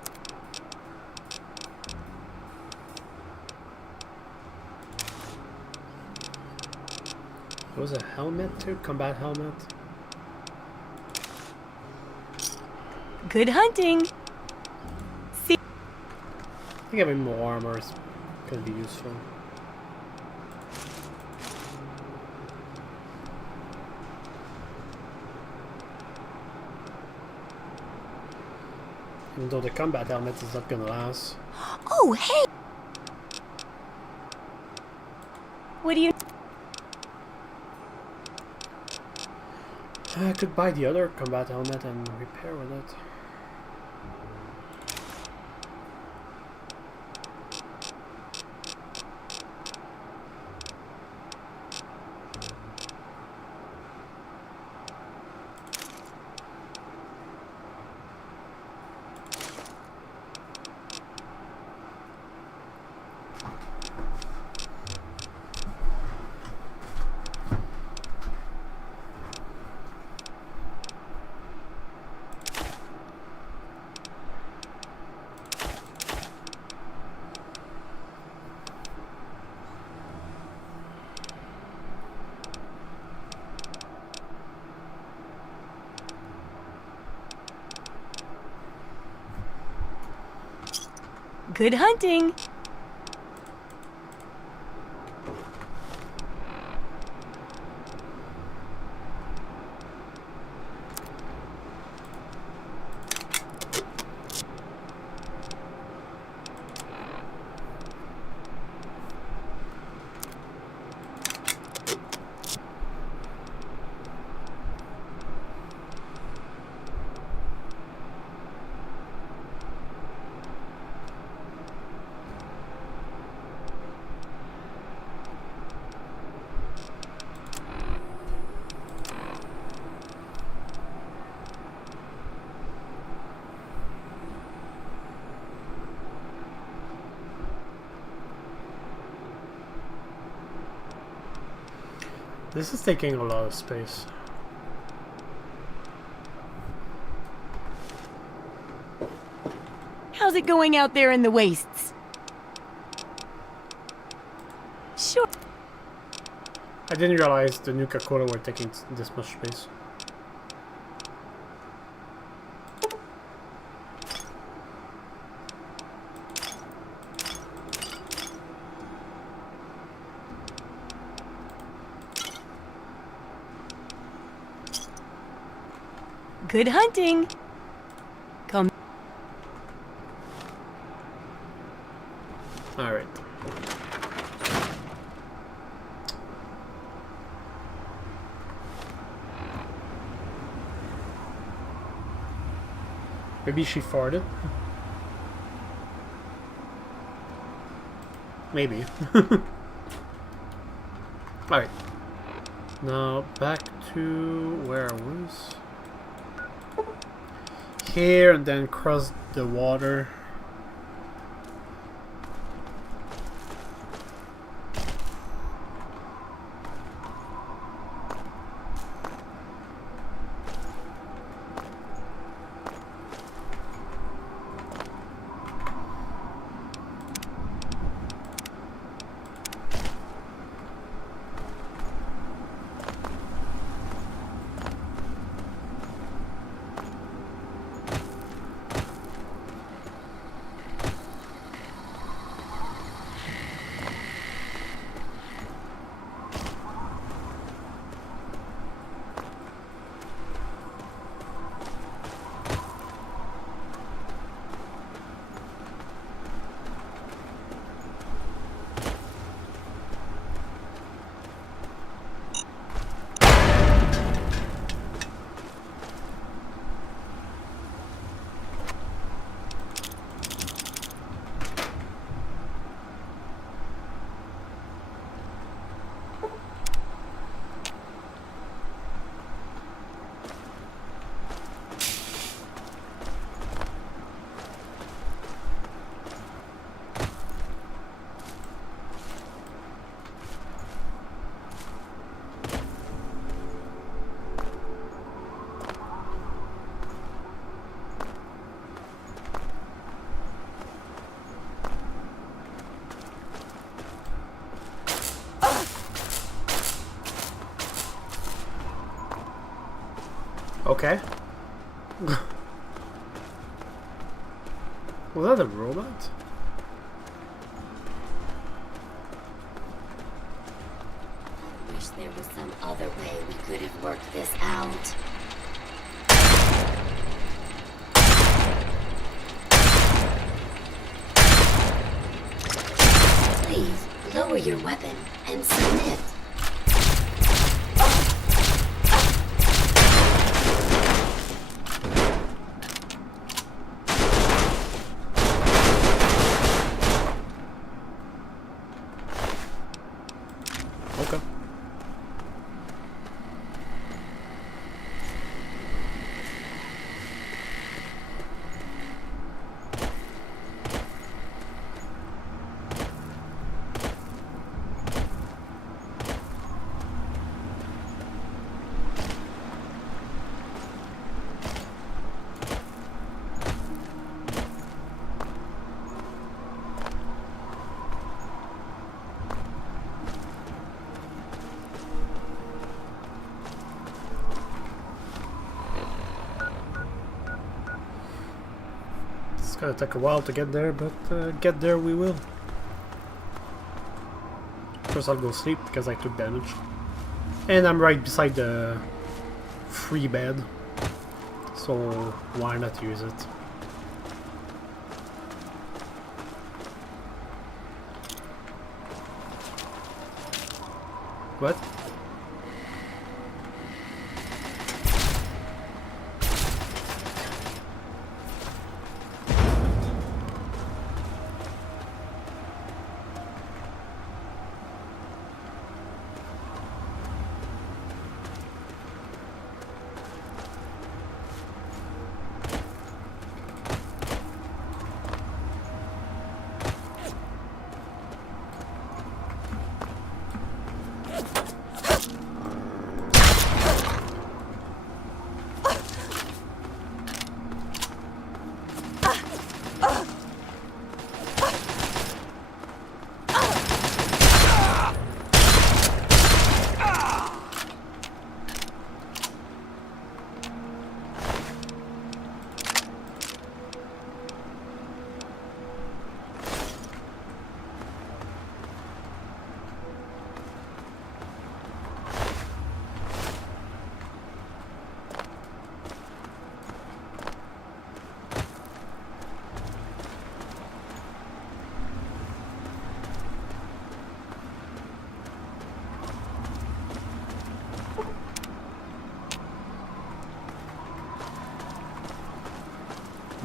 There was a helmet too? Combat helmet? Good hunting! See? I think having more armor is gonna be useful. Even though the combat helmet is not gonna last. Oh, hey! What do you... I could buy the other combat helmet and repair with it. Good hunting! This is taking a lot of space. How's it going out there in the wastes? Sure. I didn't realize the Nuka-Cola were taking this much space. Good hunting. Come. All right. Maybe she farted. Maybe. Alright. Now back to where I was. Here and then cross the water. Okay. Was that a robot? Wish there was some other way we could have worked this out. Please, lower your weapon and submit. It's gonna take a while to get there, but get there we will. First I'll go sleep because I took damage. And I'm right beside the free bed, so why not use it? What?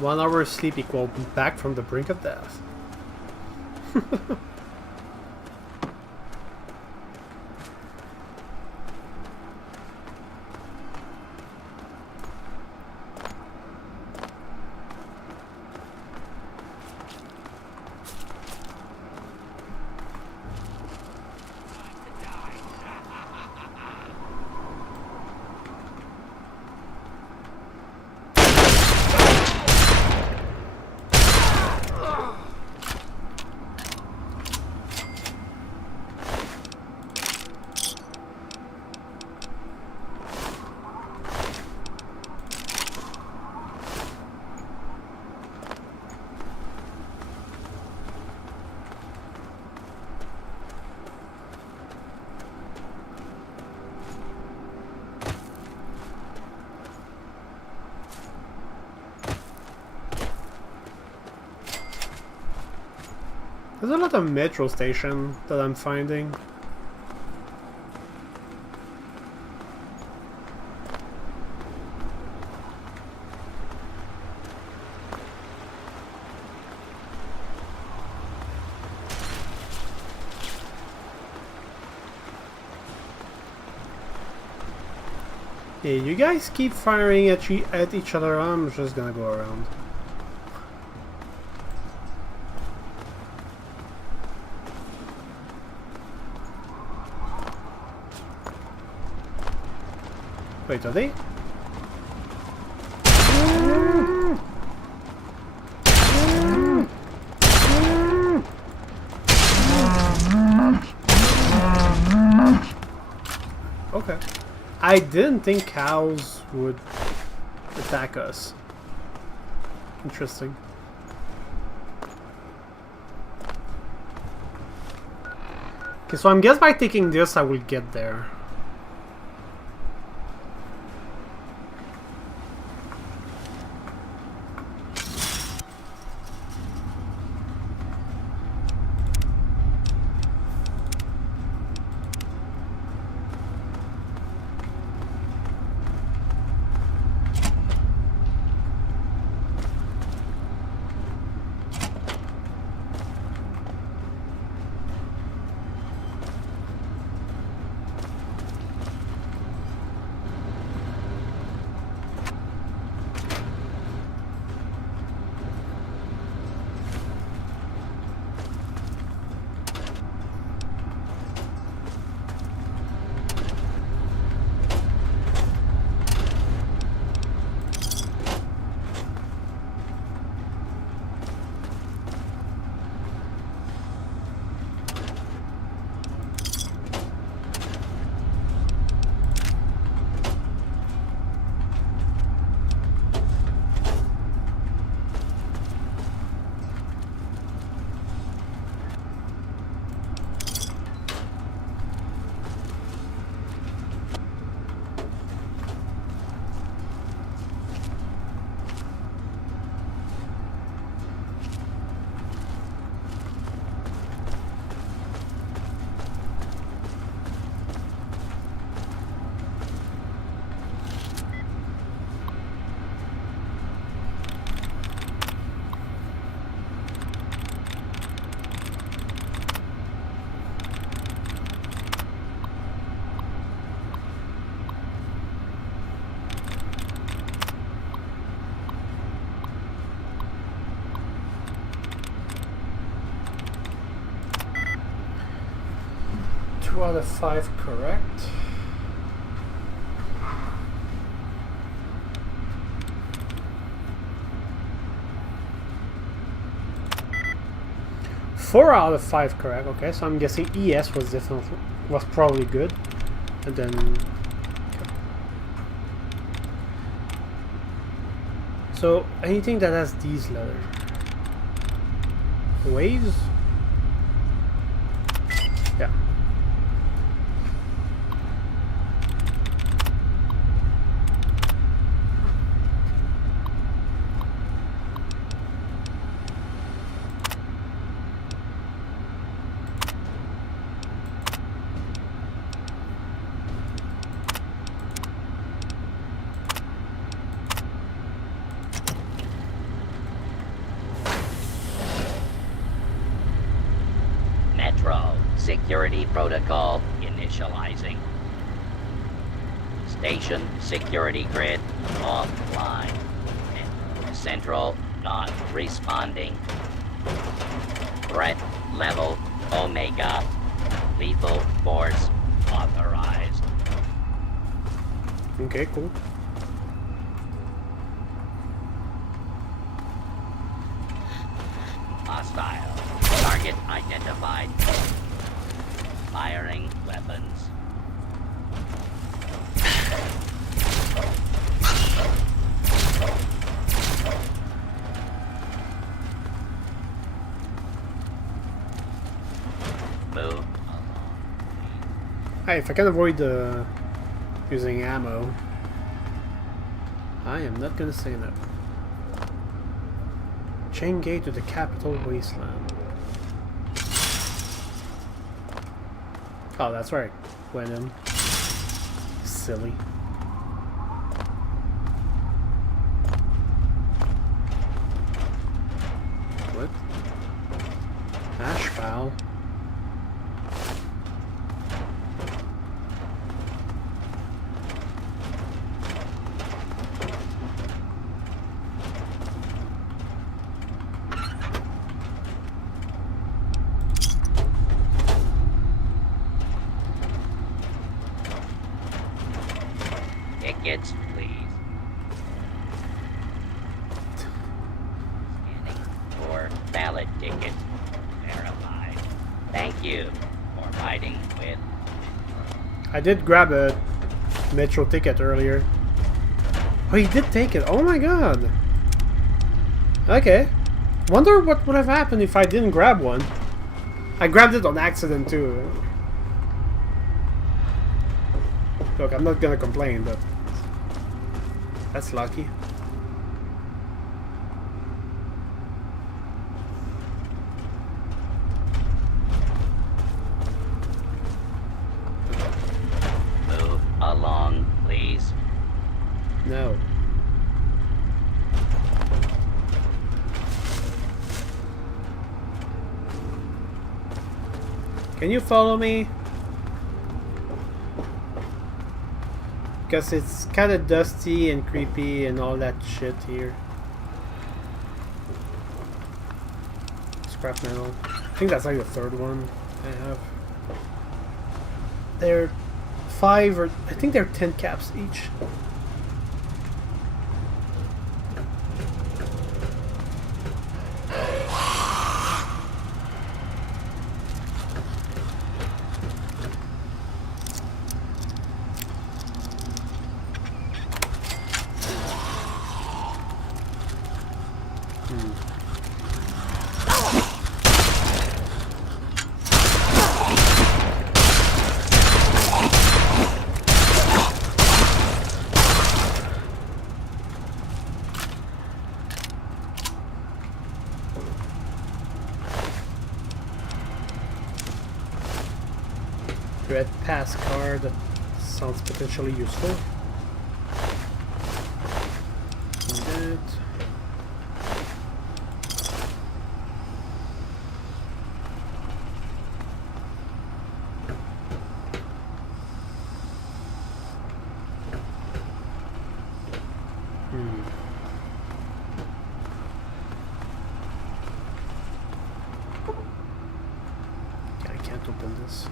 1 hour sleep equal back from the brink of death. There's a lot of metro stations that I'm finding. Yeah, you guys keep firing at each other. I'm just gonna go around. Wait, are they? Okay. I didn't think cows would attack us. Interesting. Okay, so I'm guess by taking this I will get there. Out of 5 correct. Four out of 5 correct. Okay, so I'm guessing ES was probably good, and then. Okay. So anything that has these letters, waves. Yeah. security protocol initializing. Station security grid offline. Central not responding. Threat level Omega. Lethal force authorized. Okay, cool. Hostile. Target identified. Firing weapons. Move. Hey, if I can avoid using ammo, I am not gonna say no. Chain gate to the capital wasteland. Oh, that's right. Went in. Silly. What? Ash foul. Tickets, please. Scanning for valid ticket. Verified. Thank you for riding with. I did grab a metro ticket earlier. Oh, he did take it. Oh my god. Okay. Wonder what would have happened if I didn't grab one. I grabbed it on accident too. Look, I'm not gonna complain, but that's lucky. Move along, please. No. Can you follow me? Because it's kind of dusty and creepy and all that shit here. Scrap metal. I think that's like the third one I have. They're 5 or I think they're 10 caps each. Red pass card, that sounds potentially useful. And that. I can't open this.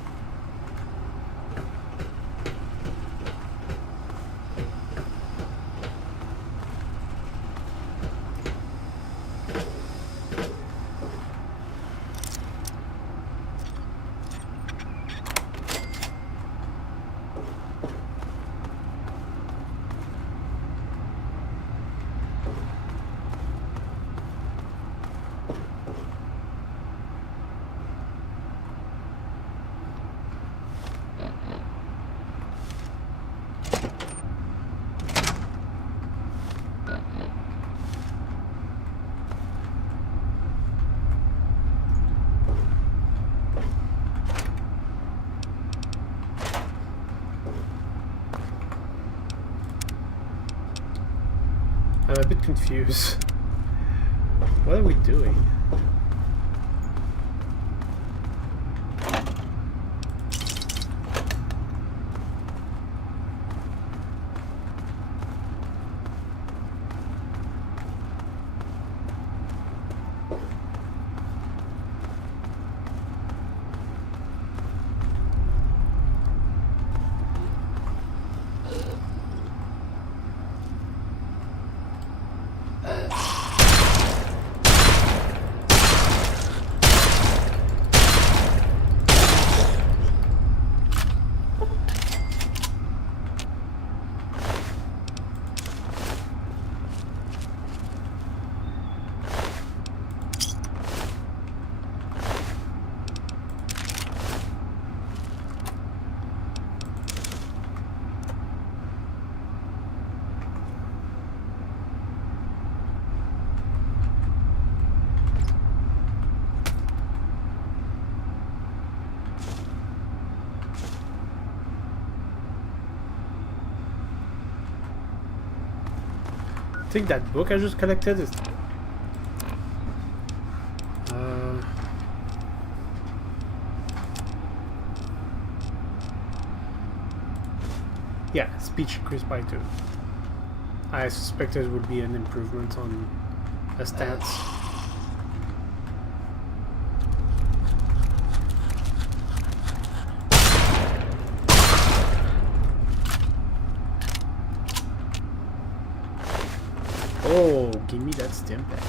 I'm a bit confused. What are we doing? I think that book I just collected is... yeah, speech increased by 2. I suspect it would be an improvement on the stats. Oh, give me that stim pack.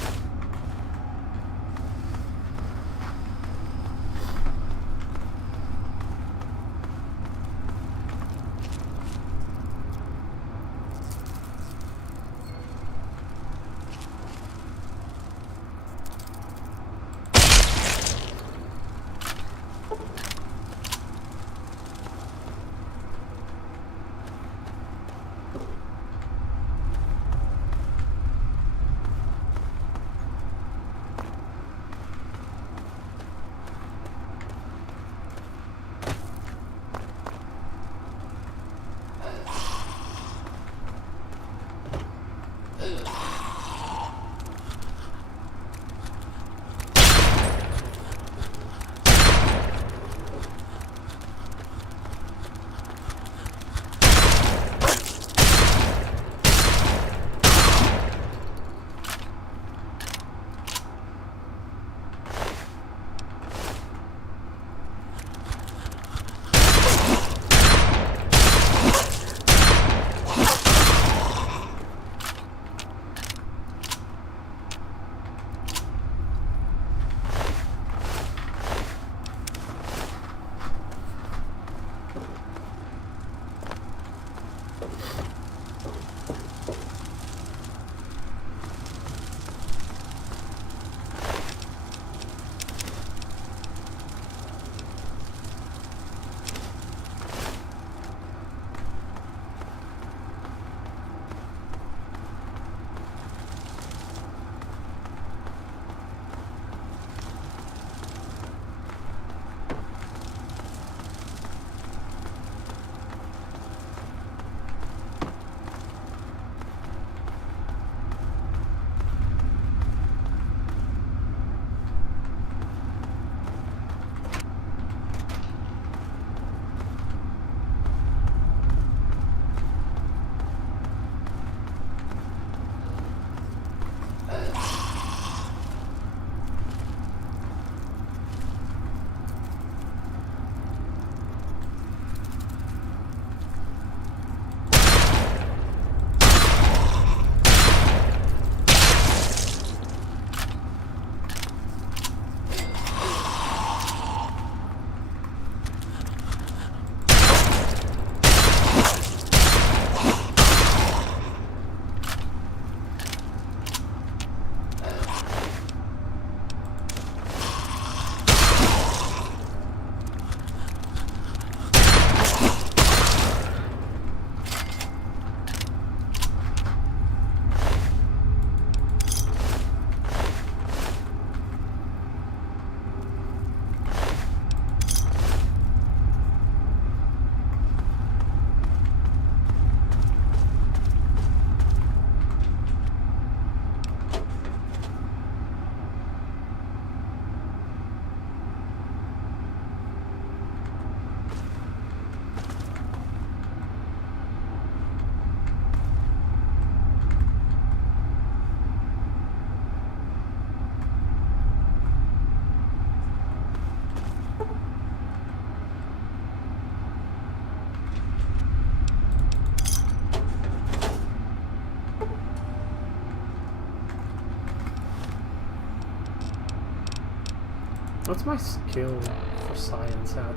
What's my skill for science at?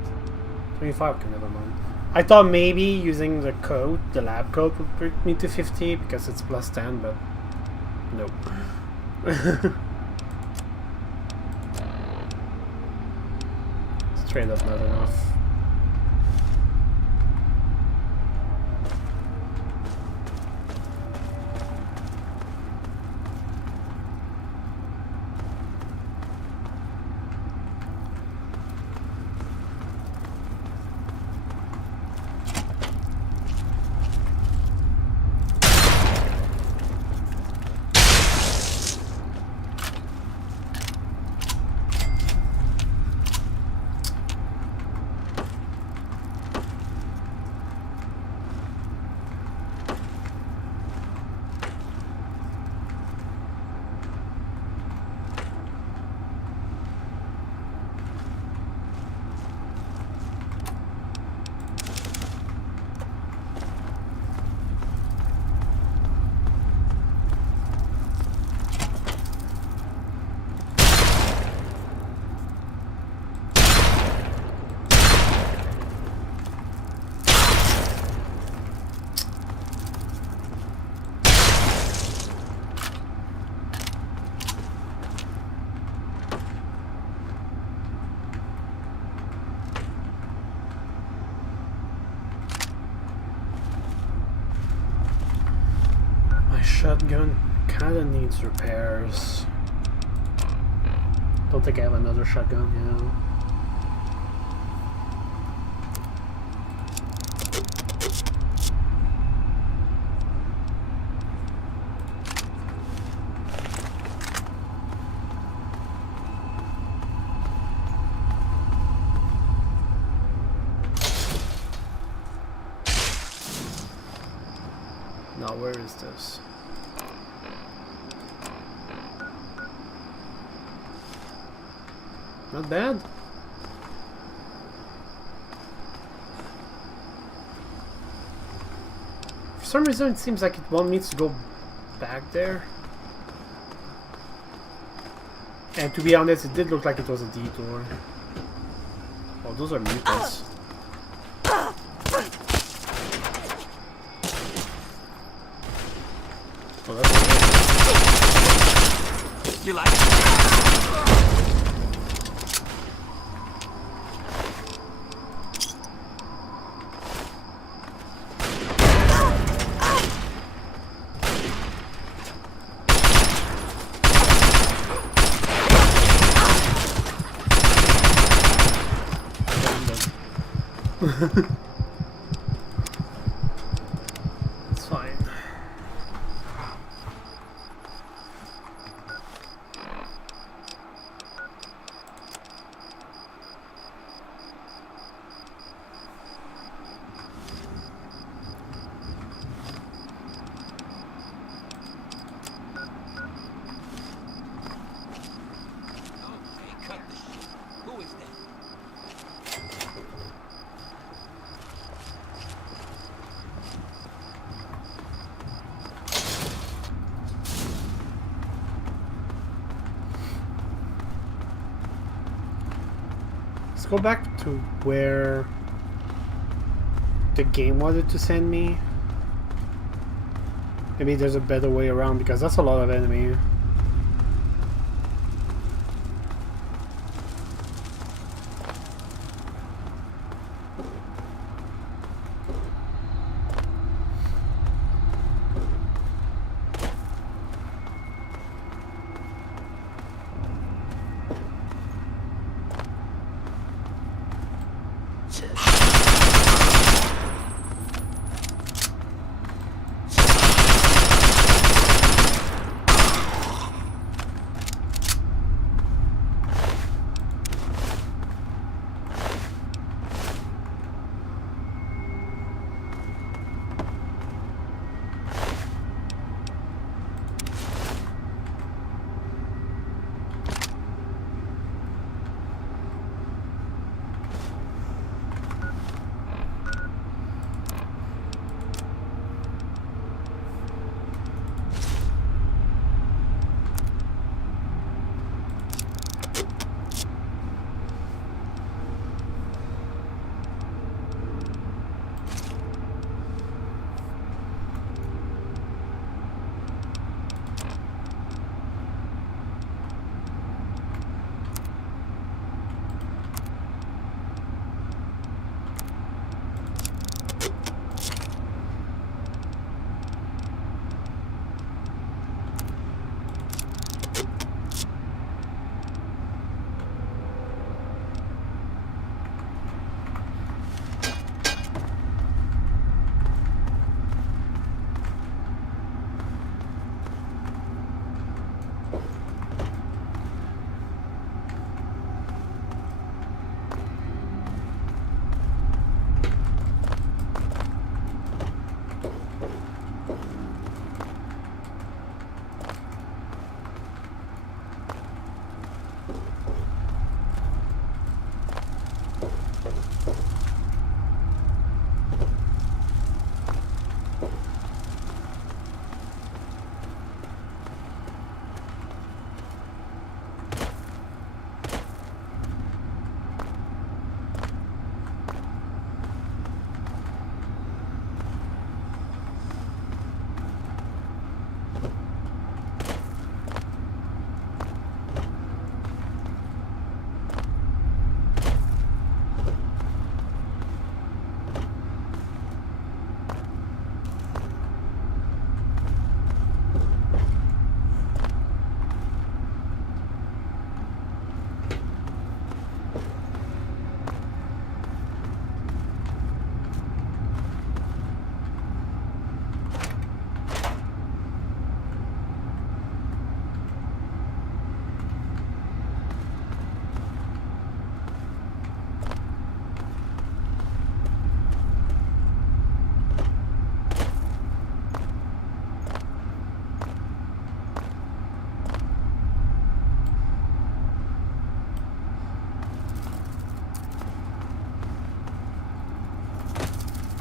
25, okay, never mind. I thought maybe using the code, the lab code, would bring me to 50 because it's plus 10, but nope. Straight up not enough. shotgun kinda needs repairs. Don't think I have another shotgun, yeah. Now where is this? Not bad. For some reason it seems like it wants me to go back there. And to be honest, it did look like it was a detour. Oh, those are mutants. Oh, that's weird. You like it? It's fine. Okay, cut the shit. Who is that? Let's go back to where the game wanted to send me. Maybe there's a better way around because that's a lot of enemy.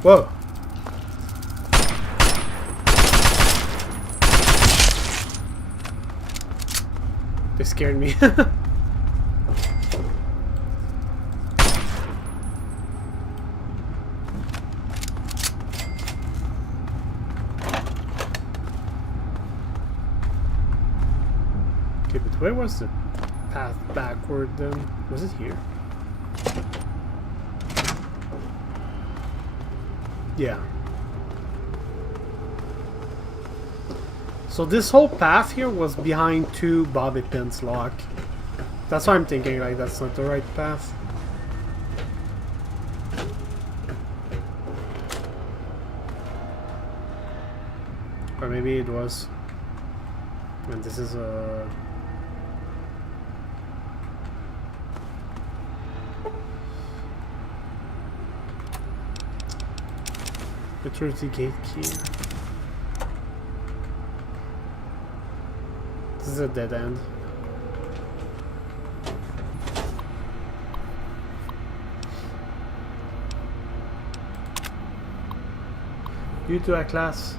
Whoa. They scared me. Okay, but where was the path backward then? Was it here? Yeah. So this whole path here was behind 2 bobby pins lock. That's why I'm thinking like that's not the right path. Or maybe it was. And this is a... Return to gate key. This is a dead end. Due to a class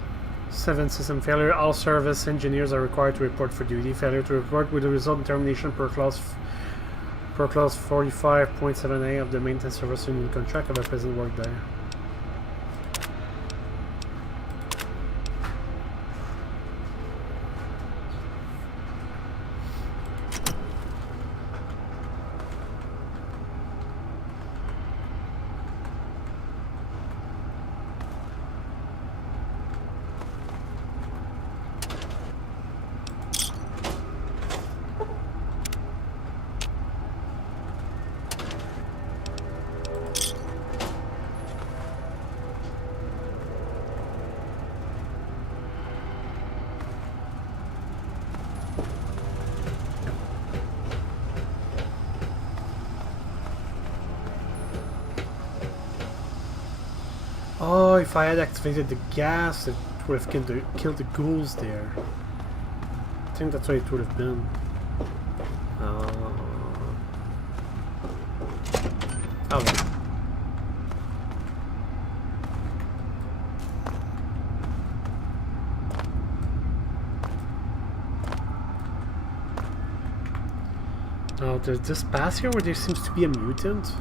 7 system failure, all service engineers are required to report for duty. Failure to report would result in termination per clause 45.7a of the maintenance service union contract of a present work there. Oh, if I had activated the gas, it would have killed the ghouls there. I think that's what it would have been. Oh well. Oh, there's this pass here where there seems to be a mutant.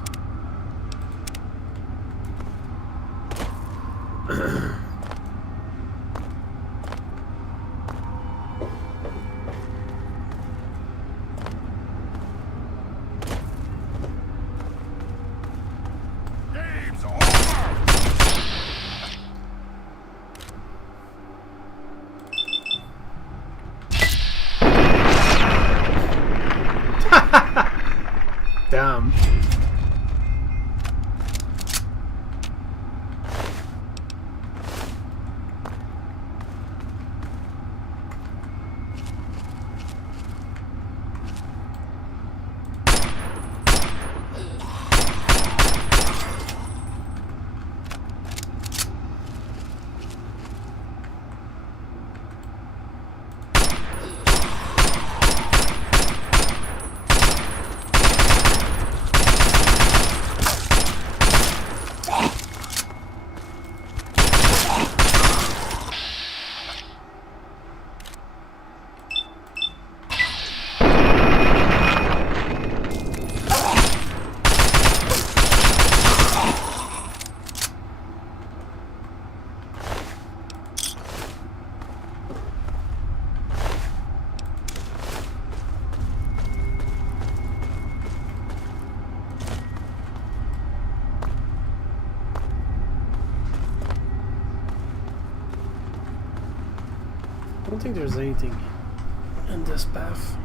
Damn. I don't think there's anything in this path.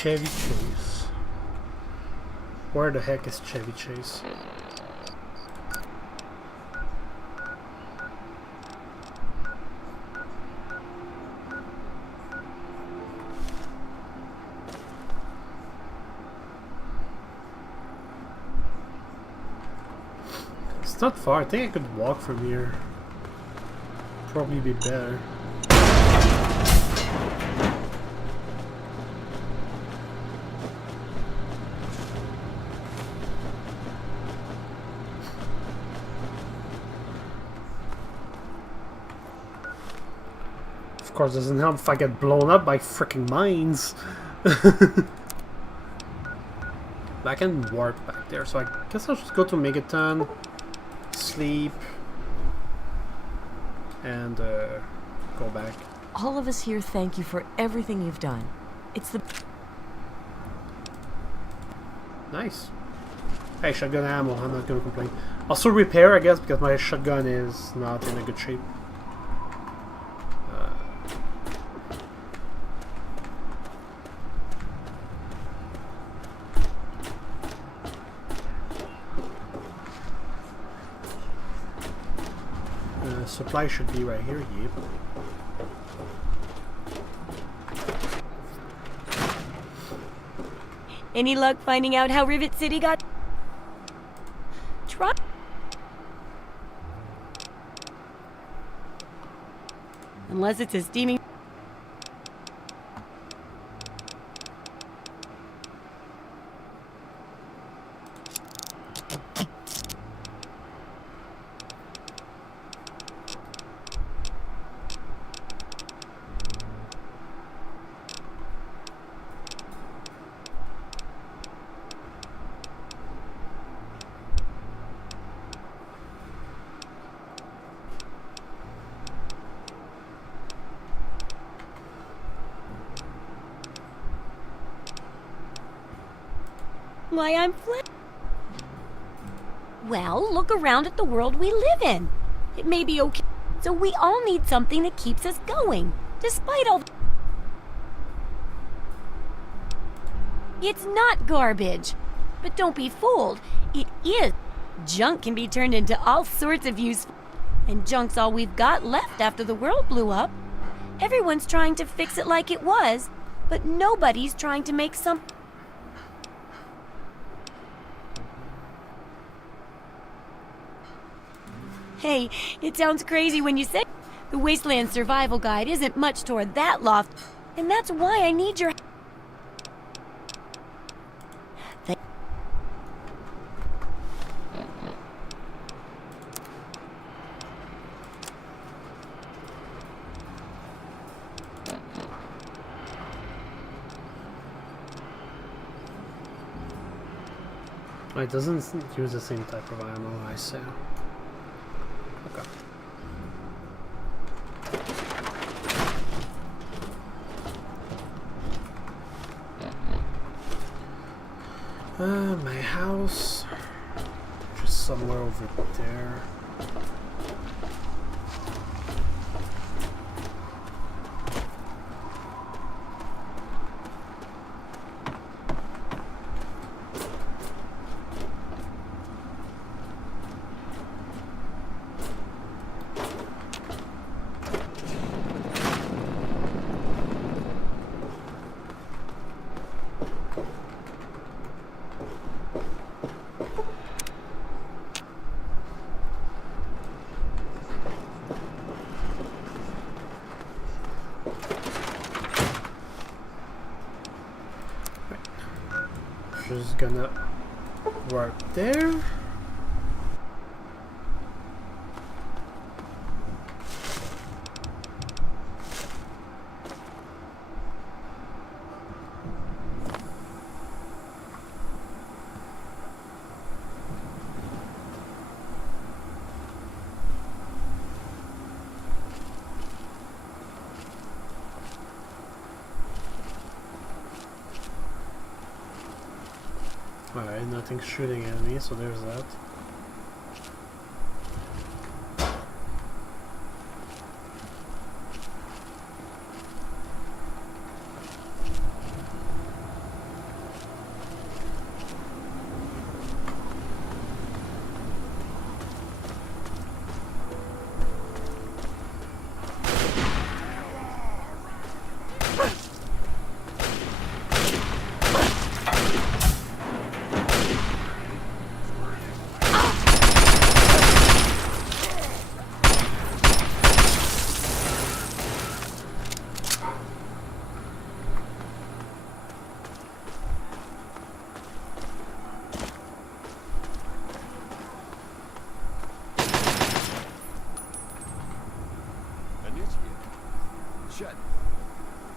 Chevy Chase. Where the heck is Chevy Chase? It's not far. I think I could walk from here. Probably be better. Of course, doesn't help if I get blown up by freaking mines. I can warp back there, so I guess I'll just go to Megaton, sleep, and go back. All of us here thank you for everything you've done. It's the... Nice. Hey, shotgun ammo, I'm not gonna complain. Also repair, I guess, because my shotgun is not in a good shape. Supply should be right here, yep. Any luck finding out how Rivet City got... Try... Unless it's a steaming... Why, I'm Well, look around at the world we live in. It may be okay, so we all need something that keeps us going, despite all... It's not garbage, but don't be fooled. It is. Junk can be turned into all sorts of use, and junk's all we've got left after the world blew up. Everyone's trying to fix it like it was, but nobody's trying to make some... Hey, it sounds crazy when you say the Wasteland Survival Guide isn't much toward that loft, and that's why I need your... It doesn't use the same type of ammo, I see. Okay. My house, just somewhere over there. Just gonna work there. Alright, nothing's shooting at me, so there's that.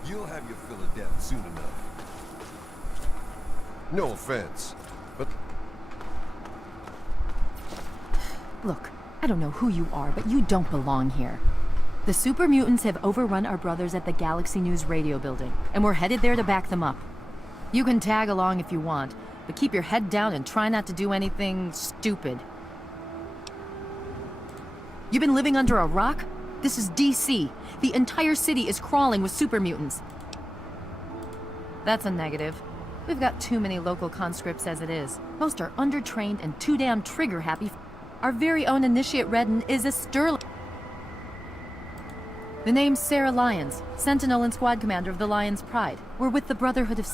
You'll have your fill of death soon enough. No offense, but... Look, I don't know who you are, but you don't belong here. The super mutants have overrun our brothers at the Galaxy News radio building, and we're headed there to back them up. You can tag along if you want, but keep your head down and try not to do anything stupid. You've been living under a rock? This is DC. The entire city is crawling with super mutants. That's a negative. We've got too many local conscripts as it is. Most are undertrained and too damn trigger-happy. Our very own Initiate Redden is a sterling. The name's Sarah Lyons, Sentinel and Squad Commander of the Lion's Pride. We're with the Brotherhood of...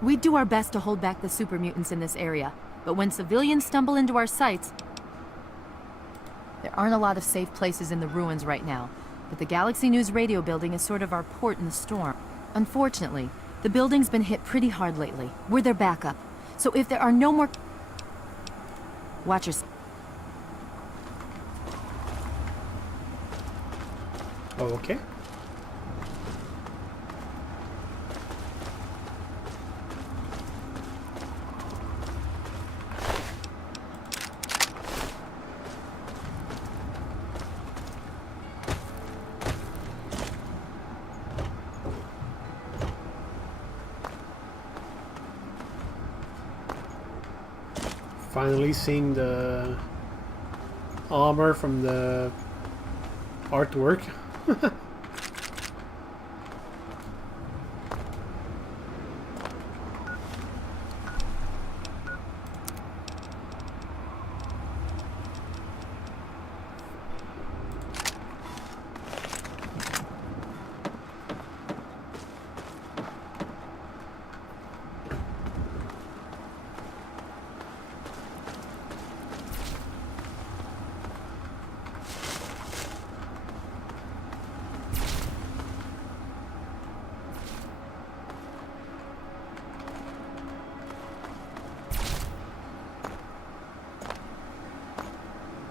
We do our best to hold back the super mutants in this area, but when civilians stumble into our sights... There aren't a lot of safe places in the ruins right now, but the Galaxy News radio building is sort of our port in the storm. Unfortunately, the building's been hit pretty hard lately. We're their backup, so if there are no more... Watch yourself. Okay. Finally seeing the armor from the artwork.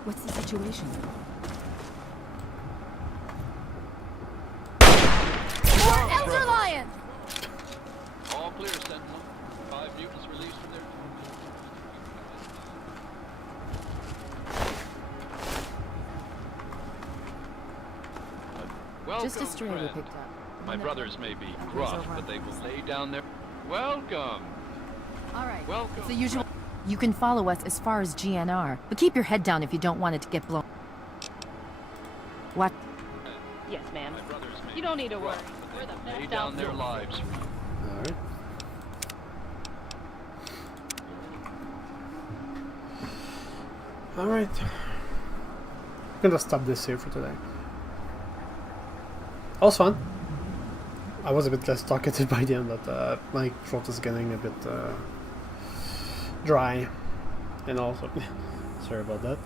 What's the situation? More Elder Lion! All clear, Sentinel. 5 mutants released from their... Welcome, Just a stray we friend. picked up. My brothers may be gruff, but they will lay down their... Welcome! All right. Welcome. It's the usual. You can follow us as far as GNR, but keep your head down if you don't want it to get blown. What? Yes, ma'am. My brothers may You don't need to be worry. gruff, but We're they the will lay best down their outfit. lives for you. Alright. Alright. I'm gonna stop this here for today. That was fun. I was a bit less talkative by the end, but my throat is getting a bit dry. And also, sorry about that.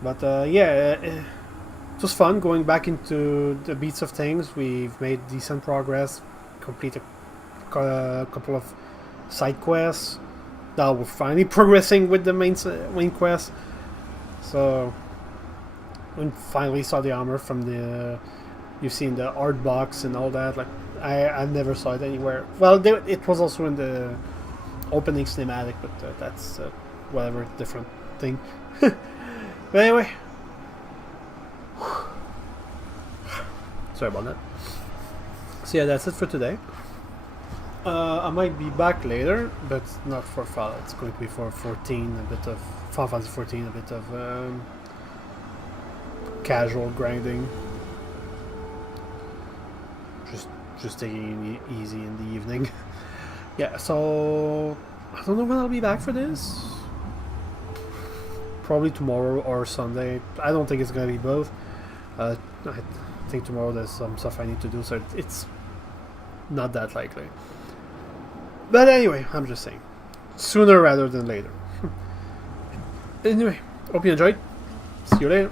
But yeah, it was fun going back into the beats of things. We've made decent progress, completed a couple of side quests. Now we're finally progressing with the main quest. So, we finally saw the armor from the... You've seen the art box and all that. Like I never saw it anywhere. Well, it was also in the opening cinematic, but that's whatever, different thing. But anyway, sorry about that. So yeah, that's it for today. I might be back later, but not for Fallout. It's going to be for 14, a bit of Final Fantasy 14, a bit of casual grinding. Just taking it easy in the evening. Yeah, so I don't know when I'll be back for this. Probably tomorrow or Sunday. I don't think it's gonna be both. I think tomorrow there's some stuff I need to do, so it's not that likely. But anyway, I'm just saying, sooner rather than later. Anyway, hope you enjoyed. See you later.